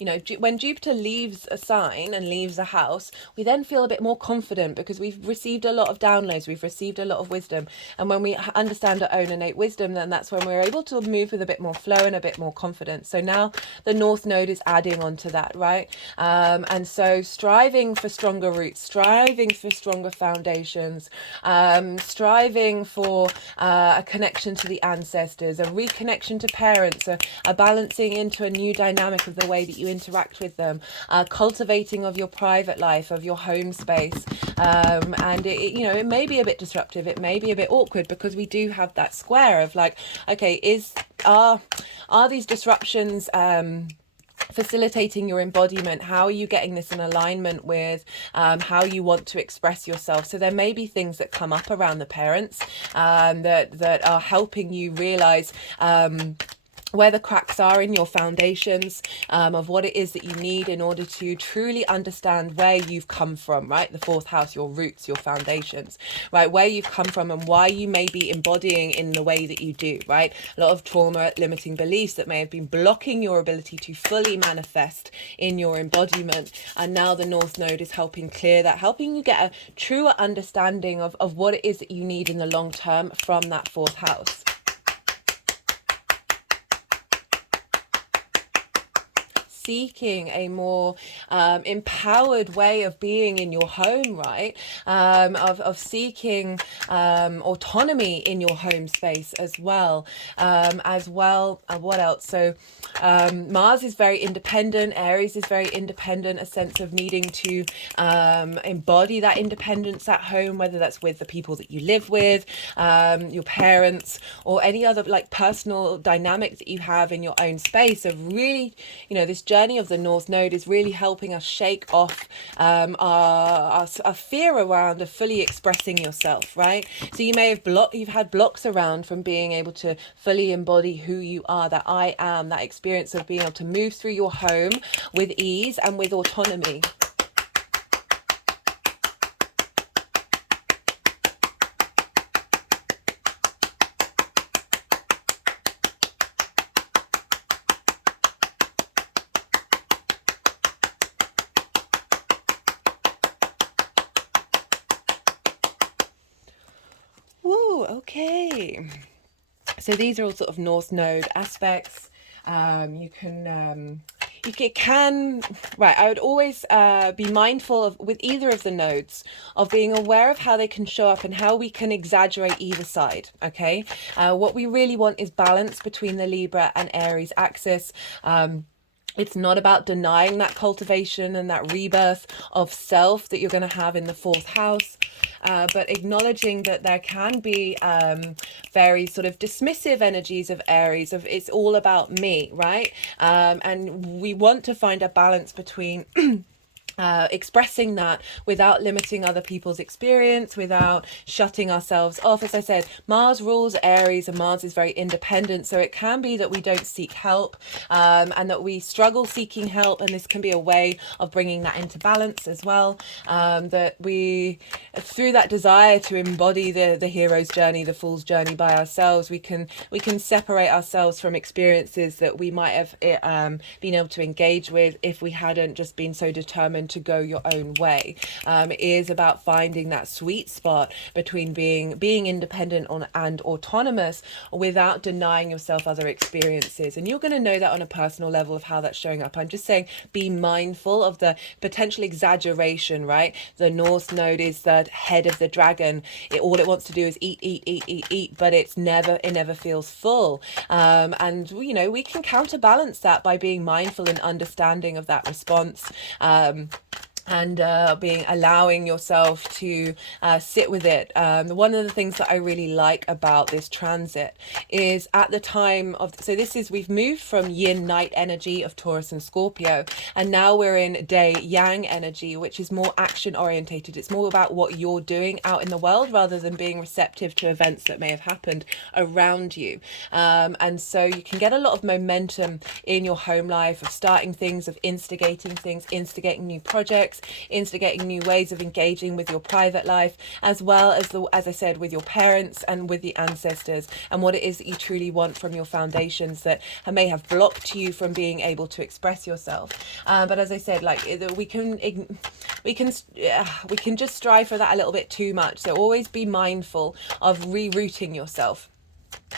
You know, when Jupiter leaves a sign and leaves a house, we then feel a bit more confident because we've received a lot of downloads, we've received a lot of wisdom. And when we understand our own innate wisdom, then that's when we're able to move with a bit more flow and a bit more confidence. So now the North Node is adding on to that, right? And so striving for stronger roots, striving for stronger foundations, striving for a connection to the ancestors, a reconnection to parents, a balancing into a new dynamic of the way that you interact with them, cultivating of your private life, of your home space, and you know, it may be a bit disruptive, it may be a bit awkward, because we do have that square of like, okay, are these disruptions facilitating your embodiment? How are you getting this in alignment with how you want to express yourself? So there may be things that come up around the parents that are helping you realize where the cracks are in your foundations, of what it is that you need in order to truly understand where you've come from, right? The fourth house, your roots, your foundations, right? Where you've come from and why you may be embodying in the way that you do, right? A lot of trauma, limiting beliefs that may have been blocking your ability to fully manifest in your embodiment. And now the North Node is helping clear that, helping you get a truer understanding of what it is that you need in the long term from that fourth house. Seeking a more empowered way of being in your home, right? Of seeking autonomy in your home space as well. What else? So Mars is very independent, Aries is very independent, a sense of needing to embody that independence at home, whether that's with the people that you live with, your parents, or any other like personal dynamic that you have in your own space. Of really, you know, this journey of the North Node is really helping us shake off our fear around of fully expressing yourself, right? So you may have you've had blocks around from being able to fully embody who you are, that I am, that experience of being able to move through your home with ease and with autonomy. okay. So these are all sort of North Node aspects. You can, right, I would always be mindful of, with either of the nodes, of being aware of how they can show up and how we can exaggerate either side, okay? What we really want is balance between the Libra and Aries axis. It's not about denying that cultivation and that rebirth of self that you're going to have in the fourth house, but acknowledging that there can be very sort of dismissive energies of Aries, of it's all about me, right? And we want to find a balance between expressing that without limiting other people's experience, without shutting ourselves off. As I said, Mars rules Aries and Mars is very independent, so it can be that we don't seek help, and that we struggle seeking help, and this can be a way of bringing that into balance as well, that we, through that desire to embody the hero's journey, the fool's journey by ourselves, we can separate ourselves from experiences that we might have been able to engage with if we hadn't just been so determined to go your own way. It is about finding that sweet spot between being independent and autonomous without denying yourself other experiences. And you're going to know that on a personal level of how that's showing up. I'm just saying, be mindful of the potential exaggeration, right? The North Node is the head of the dragon. All it wants to do is eat, but it never feels full. And you know, we can counterbalance that by being mindful and understanding of that response. And allowing yourself to sit with it. One of the things that I really like about this transit is at the time of, so this is, we've moved from yin night energy of Taurus and Scorpio, and now we're in day yang energy, which is more action orientated. It's more about what you're doing out in the world rather than being receptive to events that may have happened around you. And so you can get a lot of momentum in your home life of starting things, of instigating things, instigating new projects, instigating new ways of engaging with your private life, as well as as I said, with your parents and with the ancestors, and what it is that you truly want from your foundations that may have blocked you from being able to express yourself. But as I said, like, we can just strive for that a little bit too much. So always be mindful of rerouting yourself.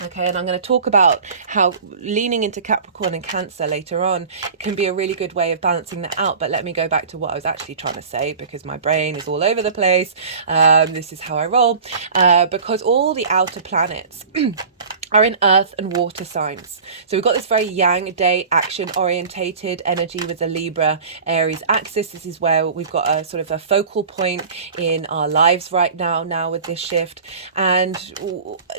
Okay, and I'm going to talk about how leaning into Capricorn and Cancer later on can be a really good way of balancing that out. But let me go back to what I was actually trying to say, because my brain is all over the place. This is how I roll, because all the outer planets are in earth and water signs. So we've got this very yang day action orientated energy with the Libra Aries axis. This is where we've got a sort of a focal point in our lives right now with this shift. And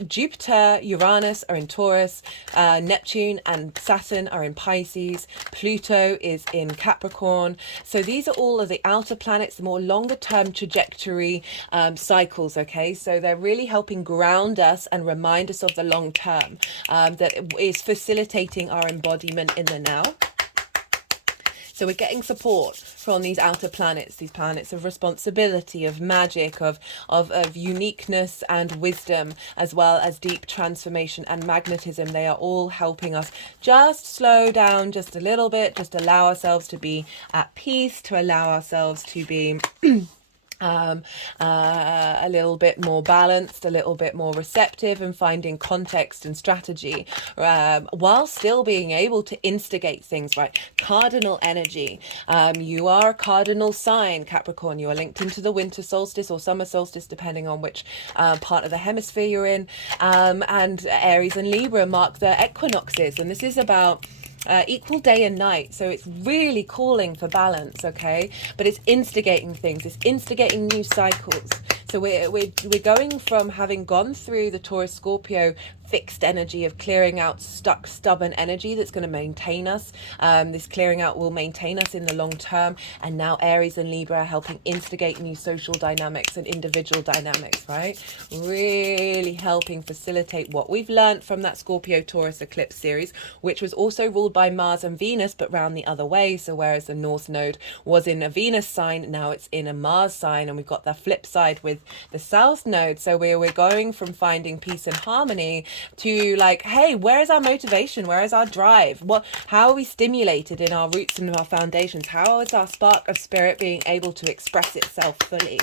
Jupiter, Uranus are in Taurus, Neptune and Saturn are in Pisces, Pluto is in Capricorn. So these are all of the outer planets, the more longer term trajectory cycles, okay? So they're really helping ground us and remind us of the long term, that is facilitating our embodiment in the now. So we're getting support from these outer planets, these planets of responsibility, of magic, of uniqueness and wisdom, as well as deep transformation and magnetism. They are all helping us just slow down just a little bit, just allow ourselves to be at peace, to allow ourselves to be a little bit more balanced, a little bit more receptive, and finding context and strategy, while still being able to instigate things, right? Cardinal energy. You are a cardinal sign, Capricorn. You are linked into the winter solstice or summer solstice, depending on which part of the hemisphere you're in. And Aries and Libra mark the equinoxes, and this is about equal day and night. So it's really calling for balance, okay? But it's instigating things, it's instigating new cycles. So we're going from having gone through the Taurus Scorpio fixed energy of clearing out stuck, stubborn energy that's going to maintain us. This clearing out will maintain us in the long term. And now Aries and Libra are helping instigate new social dynamics and individual dynamics, right? Really helping facilitate what we've learned from that Scorpio Taurus eclipse series, which was also ruled by Mars and Venus, but round the other way. So whereas the North Node was in a Venus sign, now it's in a Mars sign, and we've got the flip side with the South Node. So we're going from finding peace and harmony to like, hey, where is our motivation? Where is our drive? How are we stimulated in our roots and our foundations? How is our spark of spirit being able to express itself fully?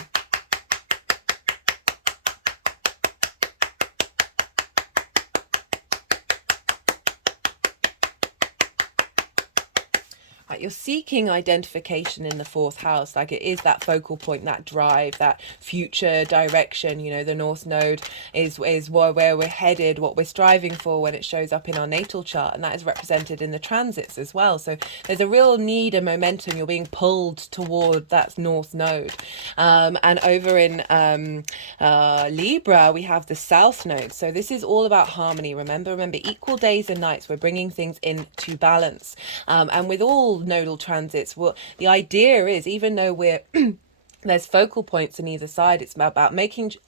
Like you're seeking identification in the fourth house. Like it is that focal point, that drive, that future direction. You know, the North Node is where we're headed, what we're striving for when it shows up in our natal chart. And that is represented in the transits as well. So there's a real need and momentum. You're being pulled toward that North Node. And over in Libra, we have the South Node. So this is all about harmony. Remember, equal days and nights. We're bringing things into balance. And with all nodal transits, well, the idea is, even though we're there's focal points in either side, it's about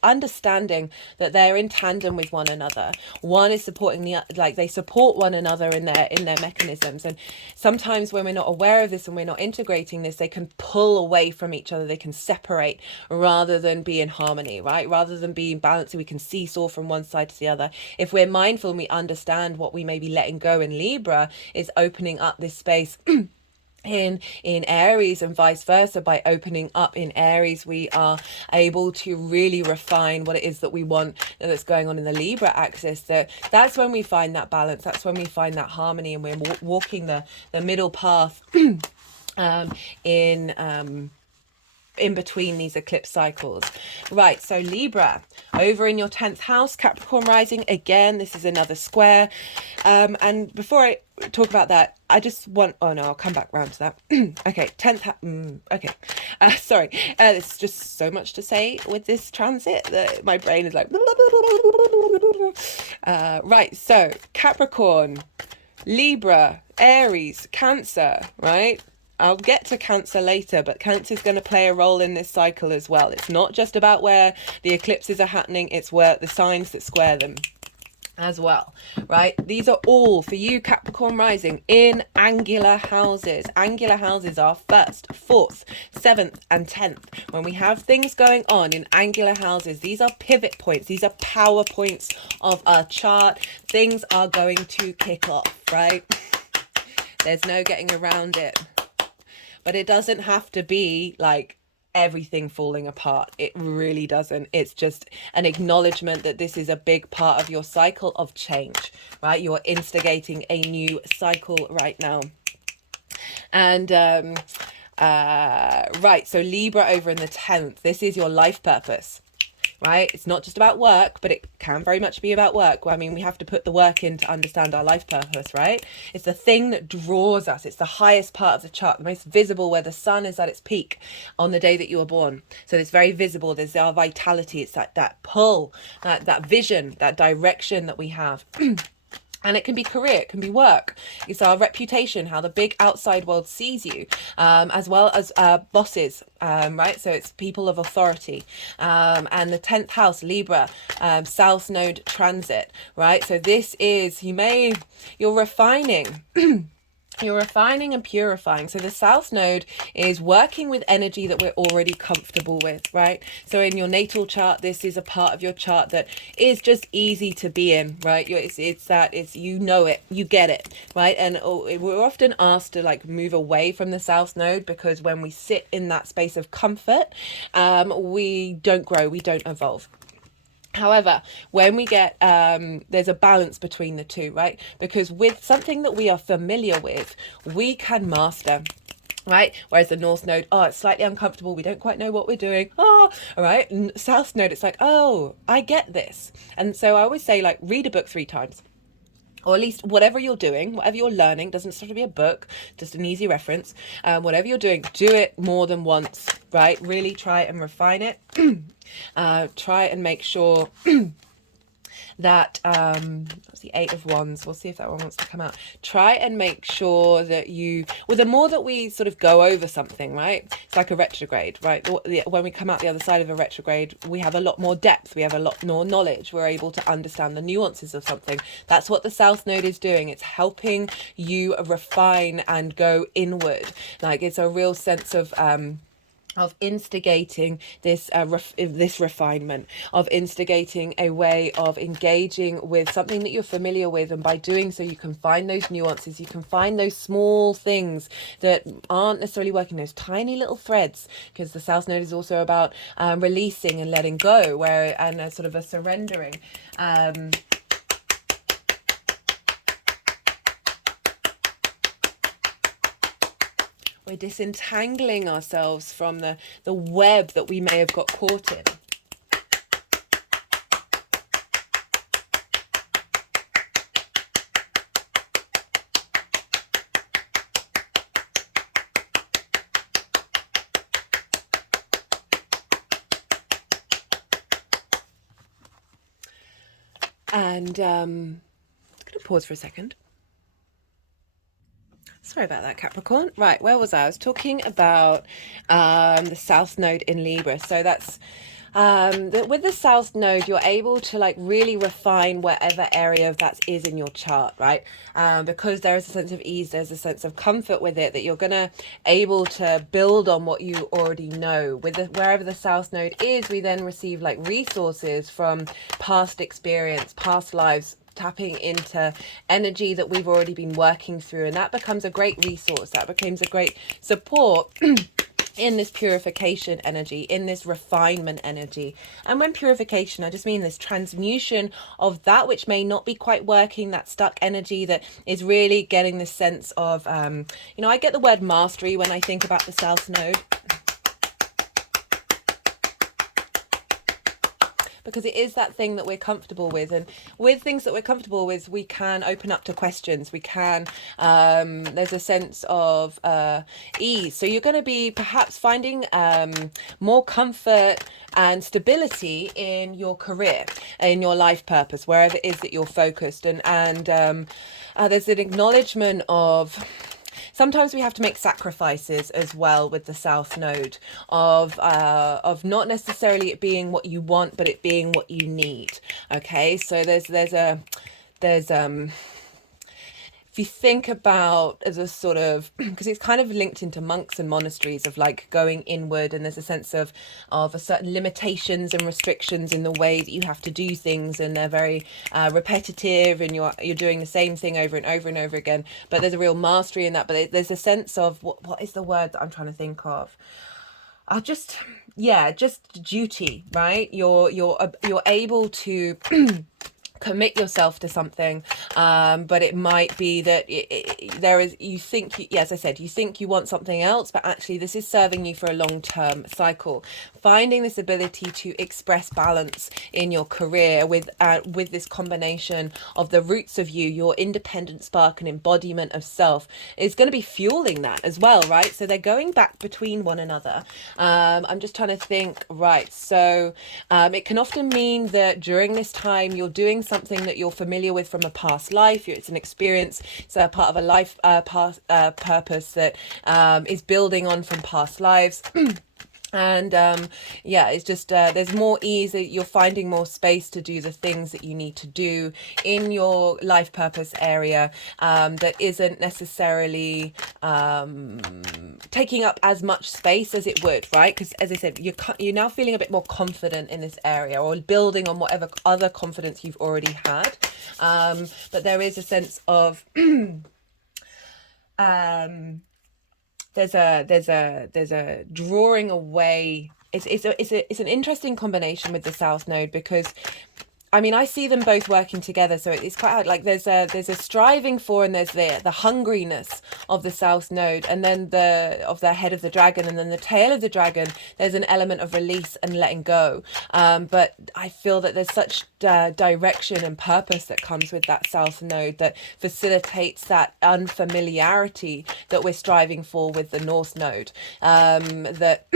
understanding that they're in tandem with one another. One is supporting the, like they support one another in their mechanisms. And sometimes when we're not aware of this and we're not integrating this, they can pull away from each other. They can separate rather than be in harmony, right? Rather than being balanced, we can seesaw from one side to the other. If we're mindful and we understand what we may be letting go in Libra, is opening up this space in Aries, and vice versa. By opening up in Aries, we are able to really refine what it is that we want that's going on in the Libra axis. That's when we find that balance, that's when we find that harmony, and we're walking the middle path in between these eclipse cycles. Right, so Libra, over in your 10th house, Capricorn rising, again, this is another square. And before I talk about that, I just want, oh no, I'll come back round to that. Okay, 10th, okay, sorry, there's just so much to say with this transit that my brain is like, right, so Capricorn, Libra, Aries, Cancer, right? I'll get to Cancer later, but Cancer is going to play a role in this cycle as well. It's not just about where the eclipses are happening, it's where the signs that square them as well, right? These are all for you, Capricorn rising, in angular houses. Angular houses are 1st, 4th, 7th and 10th. When we have things going on in angular houses, these are pivot points, these are power points of our chart. Things are going to kick off, right? There's no getting around it. But it doesn't have to be like everything falling apart. It really doesn't. It's just an acknowledgement that this is a big part of your cycle of change, right? You're instigating a new cycle right now. And right, so Libra over in the 10th, this is your life purpose. Right? It's not just about work, but it can very much be about work. I mean, we have to put the work in to understand our life purpose, right? It's the thing that draws us. It's the highest part of the chart, the most visible, where the sun is at its peak on the day that you were born. So it's very visible. There's our vitality. It's that pull, that vision, that direction that we have. And it can be career, it can be work. It's our reputation, how the big outside world sees you, as well as bosses, right? So it's people of authority. And the 10th house, Libra, South Node transit, right? So this is, you're refining. You're refining and purifying. So the South Node is working with energy that we're already comfortable with, right? So in your natal chart, this is a part of your chart that is just easy to be in, right? It's you know it, you get it, right? And we're often asked to like move away from the South Node, because when we sit in that space of comfort, we don't grow, we don't evolve. However, when we get, there's a balance between the two, right? Because with something that we are familiar with, we can master, right? Whereas the North Node, oh, it's slightly uncomfortable. We don't quite know what we're doing. Oh, all right. And South Node, it's like, oh, I get this. And so I always say, like, read a book 3 times. Or at least whatever you're doing, whatever you're learning, doesn't have to be a book, just an easy reference. Whatever you're doing, do it more than once, right? Really try and refine it. Try and make sure that, that's the 8 of Wands. We'll see if that one wants to come out. Try and make sure that the more that we sort of go over something, right? It's like a retrograde, right? When we come out the other side of a retrograde, we have a lot more depth. We have a lot more knowledge. We're able to understand the nuances of something. That's what the South Node is doing. It's helping you refine and go inward. Like, it's a real sense of instigating this refinement, of instigating a way of engaging with something that you're familiar with, and by doing so you can find those nuances, you can find those small things that aren't necessarily working, those tiny little threads, because the South Node is also about releasing and letting go, and a sort of a surrendering. We're disentangling ourselves from the web that we may have got caught in. And I'm going to pause for a second. Sorry about that, Capricorn. Right, where was I? I was talking about the South Node in Libra. So that's with the South Node, you're able to like really refine whatever area of that is in your chart, right? Because there is a sense of ease, there's a sense of comfort with it, that you're gonna able to build on what you already know. With wherever the South Node is, we then receive like resources from past experience, past lives, tapping into energy that we've already been working through, and that becomes a great resource, that becomes a great support in this purification energy, in this refinement energy. And when purification, I just mean this transmutation of that which may not be quite working, that stuck energy that is really getting this sense of you know, I get the word mastery when I think about the South Node, because it is that thing that we're comfortable with, and with things that we're comfortable with, we can open up to questions. We can there's a sense of ease, so you're going to be perhaps finding more comfort and stability in your career, in your life purpose, wherever it is that you're focused. And there's an acknowledgement of sometimes we have to make sacrifices as well with the South Node, of not necessarily it being what you want, but it being what you need. Okay, so there's if you think about as a sort of, because it's kind of linked into monks and monasteries, of like going inward, and there's a sense of a certain limitations and restrictions in the way that you have to do things, and they're very repetitive, and you're doing the same thing over and over and over again, but there's a real mastery in that. But there's a sense of what is the word that I'm trying to think of? Just duty, right? You're able to commit yourself to something, but it might be that there is, you think, as I said, you think you want something else, but actually this is serving you for a long-term cycle. Finding this ability to express balance in your career with this combination of the roots of you, your independent spark and embodiment of self, is going to be fueling that as well, right? So they're going back between one another. I'm just trying to think, right? So it can often mean that during this time you're doing something that you're familiar with from a past life. It's an experience, it's a part of a life purpose that is building on from past lives. And it's just there's more ease, you're finding more space to do the things that you need to do in your life purpose area, that isn't necessarily taking up as much space as it would, right? Because as I said, you're now feeling a bit more confident in this area, or building on whatever other confidence you've already had, but there is a sense of there's a drawing away. It's an interesting combination with the South Node, because I mean, I see them both working together, so it's quite hard. Like there's a striving for, and there's the hungriness of the South Node, and then the head of the dragon, and then the tail of the dragon. There's an element of release and letting go. But I feel that there's such direction and purpose that comes with that South Node, that facilitates that unfamiliarity that we're striving for with the North Node. That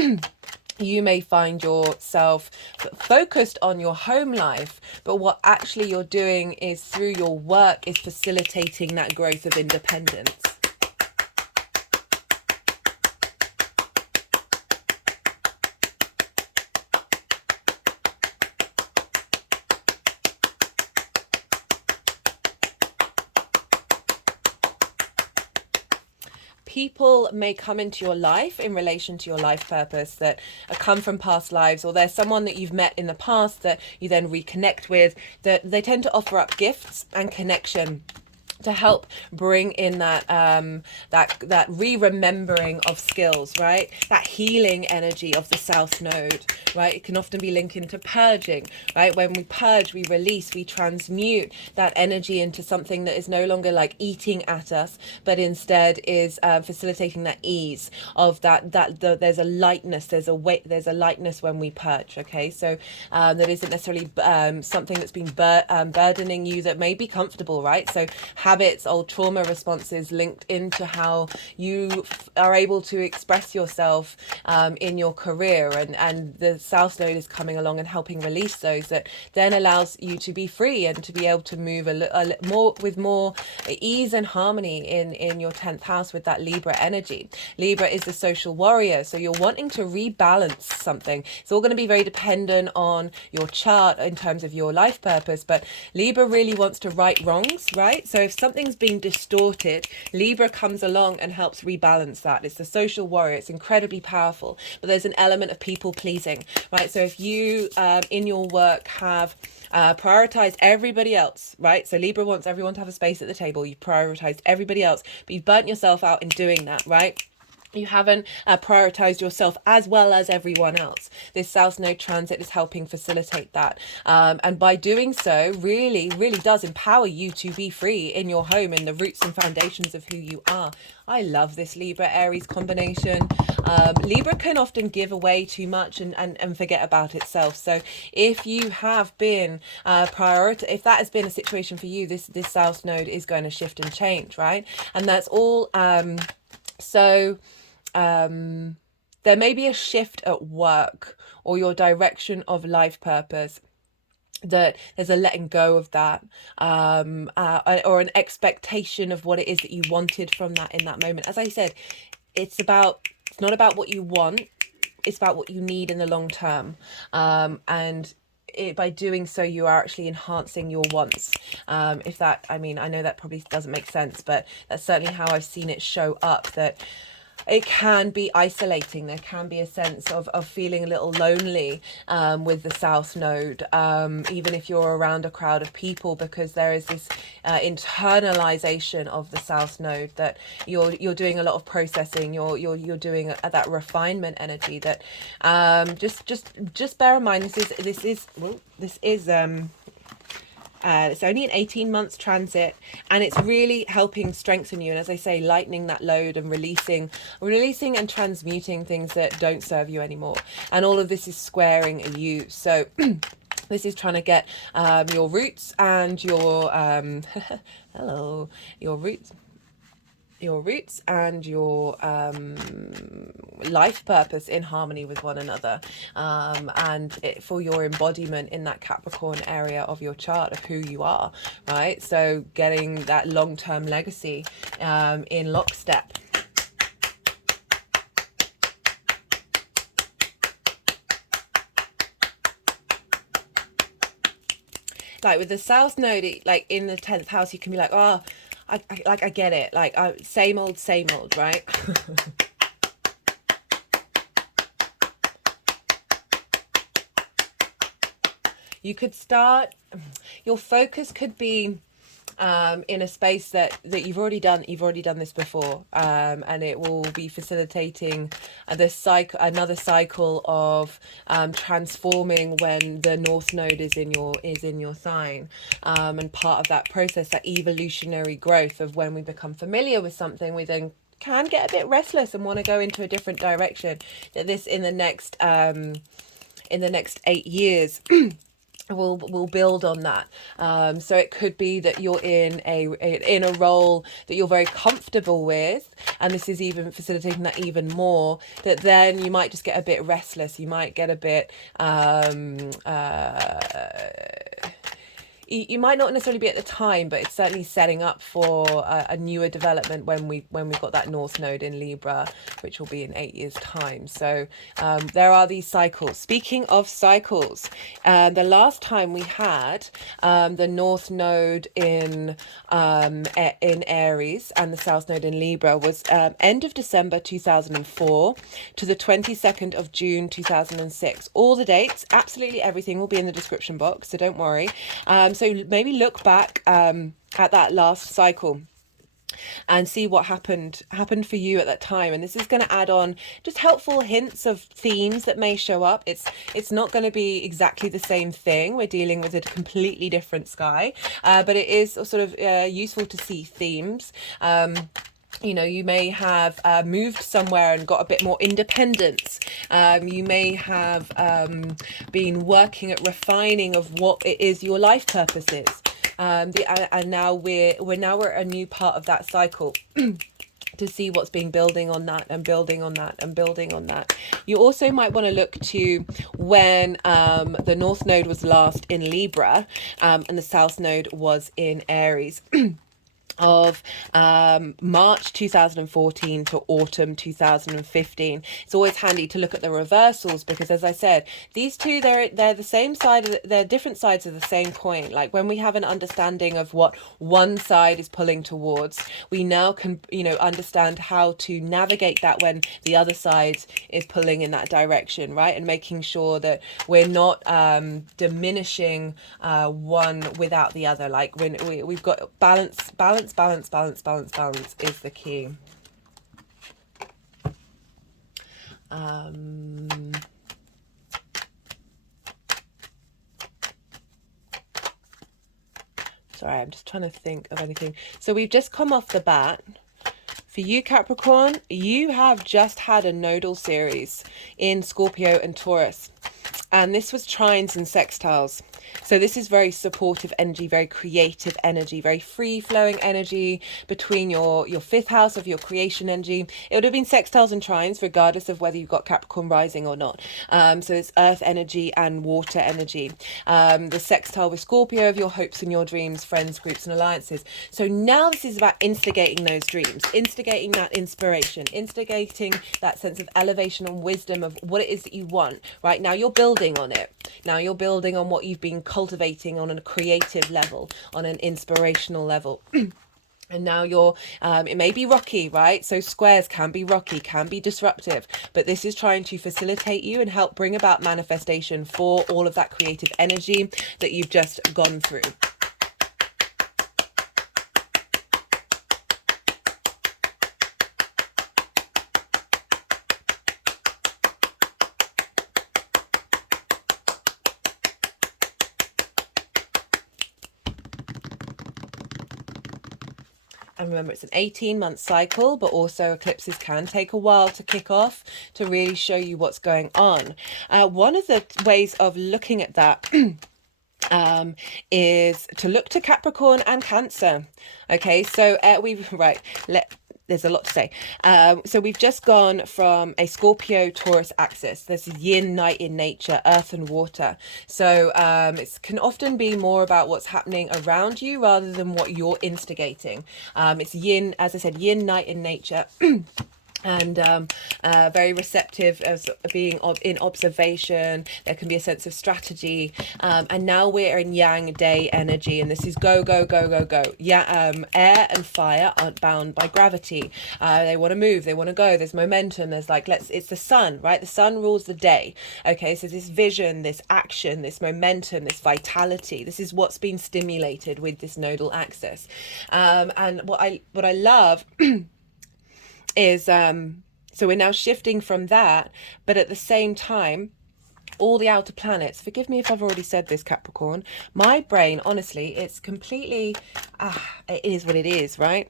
you may find yourself focused on your home life, but what actually you're doing is, through your work, is facilitating that growth of independence. People may come into your life in relation to your life purpose that come from past lives, or there's someone that you've met in the past that you then reconnect with, that they tend to offer up gifts and connection to help bring in that that re-remembering of skills, right? That healing energy of the South Node, right? It can often be linked into purging, right? When we purge, we release, we transmute that energy into something that is no longer like eating at us, but instead is facilitating that ease of there's a lightness, there's a weight, there's a lightness when we purge. Okay, so that isn't necessarily something that's been burdening you that may be comfortable, right? So habits, old trauma responses linked into how you are able to express yourself in your career, and the South Node is coming along and helping release those, that then allows you to be free and to be able to move a more with more ease and harmony in your 10th house with that Libra energy. Libra is the social warrior, so you're wanting to rebalance something. It's all going to be very dependent on your chart in terms of your life purpose, but Libra really wants to right wrongs, right? So if something's being distorted, Libra comes along and helps rebalance that. It's the social warrior. It's incredibly powerful, but there's an element of people pleasing, right? So if you in your work have prioritized everybody else, right? So Libra wants everyone to have a space at the table. You've prioritized everybody else, but you've burnt yourself out in doing that, right? You haven't prioritized yourself as well as everyone else. This South Node transit is helping facilitate that. And by doing so, really does empower you to be free in your home, in the roots and foundations of who you are. I love this Libra Aries combination. Libra can often give away too much and forget about itself. So if you have been if that has been a situation for you, this South Node is going to shift and change, right? And that's all. There may be a shift at work or your direction of life purpose, that there's a letting go of that, or an expectation of what it is that you wanted from that in that moment. As I said, it's not about what you want, it's about what you need in the long term. By doing so, you are actually enhancing your wants. I know that probably doesn't make sense, but that's certainly how I've seen it show up, that it can be isolating. There can be a sense of feeling a little lonely with the South Node, even if you're around a crowd of people, because there is this internalization of the South Node, that you're doing a lot of processing. You're doing that refinement energy. That just bear in mind, this is it's only an 18 months transit, and it's really helping strengthen you. And as I say, lightening that load and releasing and transmuting things that don't serve you anymore. And all of this is squaring a you. So this is trying to get your roots and your your roots and your life purpose in harmony with one another, and for your embodiment in that Capricorn area of your chart of who you are, right? So getting that long-term legacy in lockstep. Like with the South Node, like in the 10th house, you can be like, oh, I get it, like same old, right? You could start, your focus could be in a space that you've already done this before, and it will be facilitating another cycle of transforming when the North Node is in your sign, and part of that process, that evolutionary growth of when we become familiar with something, we then can get a bit restless and want to go into a different direction. That this in the next 8 years we'll build on that. So it could be that you're in a role that you're very comfortable with, and this is even facilitating that even more, that then you might just get a bit restless. You might get a bit you might not necessarily be at the time, but it's certainly setting up for a newer development when we've got that North Node in Libra, which will be in 8 years' time. So there are these cycles. Speaking of cycles, the last time we had the North Node in Aries and the South Node in Libra was end of December 2004 to the 22nd of June 2006. All the dates, absolutely everything will be in the description box, so don't worry. So maybe look back at that last cycle and see what happened for you at that time. And this is going to add on just helpful hints of themes that may show up. It's not going to be exactly the same thing. We're dealing with a completely different sky, but it is sort of useful to see themes. You know, you may have moved somewhere and got a bit more independence. You may have been working at refining of what it is your life purpose is. And now we're at a new part of that cycle to see what's been building on that and building on that and building on that. You also might want to look to when the North Node was last in Libra and the South Node was in Aries. Of March 2014 to autumn 2015. It's always handy to look at the reversals because, as I said, these two, they're the same side, they're different sides of the same coin. Like when we have an understanding of what one side is pulling towards, we now can, you know, understand how to navigate that when the other side is pulling in that direction, right? And making sure that we're not diminishing one without the other. Like when we've got balance is the key. Sorry, I'm just trying to think of anything. So we've just come off the bat. For you, Capricorn, you have just had a nodal series in Scorpio and Taurus. And this was trines and sextiles. So this is very supportive energy, very creative energy, very free-flowing energy between your fifth house of your creation energy. It would have been sextiles and trines regardless of whether you've got Capricorn rising or not. So it's earth energy and water energy. The sextile with Scorpio of your hopes and your dreams, friends, groups and alliances. So now this is about instigating those dreams, instigating that inspiration, instigating that sense of elevation and wisdom of what it is that you want. Right now you're building on it. Now you're building on what you've been cultivating on a creative level, on an inspirational level. And now you're, it may be rocky, right? So squares can be rocky, can be disruptive, but this is trying to facilitate you and help bring about manifestation for all of that creative energy that you've just gone through. And remember, it's an 18-month cycle, but also eclipses can take a while to kick off to really show you what's going on. One of the ways of looking at that is to look to Capricorn and Cancer. Okay, so there's a lot to say. So we've just gone from a Scorpio Taurus axis. This is yin, night in nature, earth and water. So it can often be more about what's happening around you rather than what you're instigating. It's yin, as I said, yin, night in nature. And very receptive as being in observation. There can be a sense of strategy, and now we're in yang day energy, and this is go go go go go. Yeah, air and fire aren't bound by gravity. They want to move, they want to go. There's momentum. There's like it's the sun, right? The sun rules the day. Okay, so this vision, this action, this momentum, this vitality. This is what's been stimulated with this nodal axis, and what I love. Is so we're now shifting from that, but at the same time all the outer planets, forgive me if I've already said this, Capricorn, my brain, honestly, it's completely it is what it is, right?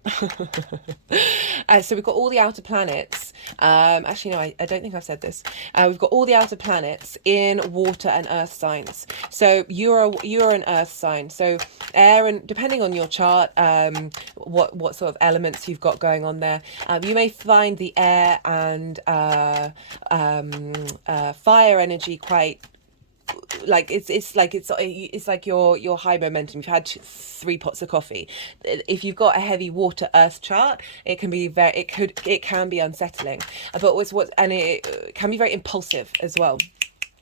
So we've got all the outer planets, actually no, I don't think I've said this. We've got all the outer planets in water and earth signs. So you're an earth sign, so air, and depending on your chart, what sort of elements you've got going on there, you may find the air and fire energy quite like it's like your high momentum. You've had 3 pots of coffee. If you've got a heavy water earth chart, it can be it can be unsettling, but it can be very impulsive as well.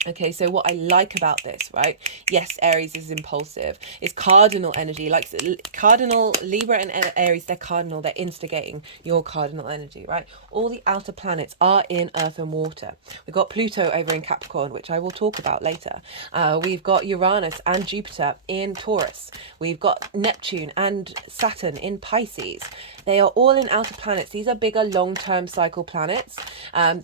Okay, so what I like about this, right? Yes, Aries is impulsive. It's cardinal energy. Like cardinal, Libra and Aries, they're cardinal. They're instigating your cardinal energy, right? All the outer planets are in earth and water. We've got Pluto over in Capricorn, which I will talk about later. We've got Uranus and Jupiter in Taurus. We've got Neptune and Saturn in Pisces. They are all in outer planets. These are bigger long-term cycle planets.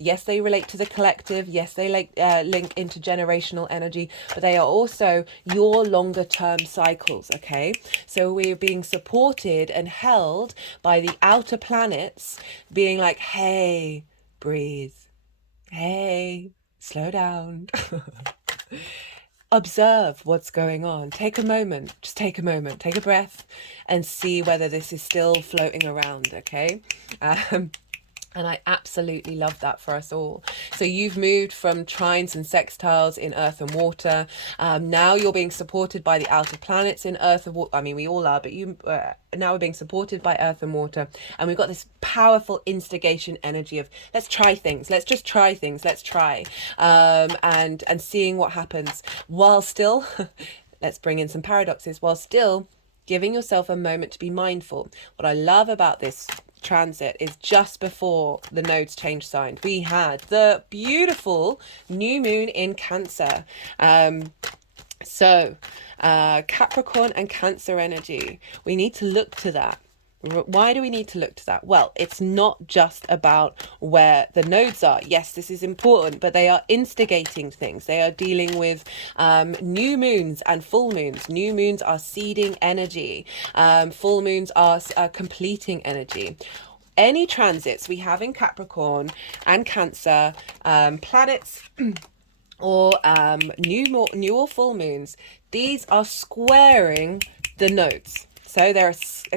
Yes, they relate to the collective. Yes, they link into generational energy, but they are also your longer term cycles. Okay, so we're being supported and held by the outer planets being like, hey, breathe, hey, slow down. Observe what's going on. Take a moment, just take a moment, take a breath and see whether this is still floating around. Okay, and I absolutely love that for us all. So you've moved from trines and sextiles in earth and water. Now you're being supported by the outer planets in earth and water. I mean, we all are, but you now we're being supported by earth and water. And we've got this powerful instigation energy of let's try things. Let's just try things. Let's try. And seeing what happens while still, let's bring in some paradoxes, while still giving yourself a moment to be mindful. What I love about this transit is just before the nodes change signs, we had the beautiful new moon in Cancer. Capricorn and Cancer energy, we need to look to that. Why do we need to look to that? Well, it's not just about where the nodes are. Yes, this is important, but they are instigating things. They are dealing with new moons and full moons. New moons are seeding energy. Full moons are completing energy. Any transits we have in Capricorn and Cancer, planets or new or full moons, these are squaring the nodes. So they're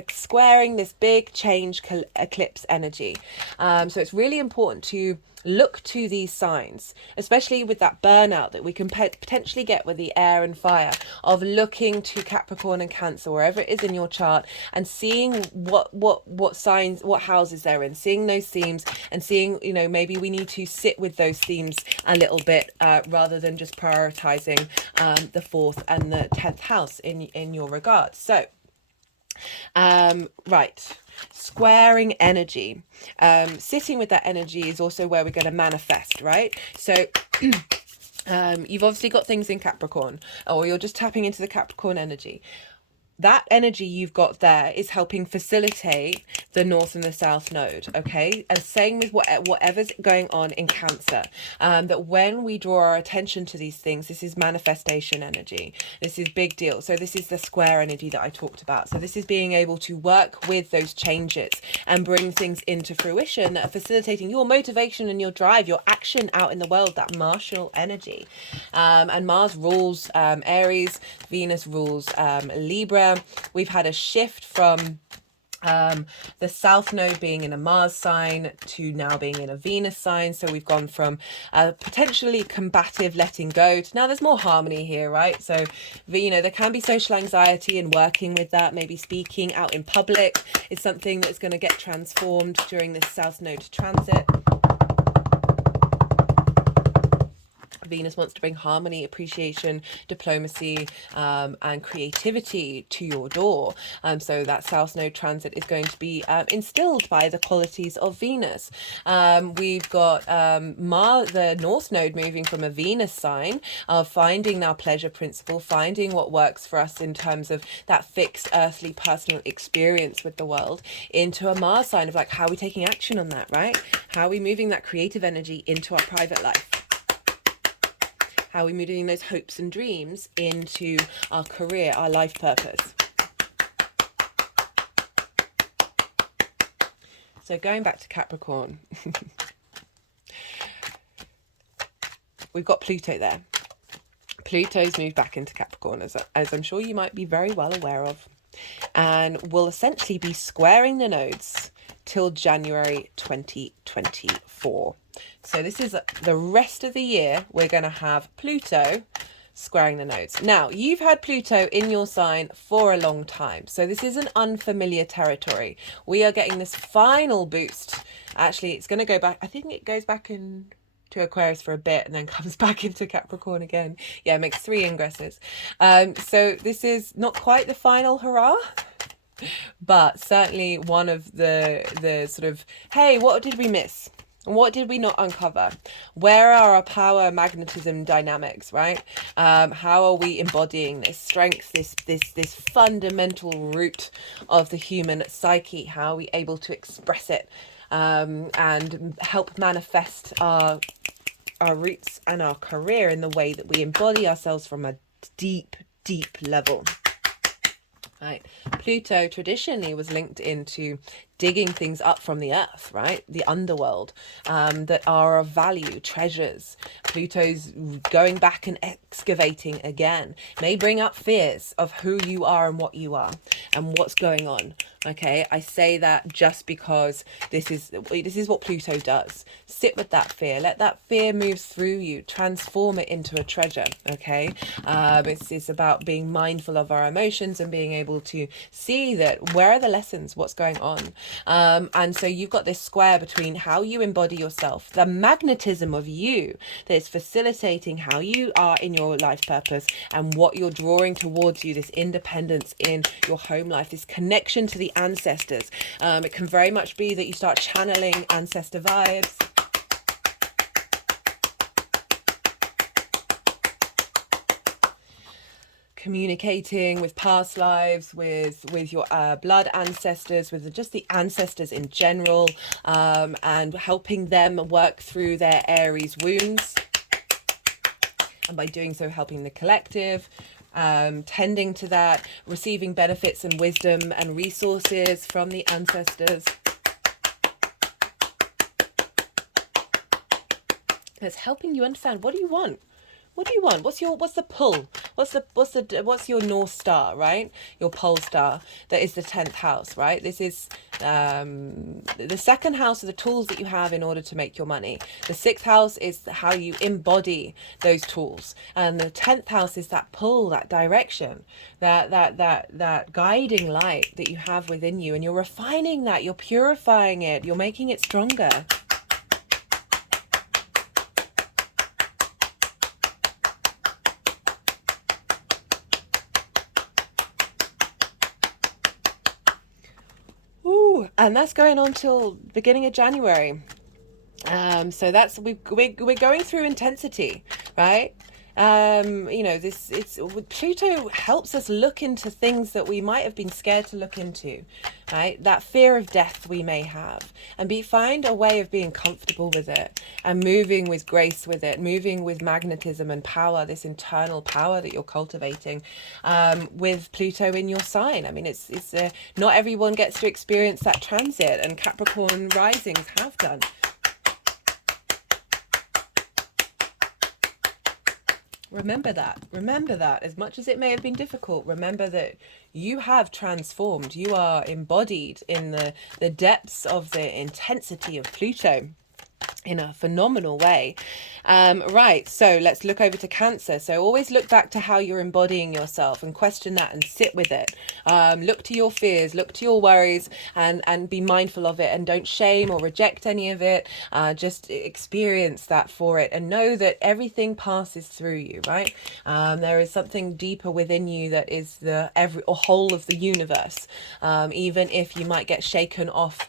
squaring this big change eclipse energy. So it's really important to look to these signs, especially with that burnout that we can potentially get with the air and fire, of looking to Capricorn and Cancer, wherever it is in your chart, and seeing what signs, what houses they're in, seeing those themes and seeing, you know, maybe we need to sit with those themes a little bit rather than just prioritizing the 4th and the 10th house in your regard. So right, squaring energy, sitting with that energy is also where we're going to manifest, right? So you've obviously got things in Capricorn, or you're just tapping into the Capricorn energy. That energy you've got there is helping facilitate the north and the south node, okay? And same with whatever's going on in Cancer, that when we draw our attention to these things, this is manifestation energy. This is big deal. So this is the square energy that I talked about. So this is being able to work with those changes and bring things into fruition that are facilitating your motivation and your drive, your action out in the world, that martial energy. And Mars rules Aries, Venus rules Libra. We've had a shift from the south node being in a Mars sign to now being in a Venus sign. So we've gone from potentially combative letting go to now there's more harmony here, right? So, you know, there can be social anxiety and working with that. Maybe speaking out in public is something that's going to get transformed during this south node transit. Venus wants to bring harmony, appreciation, diplomacy, and creativity to your door. So that South Node transit is going to be instilled by the qualities of Venus. We've got the North Node moving from a Venus sign of finding our pleasure principle, finding what works for us in terms of that fixed earthly personal experience with the world, into a Mars sign of like, how are we taking action on that, right? How are we moving that creative energy into our private life? How are we moving those hopes and dreams into our career, our life purpose? So going back to Capricorn, we've got Pluto there. Pluto's moved back into Capricorn, as I'm sure you might be very well aware of, and will essentially be squaring the nodes till January 2024. So this is the rest of the year. We're going to have Pluto squaring the nodes. Now, you've had Pluto in your sign for a long time, so this isn't unfamiliar territory. We are getting this final boost. Actually, it's going to go back. I think it goes back in to Aquarius for a bit and then comes back into Capricorn again. Yeah, it makes 3 ingresses. So this is not quite the final hurrah, but certainly one of the sort of, hey, what did we miss? What did we not uncover? Where are our power magnetism dynamics, right? How are we embodying this strength, this fundamental root of the human psyche? How are we able to express it and help manifest our roots and our career in the way that we embody ourselves from a deep level? Right. Pluto traditionally was linked into digging things up from the earth, right? The underworld, that are of value, treasures. Pluto's going back and excavating again. May bring up fears of who you are and what you are and what's going on. Okay, I say that just because this is what Pluto does. Sit with that fear. Let that fear move through you. Transform it into a treasure. Okay, it's about being mindful of our emotions and being able to see that where are the lessons, what's going on. And so you've got this square between how you embody yourself, the magnetism of you that is facilitating how you are in your life purpose and what you're drawing towards you, this independence in your home life, this connection to the ancestors. It can very much be that you start channeling ancestor vibes. Communicating with past lives, with your blood ancestors, with just the ancestors in general, and helping them work through their Aries wounds. And by doing so, helping the collective, tending to that, receiving benefits and wisdom and resources from the ancestors. It's helping you understand, what do you want? What do you want? What's the pull? What's your North Star, right? Your pole star. That is the 10th house, right? This is the second house are the tools that you have in order to make your money. The 6th house is how you embody those tools, and the 10th house is that pull, that direction, that guiding light that you have within you, and you're refining that, you're purifying it, you're making it stronger. And that's going on till beginning of January. So that's we're going through intensity, right? You know, Pluto helps us look into things that we might have been scared to look into, right? That fear of death we may have, and find a way of being comfortable with it and moving with grace with it, moving with magnetism and power, this internal power that you're cultivating, with Pluto in your sign. I mean, it's not everyone gets to experience that transit, and Capricorn risings have done. Remember that as much as it may have been difficult, remember that you have transformed. You are embodied in the depths of the intensity of Pluto in a phenomenal way. Right, so let's look over to Cancer. So always look back to how you're embodying yourself and question that and sit with it. Look to your fears, look to your worries, and be mindful of it, and don't shame or reject any of it. Just experience that for it, and know that everything passes through you, right? There is something deeper within you that is the whole of the universe. Even if you might get shaken off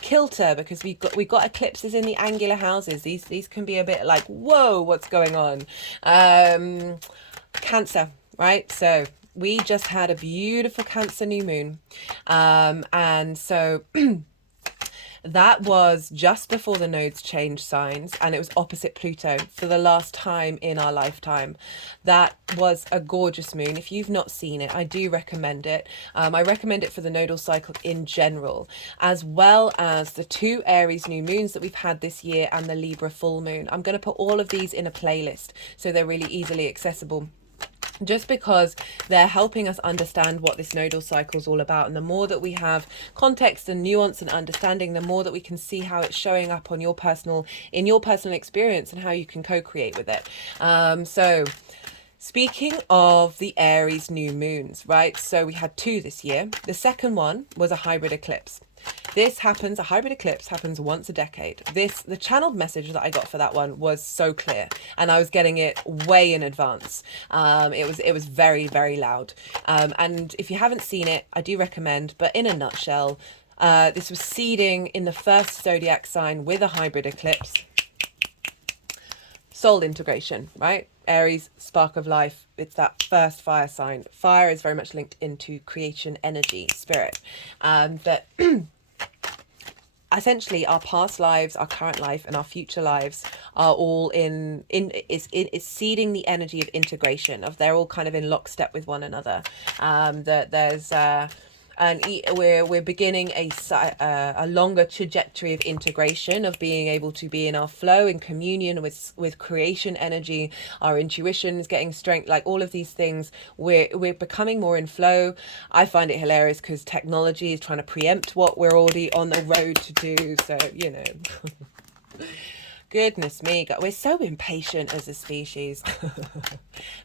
kilter, because we've got eclipses in the angular houses. These can be a bit like, whoa, what's going on? Cancer, right? So we just had a beautiful Cancer new moon, and so that was just before the nodes changed signs, and it was opposite Pluto for the last time in our lifetime. That was a gorgeous moon. If you've not seen it, I do recommend it. I recommend it for the nodal cycle in general, as well as the 2 Aries new moons that we've had this year and the Libra full moon. I'm going to put all of these in a playlist so they're really easily accessible, just because they're helping us understand what this nodal cycle is all about. And the more that we have context and nuance and understanding, the more that we can see how it's showing up on your personal experience and how you can co-create with it. So speaking of the Aries new moons, right? So we had 2 this year. The second one was a hybrid eclipse. This happens, a hybrid eclipse happens once a decade. The channeled message that I got for that one was so clear, and I was getting it way in advance. It was very, very loud. And if you haven't seen it, I do recommend, but in a nutshell, this was seeding in the first zodiac sign with a hybrid eclipse. Soul integration, right? Aries, spark of life. It's that first fire sign. Fire is very much linked into creation, energy, spirit. That essentially our past lives, our current life, and our future lives are all it's seeding the energy of integration. They're all kind of in lockstep with one another. That there's and we're beginning a longer trajectory of integration, of being able to be in our flow, in communion with creation energy. Our intuition is getting strength, like all of these things. We're becoming more in flow. I find it hilarious because technology is trying to preempt what we're already on the road to do. So, you know. Goodness me, God, we're so impatient as a species.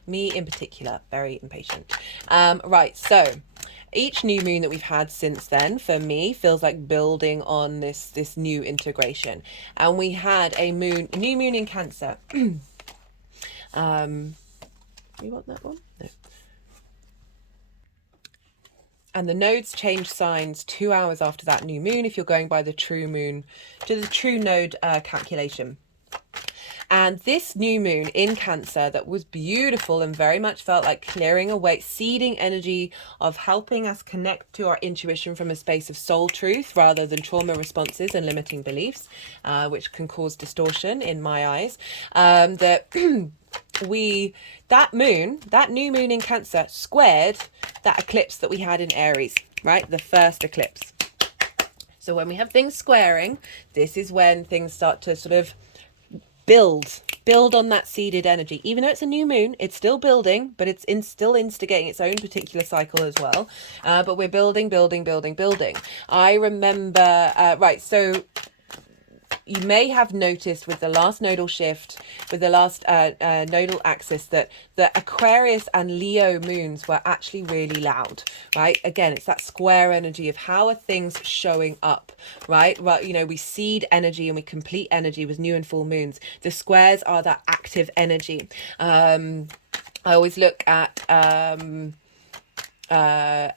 Me in particular, very impatient. Right, so each new moon that we've had since then, for me, feels like building on this new integration. And we had a new moon in Cancer. You want that one? No. And the nodes change signs 2 hours after that new moon, if you're going by the true moon, to the true node calculation. And this new moon in Cancer that was beautiful and very much felt like clearing away, seeding energy of helping us connect to our intuition from a space of soul truth rather than trauma responses and limiting beliefs, which can cause distortion in my eyes. That that new moon in Cancer squared that eclipse that we had in Aries, right? The first eclipse. So when we have things squaring, this is when things start to sort of build on that seeded energy. Even though it's a new moon, it's still building, but it's still instigating its own particular cycle as well. But we're building. I remember, right, so you may have noticed with the last nodal shift, with the last nodal axis, that the Aquarius and Leo moons were actually really loud, right? Again, it's that square energy of how are things showing up, right? Well, you know, we seed energy and we complete energy with new and full moons. The squares are that active energy. I always look at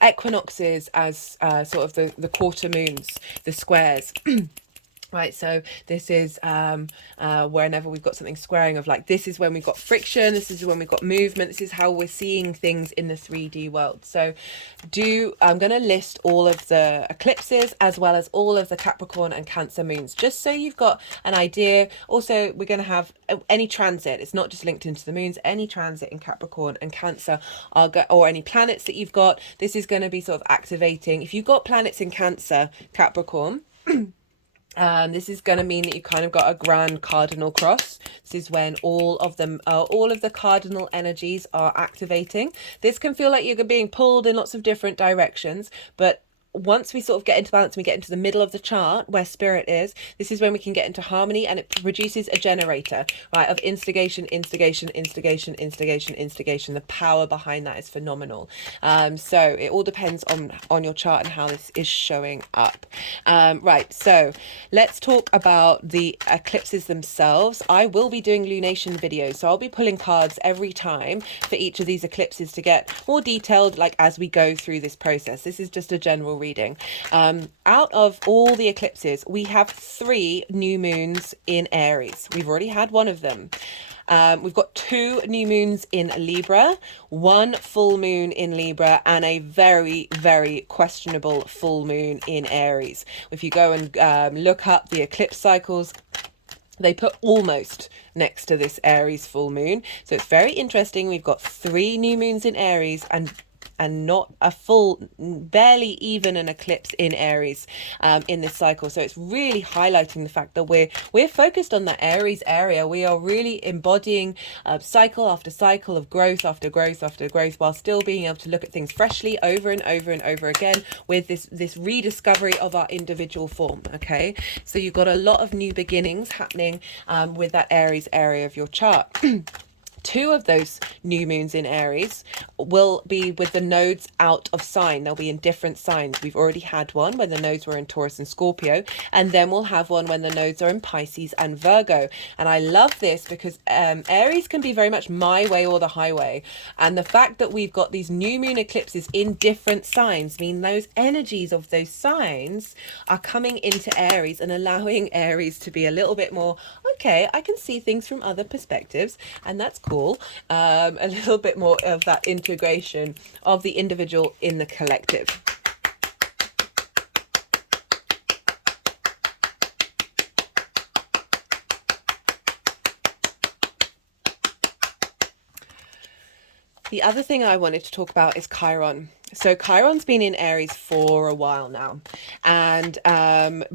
equinoxes as sort of the quarter moons, the squares. Right, so this is whenever we've got something squaring of like, this is when we've got friction, this is when we've got movement, this is how we're seeing things in the 3D world. So I'm going to list all of the eclipses as well as all of the Capricorn and Cancer moons, just so you've got an idea. Also, we're going to have any transit. It's not just linked into the moons. Any transit in Capricorn and Cancer or any planets that you've got. This is going to be sort of activating. If you've got planets in Cancer, Capricorn, this is going to mean that you kind of got a grand cardinal cross. This is when all of the cardinal energies are activating. This can feel like you're being pulled in lots of different directions, but once we sort of get into balance and we get into the middle of the chart where spirit is, this is when we can get into harmony, and it produces a generator, right, of instigation. The power behind that is phenomenal. So it all depends on your chart and how this is showing up. Right, so let's talk about the eclipses themselves. I will be doing lunation videos, so I'll be pulling cards every time for each of these eclipses to get more detailed, like as we go through this process. This is just a general reading. Out of all the eclipses, we have 3 new moons in Aries. We've already had one of them. We've got 2 new moons in Libra, 1 full moon in Libra, and a very, very questionable full moon in Aries. If you go and look up the eclipse cycles, they put almost next to this Aries full moon. So it's very interesting. We've got 3 new moons in Aries and not a full, barely even an eclipse in Aries in this cycle. So it's really highlighting the fact that we're focused on that Aries area. We are really embodying cycle after cycle of growth after growth after growth, while still being able to look at things freshly over and over and over again with this rediscovery of our individual form. Okay, so you've got a lot of new beginnings happening with that Aries area of your chart. 2 of those new moons in Aries will be with the nodes out of sign. They'll be in different signs. We've already had one when the nodes were in Taurus and Scorpio, and then we'll have one when the nodes are in Pisces and Virgo. And I love this because Aries can be very much my way or the highway. And the fact that we've got these new moon eclipses in different signs mean those energies of those signs are coming into Aries and allowing Aries to be a little bit more, okay, I can see things from other perspectives, and that's cool. A little bit more of that integration of the individual in the collective. The other thing I wanted to talk about is Chiron. So Chiron's been in Aries for a while now, and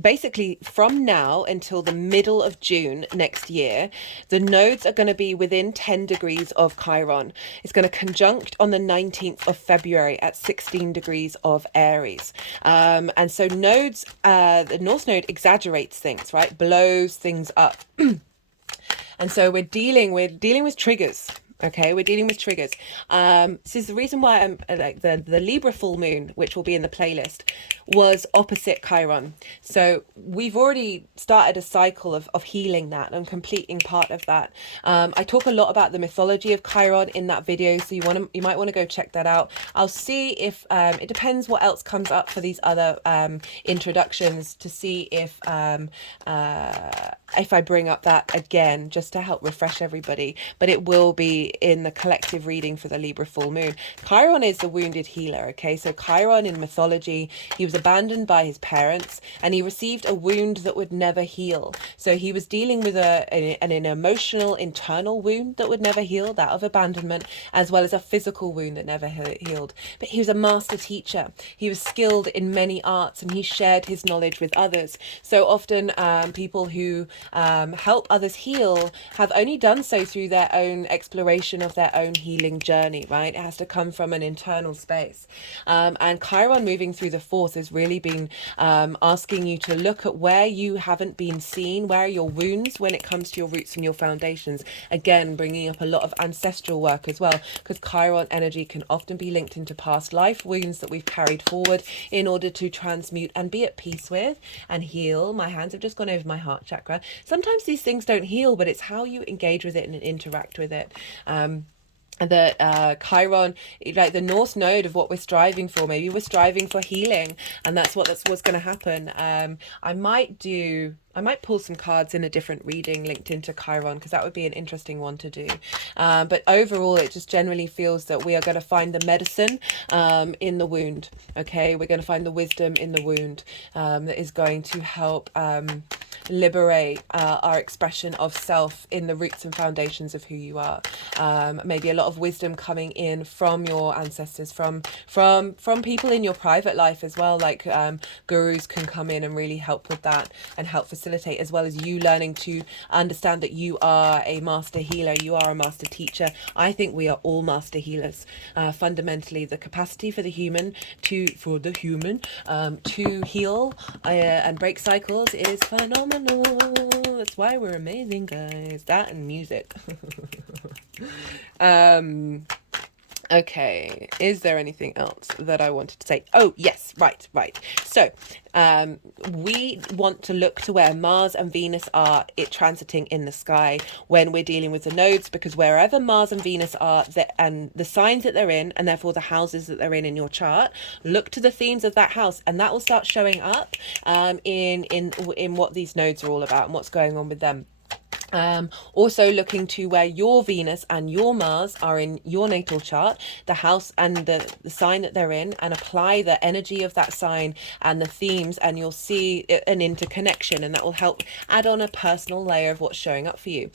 basically from now until the middle of June next year, the nodes are going to be within 10 degrees of Chiron. It's going to conjunct on the 19th of February at 16 degrees of Aries. And so nodes, the North Node exaggerates things, right? Blows things up. And so we're dealing with triggers. Okay, we're dealing with triggers. This is the reason why I'm like the Libra full moon, which will be in the playlist, was opposite Chiron. So we've already started a cycle of healing that and completing part of that. I talk a lot about the mythology of Chiron in that video, so you might want to go check that out. I'll see if it depends what else comes up for these other introductions, to see if I bring up that again, just to help refresh everybody. But it will be in the collective reading for the Libra full moon. Chiron is the wounded healer. Okay, so Chiron in mythology, he was abandoned by his parents and he received a wound that would never heal. So he was dealing with an emotional internal wound that would never heal, that of abandonment, as well as a physical wound that never healed. But he was a master teacher. He was skilled in many arts and he shared his knowledge with others. So often people who help others heal have only done so through their own exploration of their own healing journey, right? It has to come from an internal space. And Chiron moving through the fourth has really been asking you to look at where you haven't been seen, where are your wounds when it comes to your roots and your foundations. Again, bringing up a lot of ancestral work as well, because Chiron energy can often be linked into past life wounds that we've carried forward in order to transmute and be at peace with and heal. My hands have just gone over my heart chakra. Sometimes these things don't heal, but it's how you engage with it and interact with it. Chiron, like the North Node of what we're striving for. Maybe we're striving for healing, and that's what's going to happen. I might pull some cards in a different reading linked into Chiron, because that would be an interesting one to do. But overall, it just generally feels that we are going to find the medicine in the wound. Okay, we're going to find the wisdom in the wound that is going to help liberate our expression of self in the roots and foundations of who you are. Maybe a lot of wisdom coming in from your ancestors, from people in your private life as well, like gurus can come in and really help with that and help facilitate, as well as you learning to understand that you are a master healer, you are a master teacher. I think we are all master healers. Fundamentally, the capacity for the human to heal and break cycles is phenomenal. That's why we're amazing, guys. That and music. Okay, is there anything else that I wanted to say? Oh, yes, right. So, we want to look to where Mars and Venus are transiting in the sky when we're dealing with the nodes, because wherever Mars and Venus are, and the signs that they're in, and therefore the houses that they're in your chart, look to the themes of that house, and that will start showing up in what these nodes are all about and what's going on with them. Also looking to where your Venus and your Mars are in your natal chart, the house and the sign that they're in, and apply the energy of that sign and the themes, and you'll see an interconnection, and that will help add on a personal layer of what's showing up for you.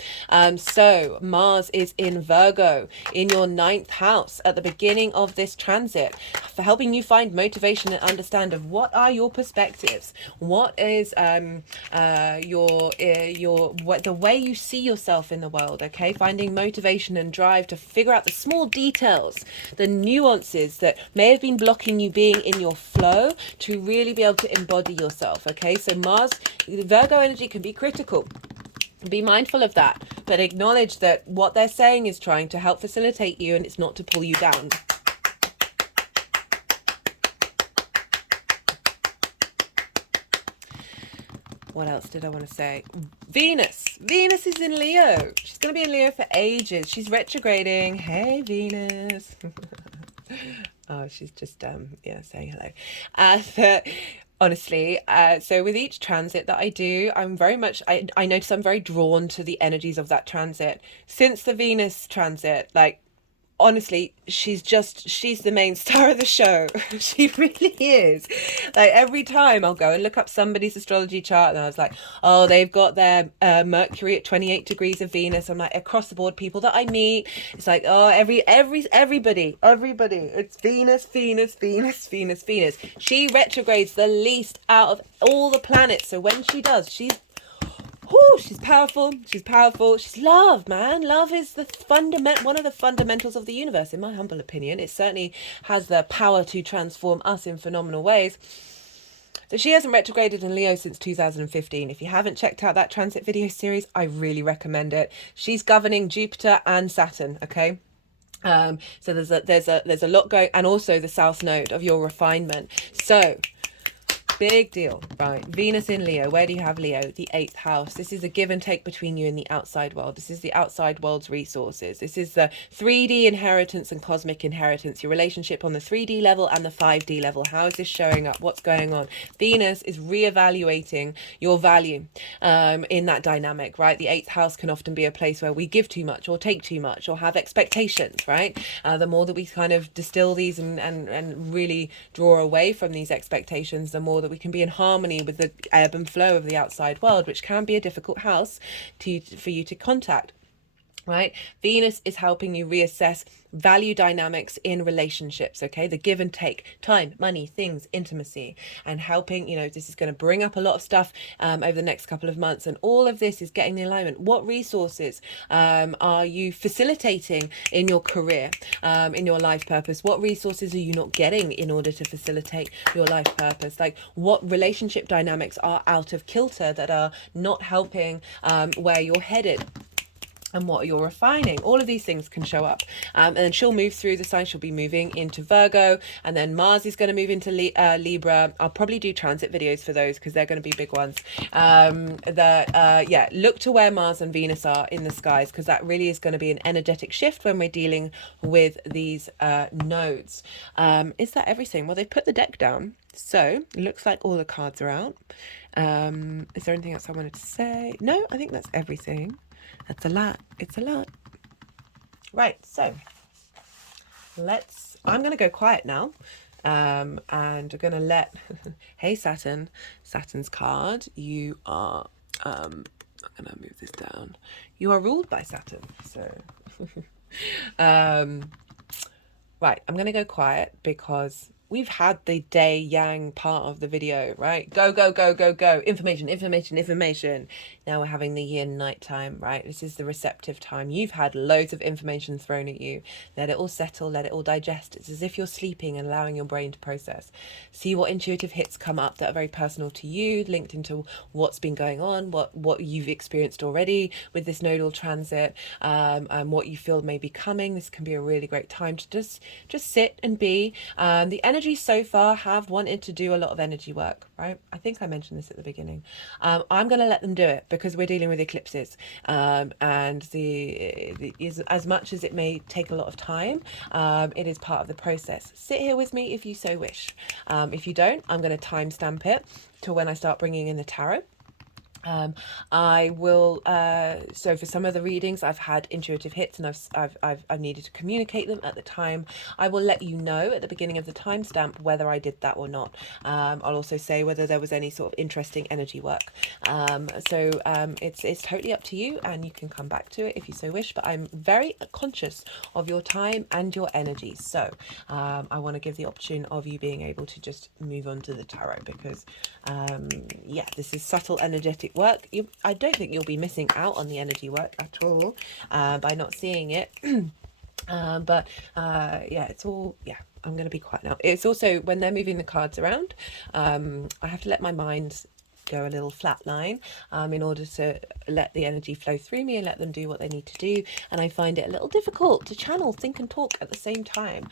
So Mars is in Virgo in your 9th house at the beginning of this transit, for helping you find motivation and understand of what are your perspectives, what is the way you see yourself in the world. Okay, finding motivation and drive to figure out the small details, the nuances that may have been blocking you being in your flow, to really be able to embody yourself. Okay, so Mars, Virgo energy can be critical. Be mindful of that, but acknowledge that what they're saying is trying to help facilitate you, and it's not to pull you down. What else did I want to say? Venus. Venus is in Leo. She's going to be in Leo for ages. She's retrograding. Hey, Venus. Oh, she's just, yeah, saying hello. Honestly, so with each transit that I do, I'm very much, I notice I'm very drawn to the energies of that transit. Since the Venus transit, like, honestly, she's the main star of the show. She really is. Like, every time I'll go and look up somebody's astrology chart, and I was like, oh, they've got their Mercury at 28 degrees of Venus. I'm like, across the board, people that I meet, it's like, oh, everybody, it's Venus, Venus, Venus, Venus, Venus. She retrogrades the least out of all the planets. So when she does, she's powerful. She's powerful. She's love, man. Love is the one of the fundamentals of the universe, in my humble opinion. It certainly has the power to transform us in phenomenal ways. So she hasn't retrograded in Leo since 2015. If you haven't checked out that transit video series, I really recommend it. She's governing Jupiter and Saturn, okay? So there's a lot going, and also the South Node of your refinement. So big deal, right? Venus in Leo. Where do you have Leo? The 8th house. This is a give and take between you and the outside world. This is the outside world's resources. This is the 3D inheritance and cosmic inheritance, your relationship on the 3D level and the 5D level. How is this showing up? What's going on? Venus is reevaluating your value in that dynamic, right? The 8th house can often be a place where we give too much or take too much or have expectations, right? The more that we kind of distill these and really draw away from these expectations, the more that we can be in harmony with the ebb and flow of the outside world, which can be a difficult house for you to contact. Right? Venus is helping you reassess value dynamics in relationships, okay? The give and take, time, money, things, intimacy, and helping, this is going to bring up a lot of stuff over the next couple of months. And all of this is getting the alignment. What resources are you facilitating in your career, in your life purpose? What resources are you not getting in order to facilitate your life purpose? Like, what relationship dynamics are out of kilter that are not helping where you're headed? And what you're refining. All of these things can show up. And then she'll move through the sign. She'll be moving into Virgo, and then Mars is going to move into Libra. I'll probably do transit videos for those because they're going to be big ones. Look to where Mars and Venus are in the skies, because that really is going to be an energetic shift when we're dealing with these nodes. Is that everything? Well, they've put the deck down, so it looks like all the cards are out. Is there anything else I wanted to say? No, I think that's everything. That's a lot. It's a lot. Right, so I'm going to go quiet now. And I'm going to let, hey Saturn, Saturn's card. You are, I'm going to move this down. You are ruled by Saturn. So, right, I'm going to go quiet because we've had the day yang part of the video, right? Go, go, go, go, go. Information, information, information. Now we're having the yin night time, right? This is the receptive time. You've had loads of information thrown at you. Let it all settle, let it all digest. It's as if you're sleeping and allowing your brain to process. See what intuitive hits come up that are very personal to you, linked into what's been going on, what you've experienced already with this nodal transit, and what you feel may be coming. This can be a really great time to just sit and be. The energy so far have wanted to do a lot of energy work, right? I think I mentioned this at the beginning. I'm going to let them do it because we're dealing with eclipses, and as much as it may take a lot of time, it is part of the process. Sit here with me if you so wish. If you don't, I'm going to timestamp it to when I start bringing in the tarot. I will, so for some of the readings I've had intuitive hits, and I've needed to communicate them at the time. I will let you know at the beginning of the timestamp whether I did that or not. I'll also say whether there was any sort of interesting energy work. It's totally up to you, and you can come back to it if you so wish, but I'm very conscious of your time and your energy. So I want to give the option of you being able to just move on to the tarot because this is subtle energetic work. I don't think you'll be missing out on the energy work at all by not seeing it. It's all, I'm going to be quiet now. It's also when they're moving the cards around, I have to let my mind go a little flat line in order to let the energy flow through me and let them do what they need to do. And I find it a little difficult to channel, think and talk at the same time.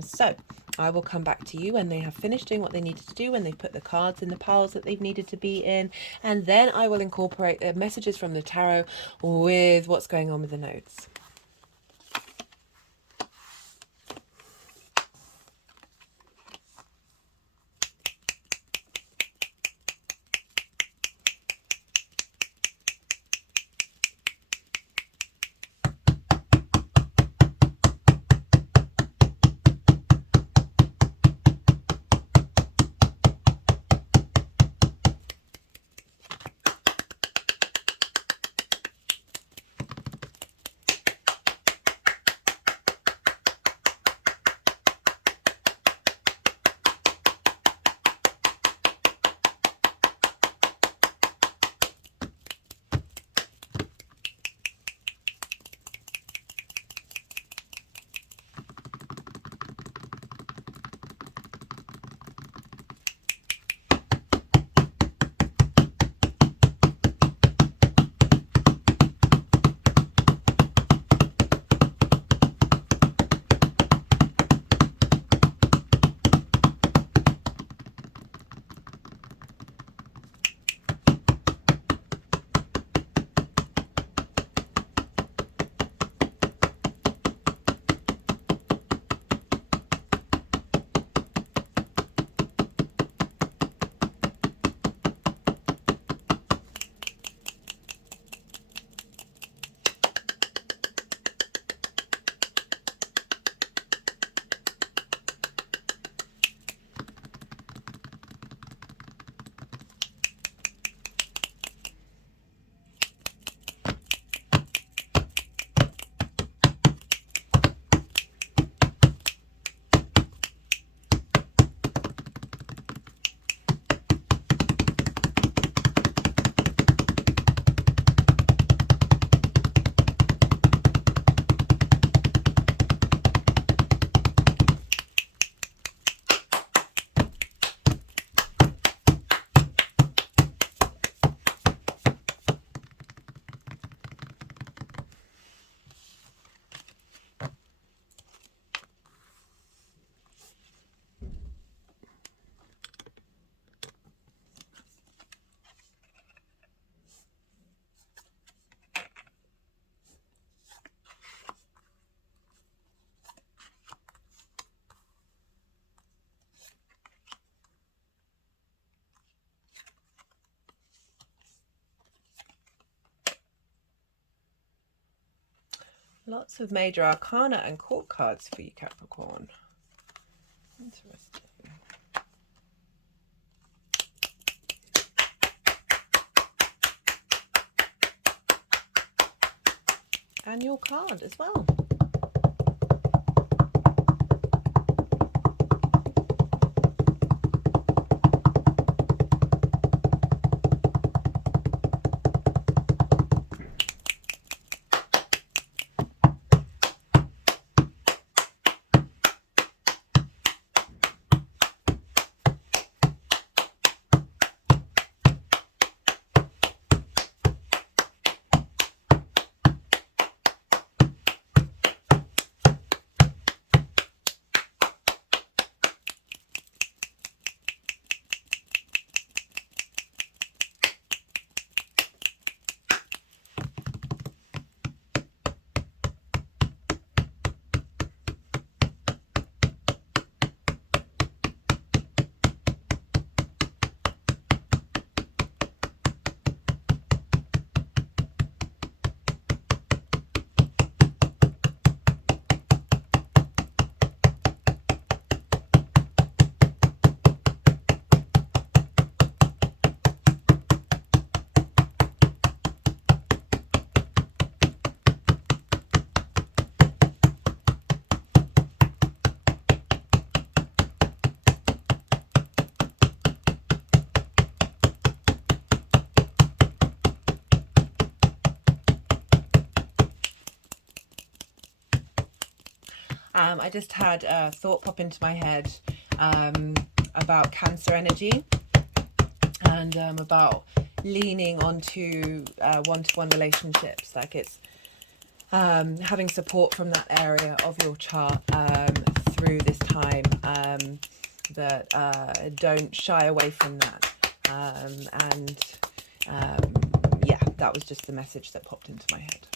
So I will come back to you when they have finished doing what they needed to do, when they've put the cards in the piles that they've needed to be in, and then I will incorporate the messages from the tarot with what's going on with the nodes. Lots of major arcana and court cards for you, Capricorn. Interesting. And your card as well. I just had a thought pop into my head about Cancer energy. and about leaning onto one-to-one relationships. Like it's having support from that area of your chart through this time, that don't shy away from that. Yeah, that was just the message that popped into my head.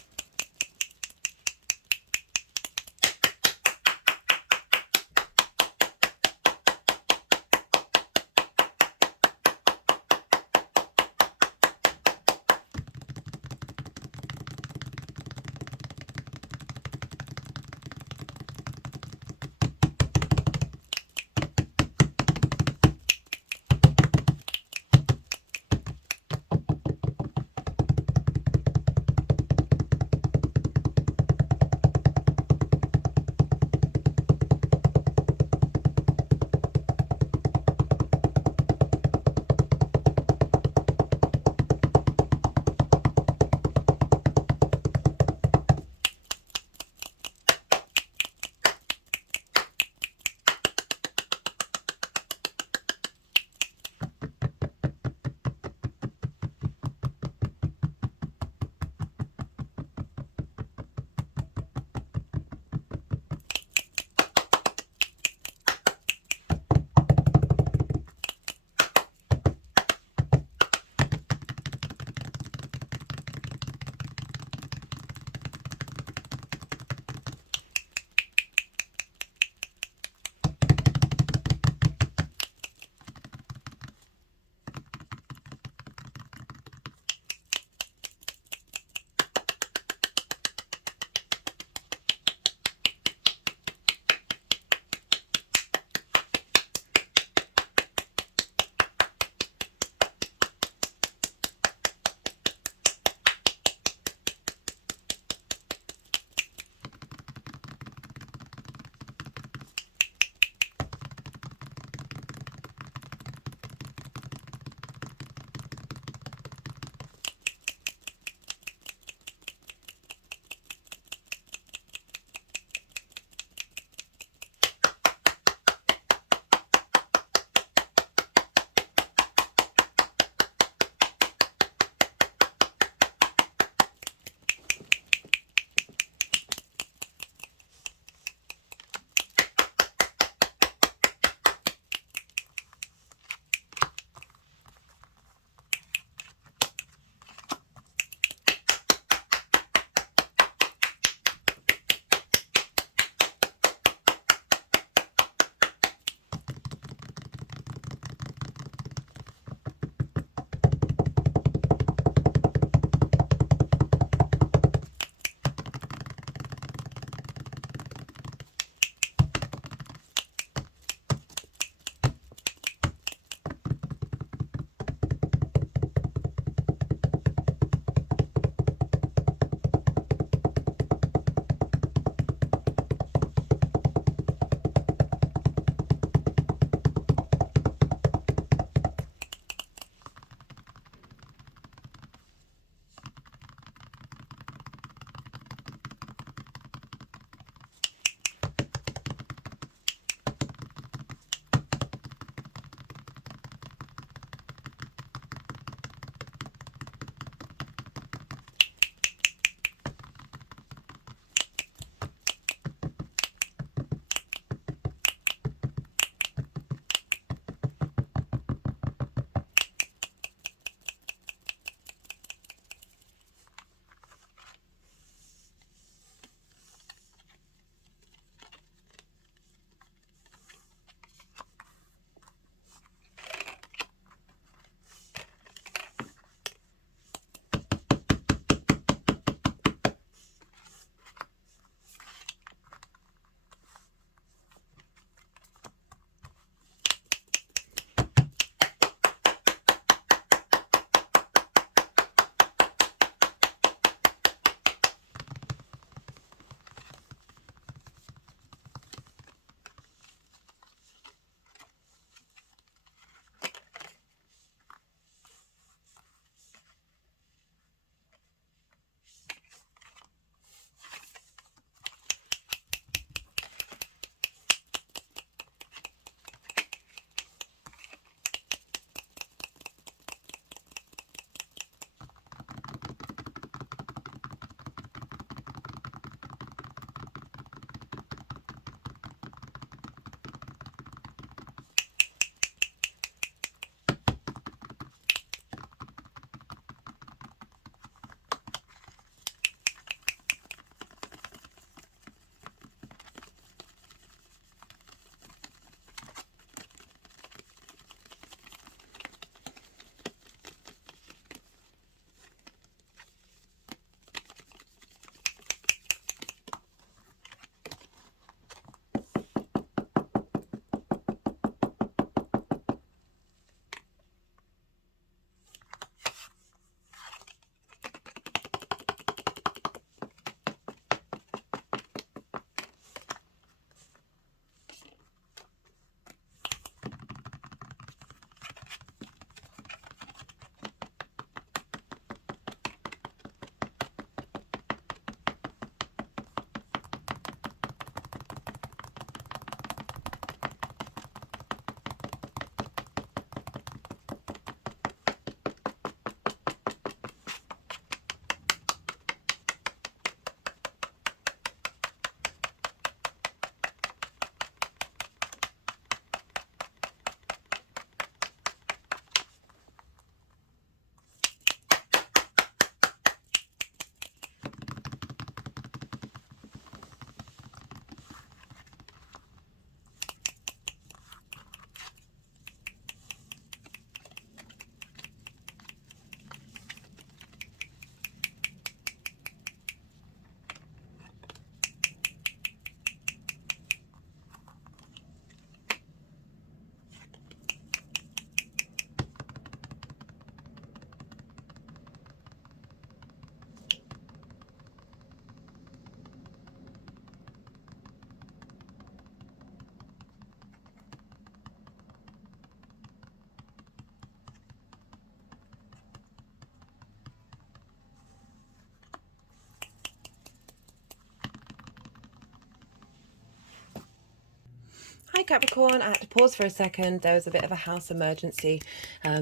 Capricorn, I had to pause for a second. There was a bit of a house emergency.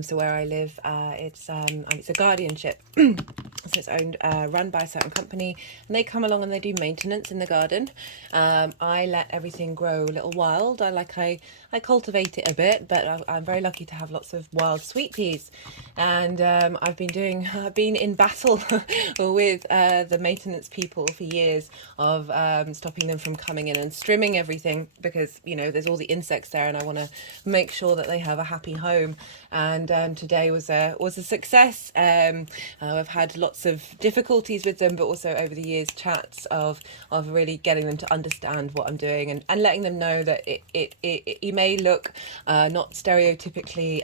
So where I live, it's a guardianship. So it's owned, run by a certain company, and they come along and they do maintenance in the garden. I let everything grow a little wild. I cultivate it a bit, but I'm very lucky to have lots of wild sweet peas. And I've been in battle with the maintenance people for years of stopping them from coming in and strimming everything, because there's all the insects there, and I want to make sure that they have a happy home. And today was a success. I've had lots of difficulties with them, but also over the years chats of really getting them to understand what I'm doing, and letting them know that it may look not stereotypically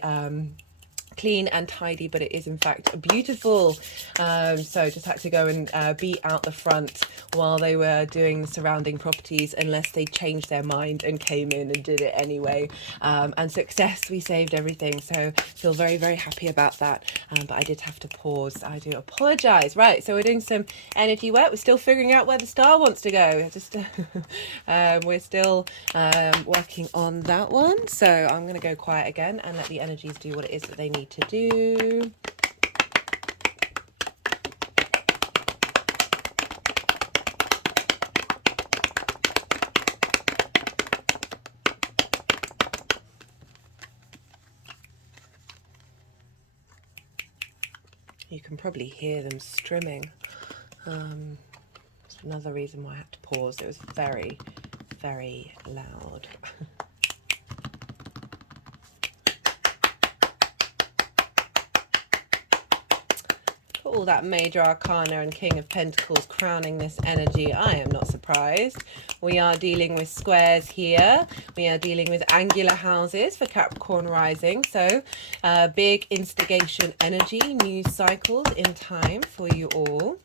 clean and tidy, but it is in fact beautiful. So just had to go and be out the front while they were doing the surrounding properties, unless they changed their mind and came in and did it anyway. And success, we saved everything, so feel very, very happy about that. But I did have to pause. I do apologize. Right, so we're doing some energy work. We're still figuring out where the star wants to go. Just we're still working on that one, so I'm going to go quiet again and let the energies do what it is that they need to do. You can probably hear them strimming. That's another reason why I had to pause. It was very, very loud. All that Major Arcana and King of Pentacles crowning this energy, I am not surprised. We are dealing with squares here. We are dealing with angular houses for Capricorn rising. So big instigation energy, news cycles in time for you all.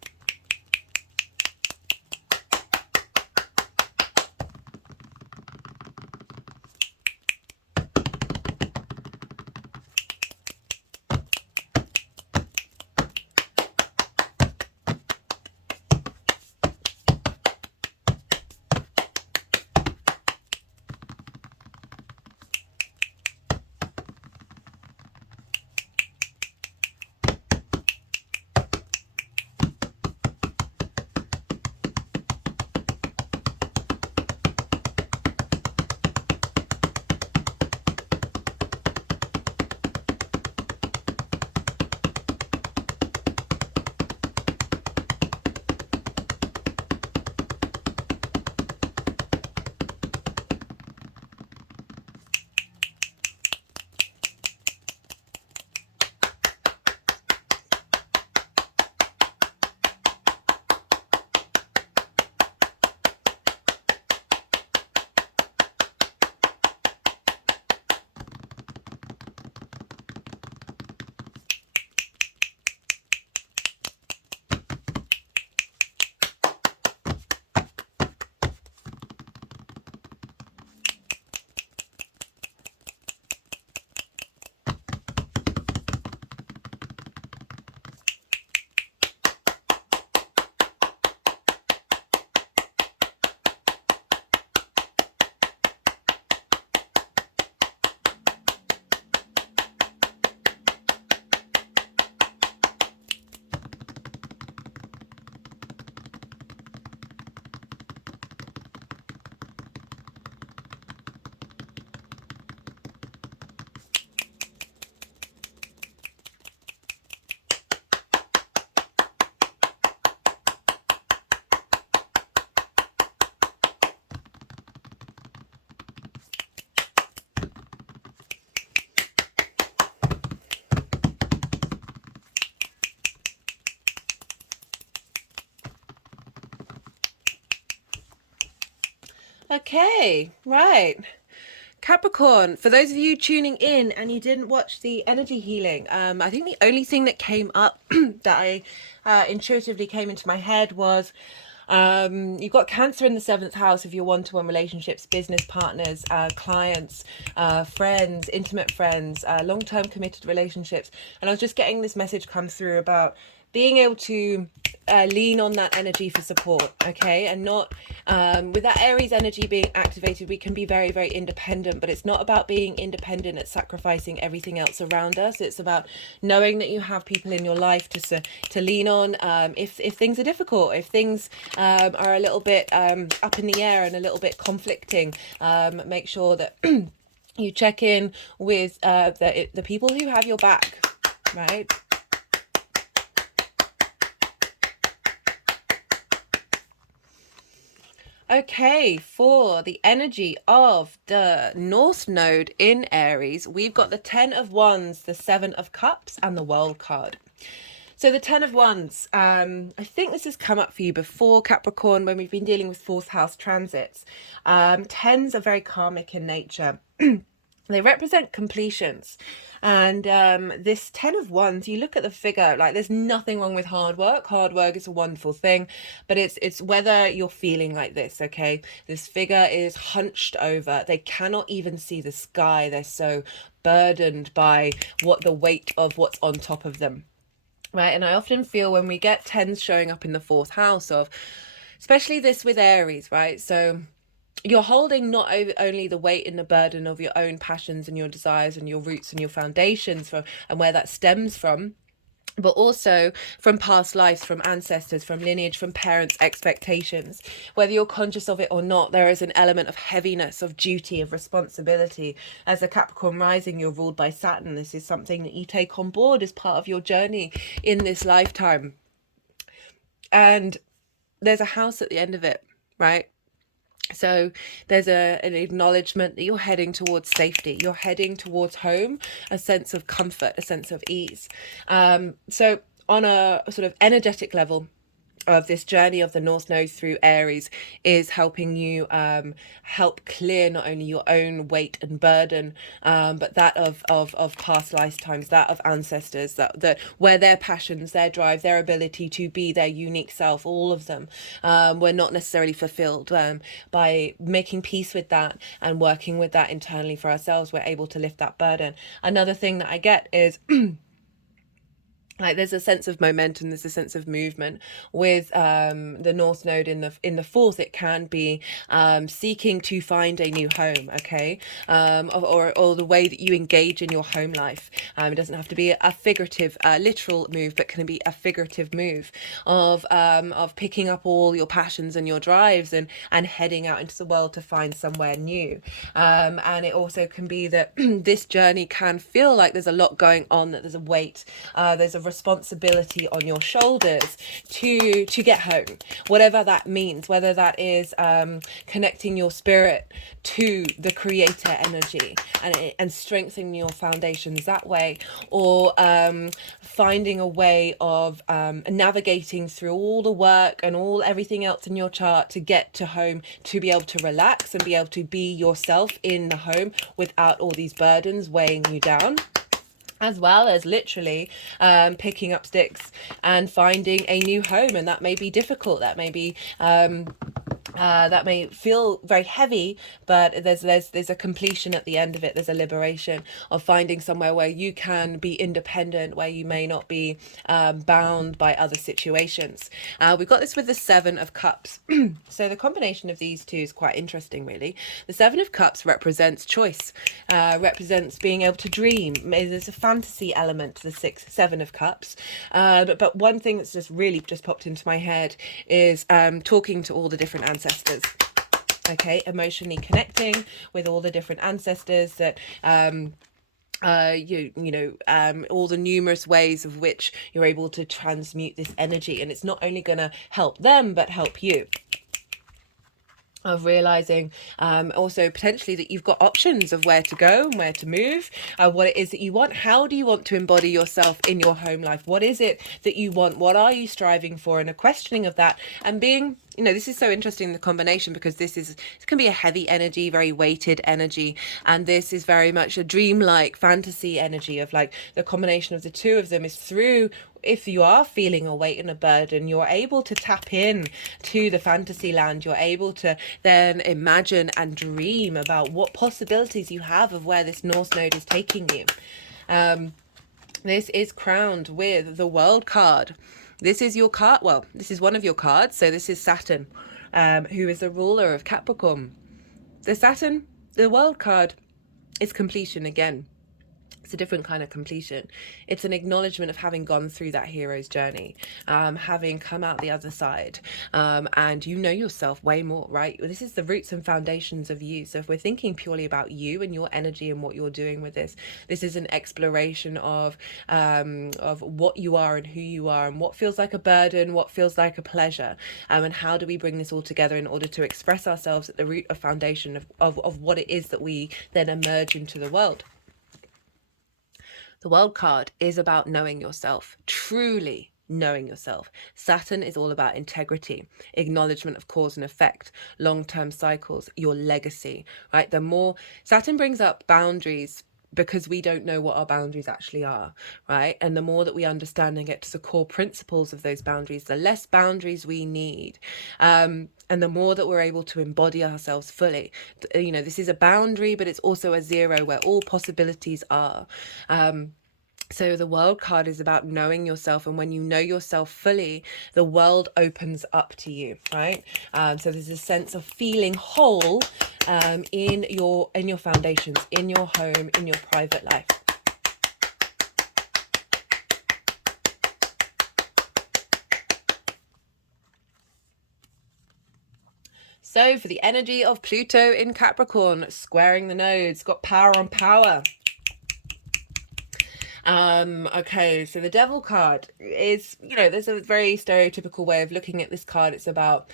Okay, right. Capricorn, for those of you tuning in and you didn't watch the energy healing, I think the only thing that came up that I intuitively came into my head was you've got Cancer in the 7th house of your one-to-one relationships, business partners, clients, friends, intimate friends, long-term committed relationships. And I was just getting this message come through about being able to lean on that energy for support, okay? And not with that Aries energy being activated, we can be very, very independent, but it's not about being independent at sacrificing everything else around us. It's about knowing that you have people in your life to lean on if things are difficult, if things are a little bit up in the air and a little bit conflicting. Make sure that you check in with the people who have your back, right? Okay, for the energy of the North Node in Aries, we've got the 10 of Wands, the 7 of Cups, and the World card. So the 10 of Wands, I think this has come up for you before, Capricorn, when we've been dealing with fourth house transits. Tens are very karmic in nature. They represent completions. And this 10 of Wands, you look at the figure, like there's nothing wrong with hard work. Hard work is a wonderful thing, but it's whether you're feeling like this, okay? This figure is hunched over. They cannot even see the sky. They're so burdened by the weight of what's on top of them, right? And I often feel when we get 10s showing up in the fourth house of, especially this with Aries, right? So you're holding not only the weight and the burden of your own passions and your desires and your roots and your foundations and where that stems from, but also from past lives, from ancestors, from lineage, from parents' expectations. Whether you're conscious of it or not, there is an element of heaviness, of duty, of responsibility. As a Capricorn rising, you're ruled by Saturn. This is something that you take on board as part of your journey in this lifetime. And there's a house at the end of it, right? So there's an acknowledgement that you're heading towards safety. You're heading towards home, a sense of comfort, a sense of ease. So on a sort of energetic level of this journey of the North Node through Aries is helping you help clear not only your own weight and burden, but that of past lifetimes, that of ancestors, that where their passions, their drive, their ability to be their unique self, all of them were not necessarily fulfilled. By making peace with that and working with that internally for ourselves, we're able to lift that burden. Another thing that I get is like there's a sense of momentum, there's a sense of movement with the North Node in the fourth. It can be seeking to find a new home, okay, or the way that you engage in your home life. It doesn't have to be a figurative, literal move, but can be a figurative move of picking up all your passions and your drives and heading out into the world to find somewhere new. And it also can be that this journey can feel like there's a lot going on, that there's a weight, there's a responsibility on your shoulders to get home, whatever that means, whether that is connecting your spirit to the creator energy and strengthening your foundations that way, or finding a way of navigating through all the work and everything else in your chart to get to home, to be able to relax and be able to be yourself in the home without all these burdens weighing you down. As well as literally picking up sticks and finding a new home. And that may be difficult, that may be that may feel very heavy, but there's a completion at the end of it. There's a liberation of finding somewhere where you can be independent, where you may not be bound by other situations. We've got this with the 7 of Cups. So the combination of these two is quite interesting, really. The 7 of Cups represents choice, represents being able to dream. There's a fantasy element to the 7 of Cups. But one thing that's just really popped into my head is talking to all the different ancestors. Okay, emotionally connecting with all the different ancestors that all the numerous ways of which you're able to transmute this energy, and it's not only going to help them but help you. Of realizing also potentially that you've got options of where to go and where to move, what it is that you want. How do you want to embody yourself in your home life? What is it that you want? What are you striving for? And a questioning of that, and being, this is so interesting, the combination, because this can be a heavy energy, very weighted energy, and this is very much a dreamlike fantasy energy of like the combination of the two of them is through. If you are feeling a weight and a burden, you're able to tap in to the fantasy land. You're able to then imagine and dream about what possibilities you have of where this North Node is taking you. This is crowned with the World card. This is your card. Well, this is one of your cards. So this is Saturn, who is the ruler of Capricorn. The Saturn, the world card, is completion again. It's a different kind of completion. It's an acknowledgement of having gone through that hero's journey, having come out the other side, and you know yourself way more, right? This is the roots and foundations of you. So if we're thinking purely about you and your energy and what you're doing with this is an exploration of what you are and who you are and what feels like a burden, what feels like a pleasure, and how do we bring this all together in order to express ourselves at the root of foundation of what it is that we then emerge into the world. The world card is about knowing yourself, truly knowing yourself. Saturn is all about integrity, acknowledgement of cause and effect, long-term cycles, your legacy, right? The more Saturn brings up boundaries, because we don't know what our boundaries actually are, right? And the more that we understand and get to the core principles of those boundaries, the less boundaries we need. And the more that we're able to embody ourselves fully. You know, this is a boundary, but it's also a zero where all possibilities are. So the world card is about knowing yourself, and when you know yourself fully, the world opens up to you, right? So there's a sense of feeling whole in your foundations, in your home, in your private life. So for the energy of Pluto in Capricorn, squaring the nodes, got power on power. Okay, so the Devil card is, you know, there's a very stereotypical way of looking at this card. It's about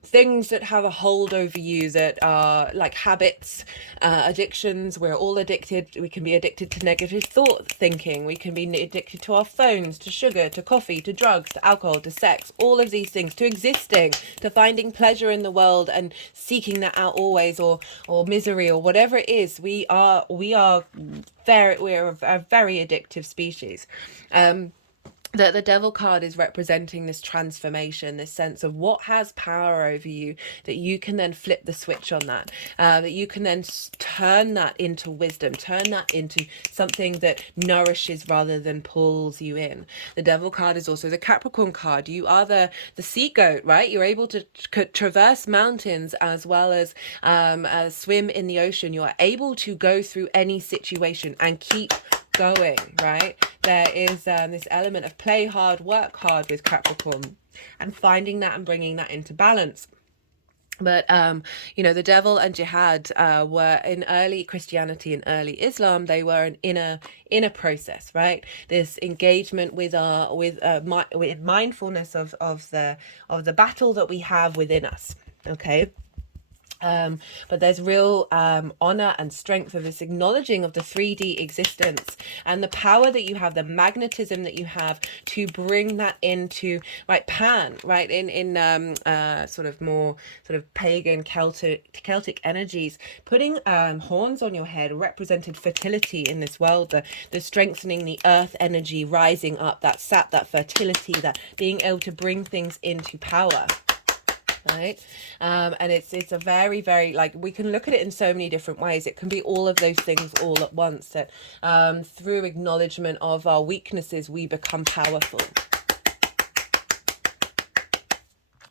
things that have a hold over you, that are like habits, addictions. We're all addicted. We can be addicted to negative thinking. We can be addicted to our phones, to sugar, to coffee, to drugs, to alcohol, to sex, all of these things, to existing, to finding pleasure in the world and seeking that out always, or misery, or whatever it is. We're a very addictive species. That the Devil card is representing this transformation, this sense of what has power over you, that you can then flip the switch on that, that you can then turn that into wisdom, turn that into something that nourishes rather than pulls you in. The Devil card is also the Capricorn card. You are the sea goat, right? You're able to traverse mountains as well as swim in the ocean. You are able to go through any situation and keep going, right? There is this element of play hard, work hard with Capricorn, and finding that and bringing that into balance. But, you know, the Devil and Jihad were in early Christianity and early Islam. They were an inner process, right? This engagement with mindfulness of the battle that we have within us. Okay. But there's real honor and strength of this acknowledging of the 3D existence and the power that you have, the magnetism that you have to bring that into, right, Pan, right, in sort of pagan Celtic energies, putting horns on your head represented fertility in this world, the strengthening the earth energy rising up, that sap, that fertility, that being able to bring things into power. Right, and it's a very, very, like, we can look at it in so many different ways. It can be all of those things all at once, that through acknowledgement of our weaknesses we become powerful,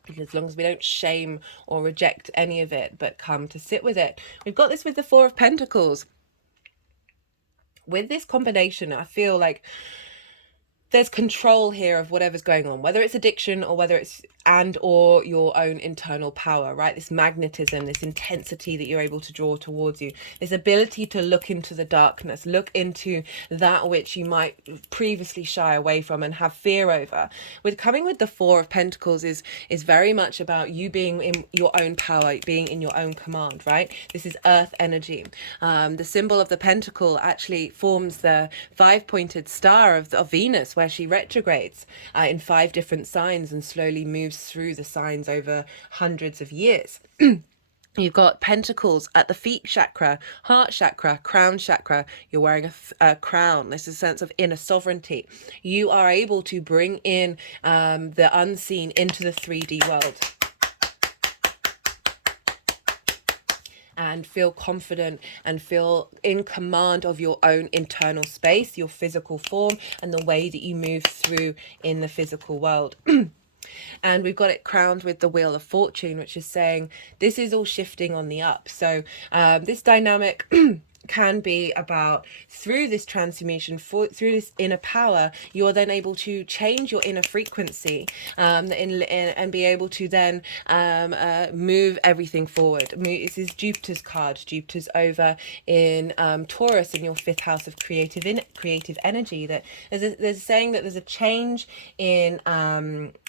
because as long as we don't shame or reject any of it but come to sit with it. We've got this with the Four of Pentacles. With this combination, I feel like there's control here of whatever's going on, whether it's addiction or whether it's or your own internal power, right? This magnetism, this intensity that you're able to draw towards you, this ability to look into the darkness, look into that which you might previously shy away from and have fear over. Coming with the Four of Pentacles is very much about you being in your own power, being in your own command, right? This is earth energy. The symbol of the pentacle actually forms the 5-pointed star of Venus, where she retrogrades in 5 different signs and slowly moves through the signs over hundreds of years. You've got pentacles at the feet chakra, heart chakra, crown chakra. You're wearing a crown. This is a sense of inner sovereignty. You are able to bring in the unseen into the 3D world. and feel confident and feel in command of your own internal space, your physical form, and the way that you move through in the physical world. And we've got it crowned with the Wheel of Fortune, which is saying this is all shifting on the up. So this dynamic can be about, through this transformation, through this inner power, you're then able to change your inner frequency and be able to then move everything forward. This is Jupiter's card. Jupiter's over in Taurus, in your 5th house of creative energy. That there's saying that there's a change in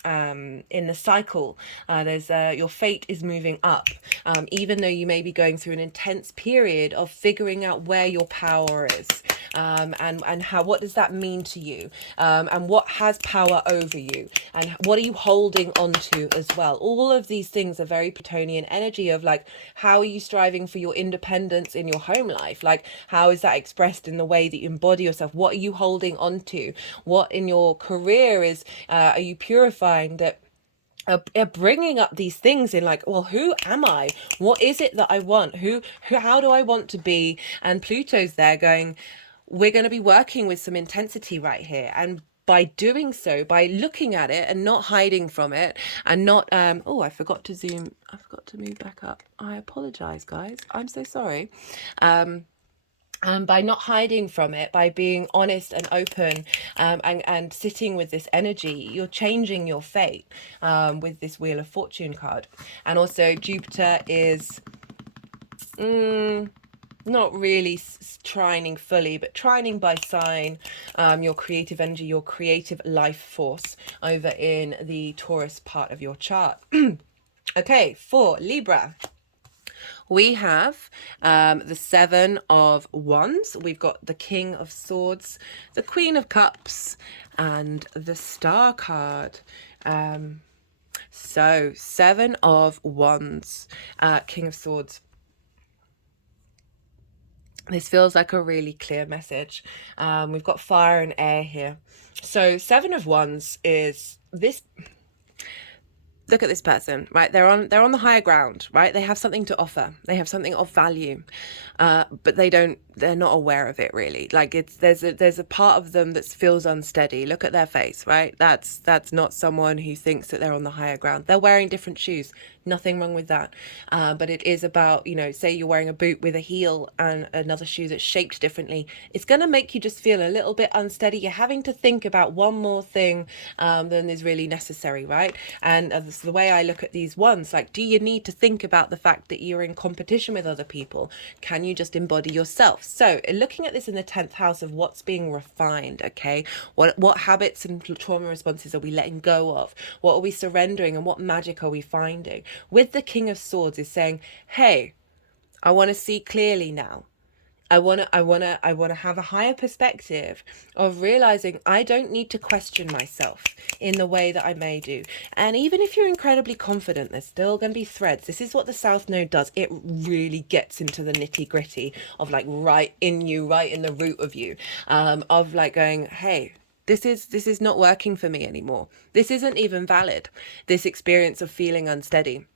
the cycle. Your fate is moving up, even though you may be going through an intense period of figuring out where your power is, and what does that mean to you, and what has power over you, and what are you holding on to as well. All of these things are very Plutonian energy of like, how are you striving for your independence in your home life? Like, how is that expressed in the way that you embody yourself? What are you holding on to? What in your career is are you purifying that are bringing up these things in, like, well, who am I? What is it that I want? How do I want to be? And Pluto's there going, we're going to be working with some intensity right here. And by doing so, by looking at it and not hiding from it, and not oh, I forgot to zoom, I forgot to move back up. I apologize, guys. I'm so sorry. By not hiding from it, by being honest and open, and sitting with this energy, you're changing your fate with this Wheel of Fortune card. And also Jupiter is not really trining fully, but trining by sign, your creative energy, your creative life force over in the Taurus part of your chart. Okay, for Libra, we have the 7 of Wands. We've got the King of Swords, the Queen of Cups, and the Star card. So 7 of Wands, King of Swords. This feels like a really clear message. We've got fire and air here. So 7 of Wands is this. Look at this person, right? They're on the higher ground, right? They have something to offer. They have something of value, but they're not aware of it really. Like there's a part of them that feels unsteady. Look at their face, right? That's not someone who thinks that they're on the higher ground. They're wearing different shoes. Nothing wrong with that. But it is about, say you're wearing a boot with a heel and another shoe that's shaped differently. It's going to make you just feel a little bit unsteady. You're having to think about one more thing than is really necessary, right? And the way I look at these ones, like, do you need to think about the fact that you're in competition with other people? Can you just embody yourself? So looking at this in the 10th house of what's being refined, okay? What habits and trauma responses are we letting go of? What are we surrendering, and what magic are we finding? With the King of Swords is saying, hey, I want to see clearly now. I want to have a higher perspective of realizing I don't need to question myself in the way that I may do. And even if you're incredibly confident, there's still going to be threads. This is what the South Node does. It really gets into the nitty gritty of like right in the root of you, of like going, hey, this is not working for me anymore. This isn't even valid. This experience of feeling unsteady.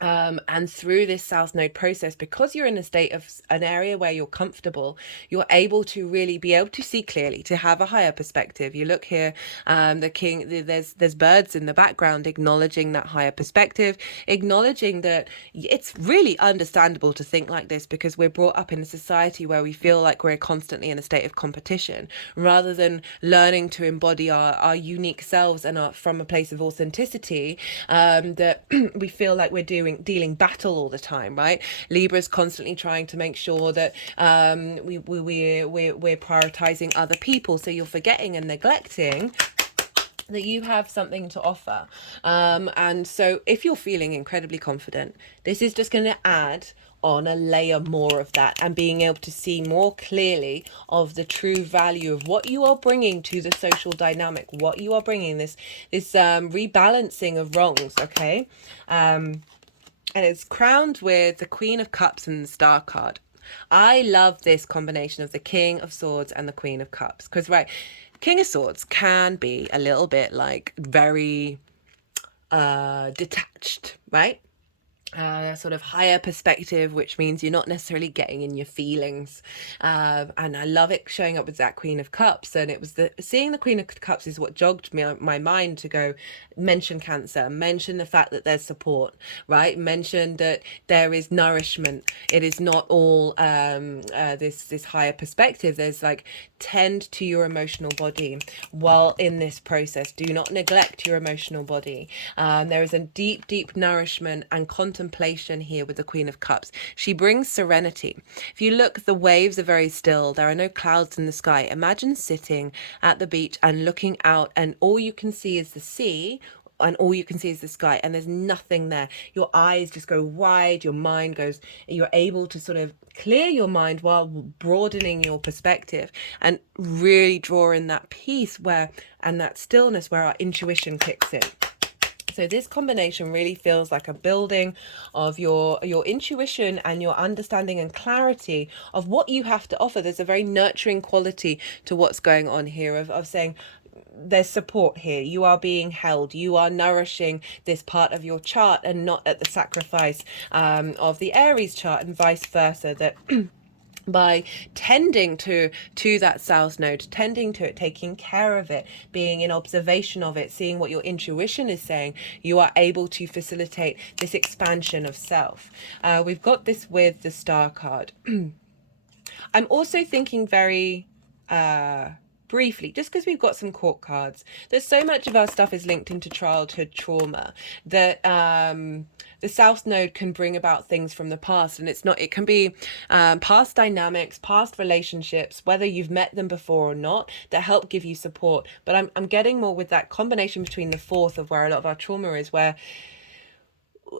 And through this South Node process, because you're in a state of an area where you're comfortable, you're able to really be able to see clearly, to have a higher perspective. You look here, the king, there's birds in the background, acknowledging that higher perspective, acknowledging that it's really understandable to think like this because we're brought up in a society where we feel like we're constantly in a state of competition, rather than learning to embody our unique selves and from a place of authenticity, that we feel like we're dealing battle all the time, right? Libra's constantly trying to make sure that we're prioritizing other people, so you're forgetting and neglecting that you have something to offer. And so if you're feeling incredibly confident, this is just going to add on a layer more of that, and being able to see more clearly of the true value of what you are bringing to the social dynamic, what you are bringing, this rebalancing of wrongs, okay? And it's crowned with the Queen of Cups and the Star card. I love this combination of the King of Swords and the Queen of Cups, because, right, King of Swords can be a little bit like very detached, right? sort of higher perspective, which means you're not necessarily getting in your feelings. And I love it showing up with that Queen of Cups. And it was seeing the Queen of Cups is what jogged my mind to go mention Cancer, mention the fact that there's support, right? Mention that there is nourishment. It is not all this higher perspective. There's like, tend to your emotional body while in this process. Do not neglect your emotional body. There is a deep nourishment and contemplation here with the Queen of Cups. She brings serenity. If you look, the waves are very still. There are no clouds in the sky. Imagine sitting at the beach and looking out, and all you can see is the sea, and all you can see is the sky, and there's nothing there. Your eyes just go wide, your mind goes, you're able to sort of clear your mind while broadening your perspective and really draw in that peace where, and that stillness where our intuition kicks in. So this combination really feels like a building of your intuition and your understanding and clarity of what you have to offer. There's a very nurturing quality to what's going on here of saying, there's support here, you are being held, you are nourishing this part of your chart and not at the sacrifice of the Aries chart, and vice versa, that by tending to that south node, tending to it, taking care of it, being in observation of it, seeing what your intuition is saying, you are able to facilitate this expansion of self. We've got this with the Star card. I'm also thinking very briefly, just because we've got some court cards, there's so much of our stuff is linked into childhood trauma that the South Node can bring about things from the past, and it can be past dynamics, past relationships, whether you've met them before or not, that help give you support. But I'm getting more with that combination between the fourth, of where a lot of our trauma is, where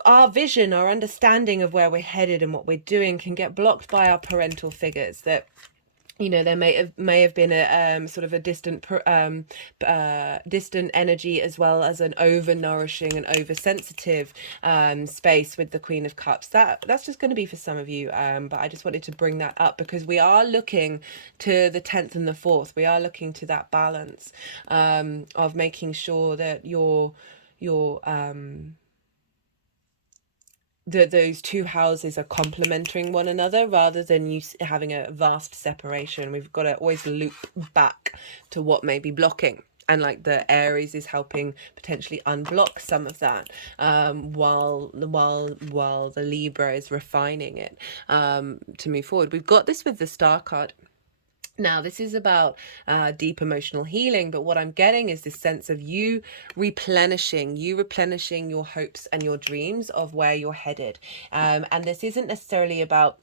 our vision, our understanding of where we're headed and what we're doing can get blocked by our parental figures. That, you know, there may have been a sort of a distant energy, as well as an over nourishing and oversensitive space with the Queen of Cups. That's just going to be for some of you, but I just wanted to bring that up because we are looking to the 10th and the 4th. We are looking to that balance of making sure that those two houses are complementing one another, rather than you having a vast separation. We've got to always loop back to what may be blocking, and like the Aries is helping potentially unblock some of that, while the Libra is refining it to move forward. We've got this with the Star card. Now, this is about deep emotional healing, but what I'm getting is this sense of you replenishing your hopes and your dreams of where you're headed. And this isn't necessarily about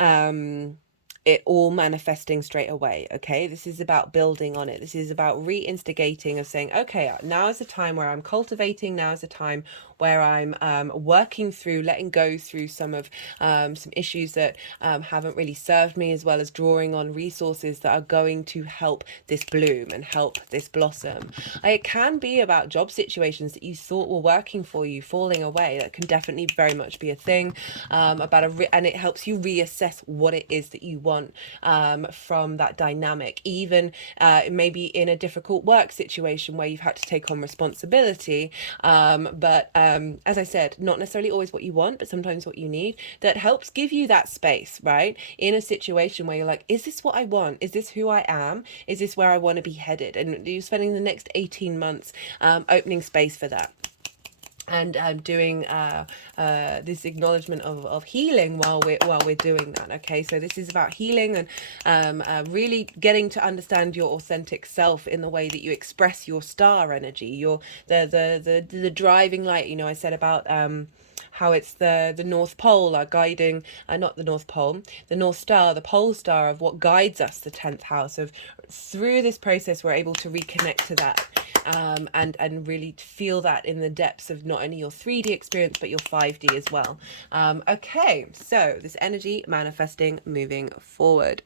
it all manifesting straight away. Okay, this is about building on it. This is about re-instigating, of saying, okay, now is the time where I'm cultivating, now is the time where I'm working through, letting go through some issues that haven't really served me, as well as drawing on resources that are going to help this bloom and help this blossom. It can be about job situations that you thought were working for you falling away. That can definitely very much be a thing, and it helps you reassess what it is that you want from that dynamic. Even maybe in a difficult work situation where you've had to take on responsibility, but as I said, not necessarily always what you want, but sometimes what you need, that helps give you that space, right? In a situation where you're like, is this what I want? Is this who I am? Is this where I want to be headed? And you're spending the next 18 months opening space for that. And doing this acknowledgement of healing while we're doing that. Okay, so this is about healing and really getting to understand your authentic self in the way that you express your star energy, the driving light. You know, I said about how it's the North Pole are guiding, not the North Pole, the North Star, the pole star of what guides us, the 10th house. Of through this process, we're able to reconnect to that. And really feel that in the depths of not only your 3D experience, but your 5D as well. Okay, so this energy manifesting, moving forward.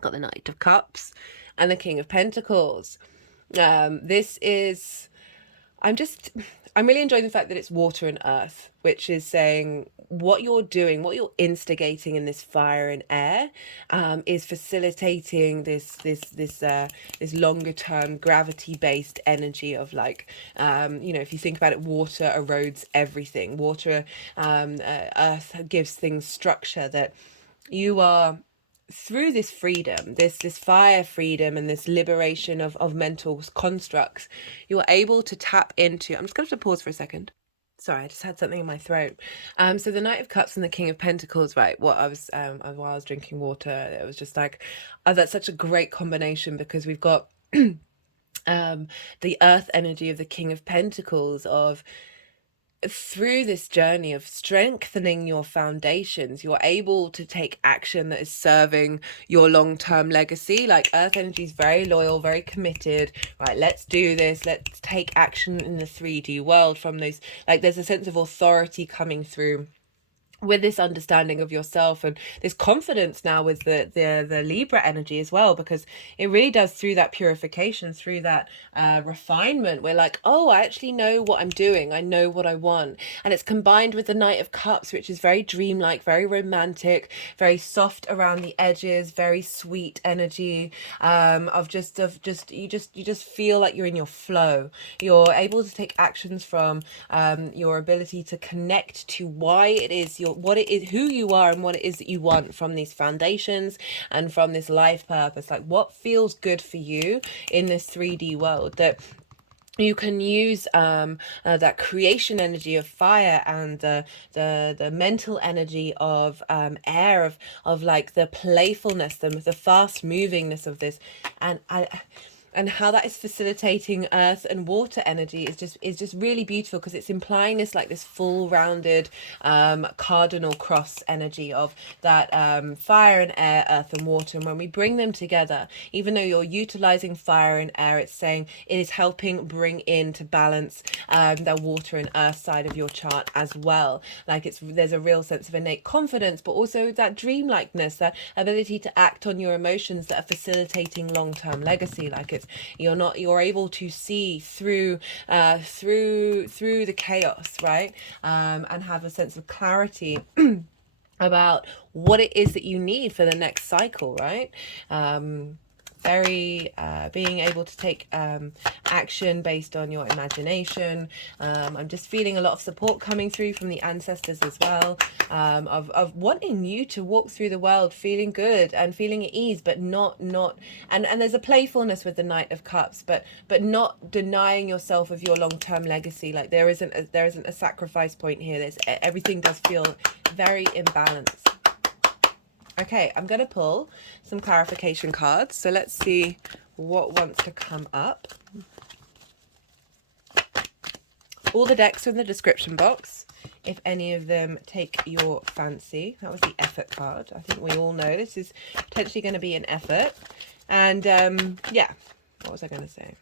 Got the Knight of Cups and the King of Pentacles. This is, I'm really enjoying the fact that it's water and earth, which is saying what you're doing, what you're instigating in this fire and air, is facilitating this longer term gravity based energy of like, you know, if you think about it, water erodes everything. Water, earth gives things structure. That you are, through this freedom, this fire freedom and this liberation of mental constructs, you're able to tap into, I'm just going to have to pause for a second. Sorry, I just had something in my throat. So the Knight of Cups and the King of Pentacles, right? What I was, while I was drinking water, it was just like, oh, that's such a great combination, because we've got the earth energy of the King of Pentacles, of through this journey of strengthening your foundations, you're able to take action that is serving your long-term legacy. Like earth energy is very loyal, very committed, right? Let's do this, let's take action in the 3D world. From those, like, there's a sense of authority coming through with this understanding of yourself, and this confidence now with the Libra energy as well, because it really does, through that purification, through that refinement, we're like, oh, I actually know what I'm doing, I know what I want. And it's combined with the Knight of Cups, which is very dreamlike, very romantic, very soft around the edges, very sweet energy, of just you just feel like you're in your flow. You're able to take actions from your ability to connect to why it is what it is, who you are, and what it is that you want from these foundations and from this life purpose. Like, what feels good for you in this 3D world, that you can use that creation energy of fire, and the mental energy of air, of like the playfulness, the fast movingness of this, and how that is facilitating earth and water energy is just really beautiful, because it's implying this, like, this full rounded cardinal cross energy of that fire and air, earth and water. And when we bring them together, even though you're utilizing fire and air, it's saying it is helping bring into balance the water and earth side of your chart as well. Like, there's a real sense of innate confidence, but also that dreamlikeness, that ability to act on your emotions that are facilitating long-term legacy. Like, you're able to see through the chaos, right? And have a sense of clarity about what it is that you need for the next cycle, right? Very being able to take action based on your imagination. I'm just feeling a lot of support coming through from the ancestors as well, of wanting you to walk through the world feeling good and feeling at ease, but not and there's a playfulness with the Knight of Cups, but not denying yourself of your long-term legacy. Like, there isn't a sacrifice point here. Everything does feel very imbalanced. Okay, I'm going to pull some clarification cards. So let's see what wants to come up. All the decks are in the description box, if any of them take your fancy. That was the effort card. I think we all know this is potentially going to be an effort. And yeah, what was I going to say?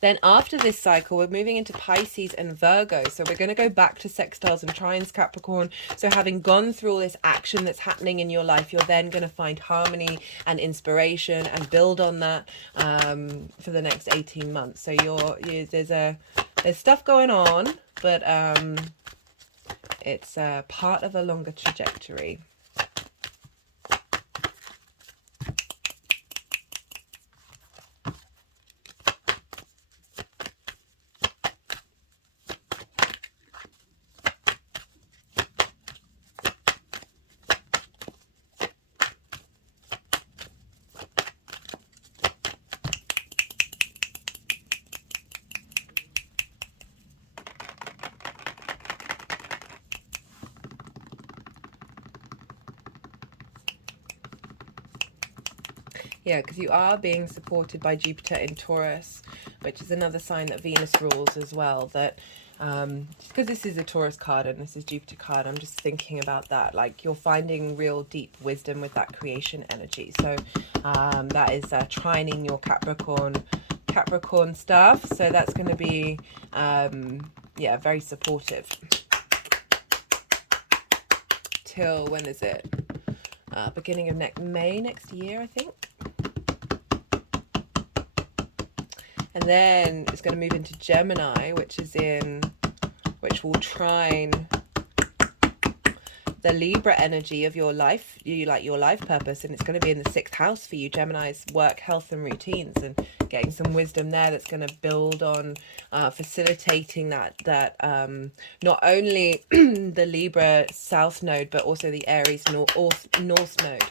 Then after this cycle, we're moving into Pisces and Virgo. So we're going to go back to sextiles and trines, Capricorn. So having gone through all this action that's happening in your life, you're then going to find harmony and inspiration and build on that for the next 18 months. So there's stuff going on, but it's part of a longer trajectory. Yeah, because you are being supported by Jupiter in Taurus, which is another sign that Venus rules as well. That because this is a Taurus card and this is Jupiter card, I'm just thinking about that. Like, you're finding real deep wisdom with that creation energy. So that is trining your Capricorn stuff. So that's going to be yeah, very supportive. Till when is it? Beginning of May next year, I think. And then it's going to move into Gemini, which will trine the Libra energy of your life, your life purpose, and it's going to be in the 6th house for you, Gemini's work, health and routines, and getting some wisdom there that's going to build on facilitating that not only the Libra South node, but also the Aries North node.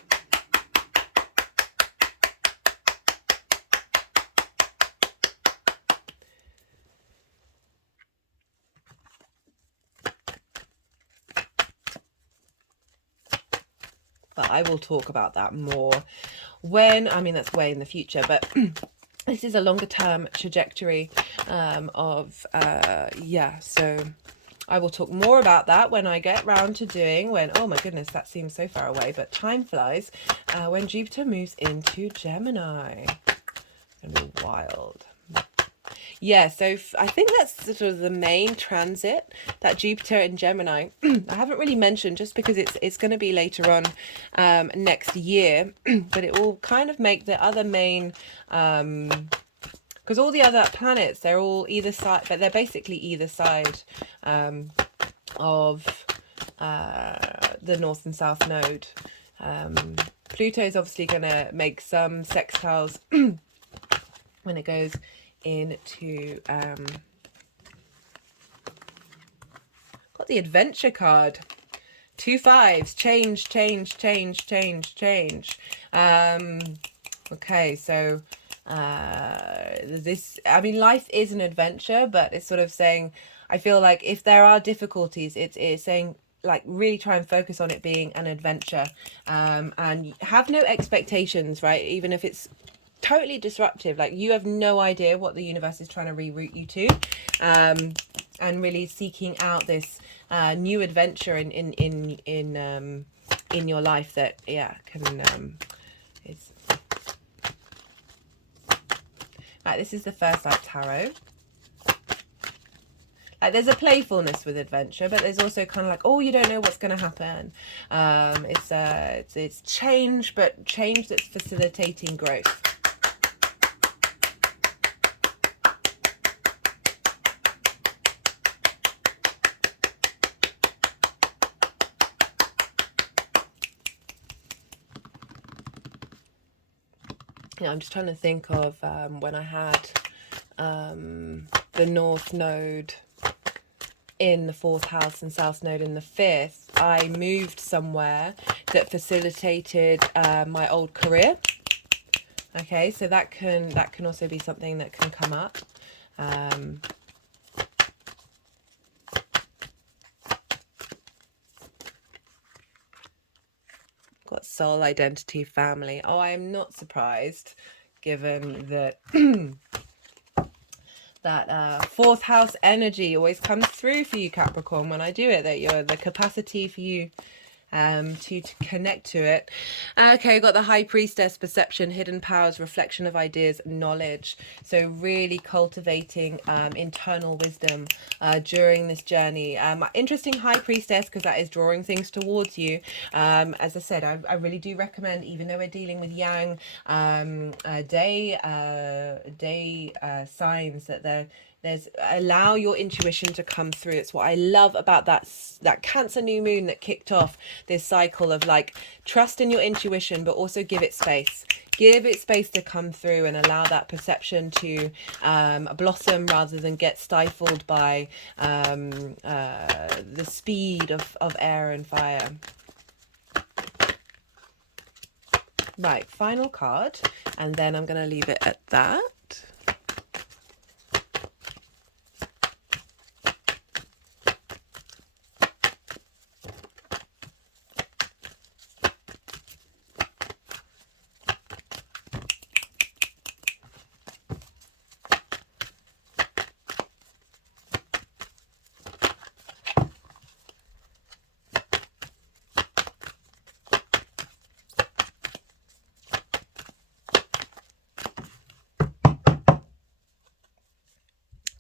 But I will talk about that more when, I mean, that's way in the future, but this is a longer term trajectory yeah, so I will talk more about that when I get round to doing, oh my goodness, that seems so far away, but time flies, when Jupiter moves into Gemini. It's gonna be wild. Yeah, so I think that's sort of the main transit, that Jupiter in Gemini. I haven't really mentioned, just because it's going to be later on next year, but it will kind of make the other main, because all the other planets, they're all either side, but they're basically either side of the North and South node. Pluto is obviously going to make some sextiles when it goes into got the adventure card, 2 5s, change. Okay, so this, I mean, life is an adventure, but it's sort of saying, I feel like if there are difficulties, it's saying, like, really try and focus on it being an adventure, and have no expectations, right? Even if it's totally disruptive, like you have no idea what the universe is trying to reroute you to, and really seeking out this new adventure in your life that, yeah, can is like, this is the first like tarot. Like, there's a playfulness with adventure, but there's also kind of like, oh, you don't know what's going to happen. It's change, but change that's facilitating growth. Yeah, I'm just trying to think of when I had the North node in the 4th house and South node in the 5th. I moved somewhere that facilitated my old career. Okay, so that can also be something that can come up. Got soul, identity, family. Oh, I am not surprised, given that that 4th house energy always comes through for you, Capricorn, when I do it, that you're the capacity for you to connect to it. Okay, got the High Priestess, perception, hidden powers, reflection of ideas, knowledge. So really cultivating internal wisdom during this journey. Interesting High Priestess, because that is drawing things towards you. As I said, I really do recommend, even though we're dealing with Yang day signs, that there's allow your intuition to come through. It's what I love about that Cancer new moon that kicked off this cycle of, like, trust in your intuition, but also give it space to come through, and allow that perception to blossom rather than get stifled by the speed of air and fire. Right, final card, and then I'm going to leave it at that.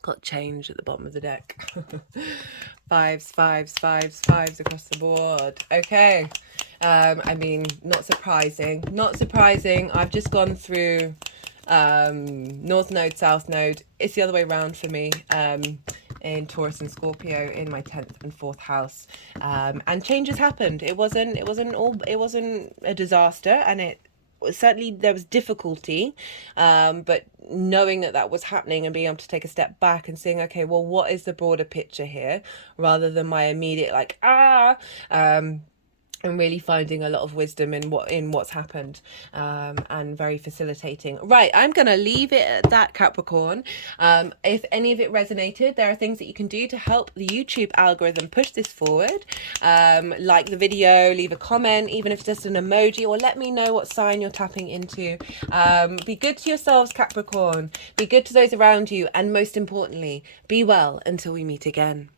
Got change at the bottom of the deck. Fives across the board. Okay. I mean, not surprising. I've just gone through North node, south node. It's the other way around for me. In Taurus and Scorpio in my 10th and 4th house, and changes happened. It wasn't a disaster, and it certainly there was difficulty, but knowing that was happening and being able to take a step back and saying, okay, well, what is the broader picture here, rather than my immediate like and really finding a lot of wisdom in what's happened, and very facilitating. Right, I'm gonna leave it at that, Capricorn. If any of it resonated, there are things that you can do to help the YouTube algorithm push this forward. Like the video, leave a comment, even if it's just an emoji, or let me know what sign you're tapping into. Be good to yourselves, Capricorn. Be good to those around you, and most importantly, be well until we meet again.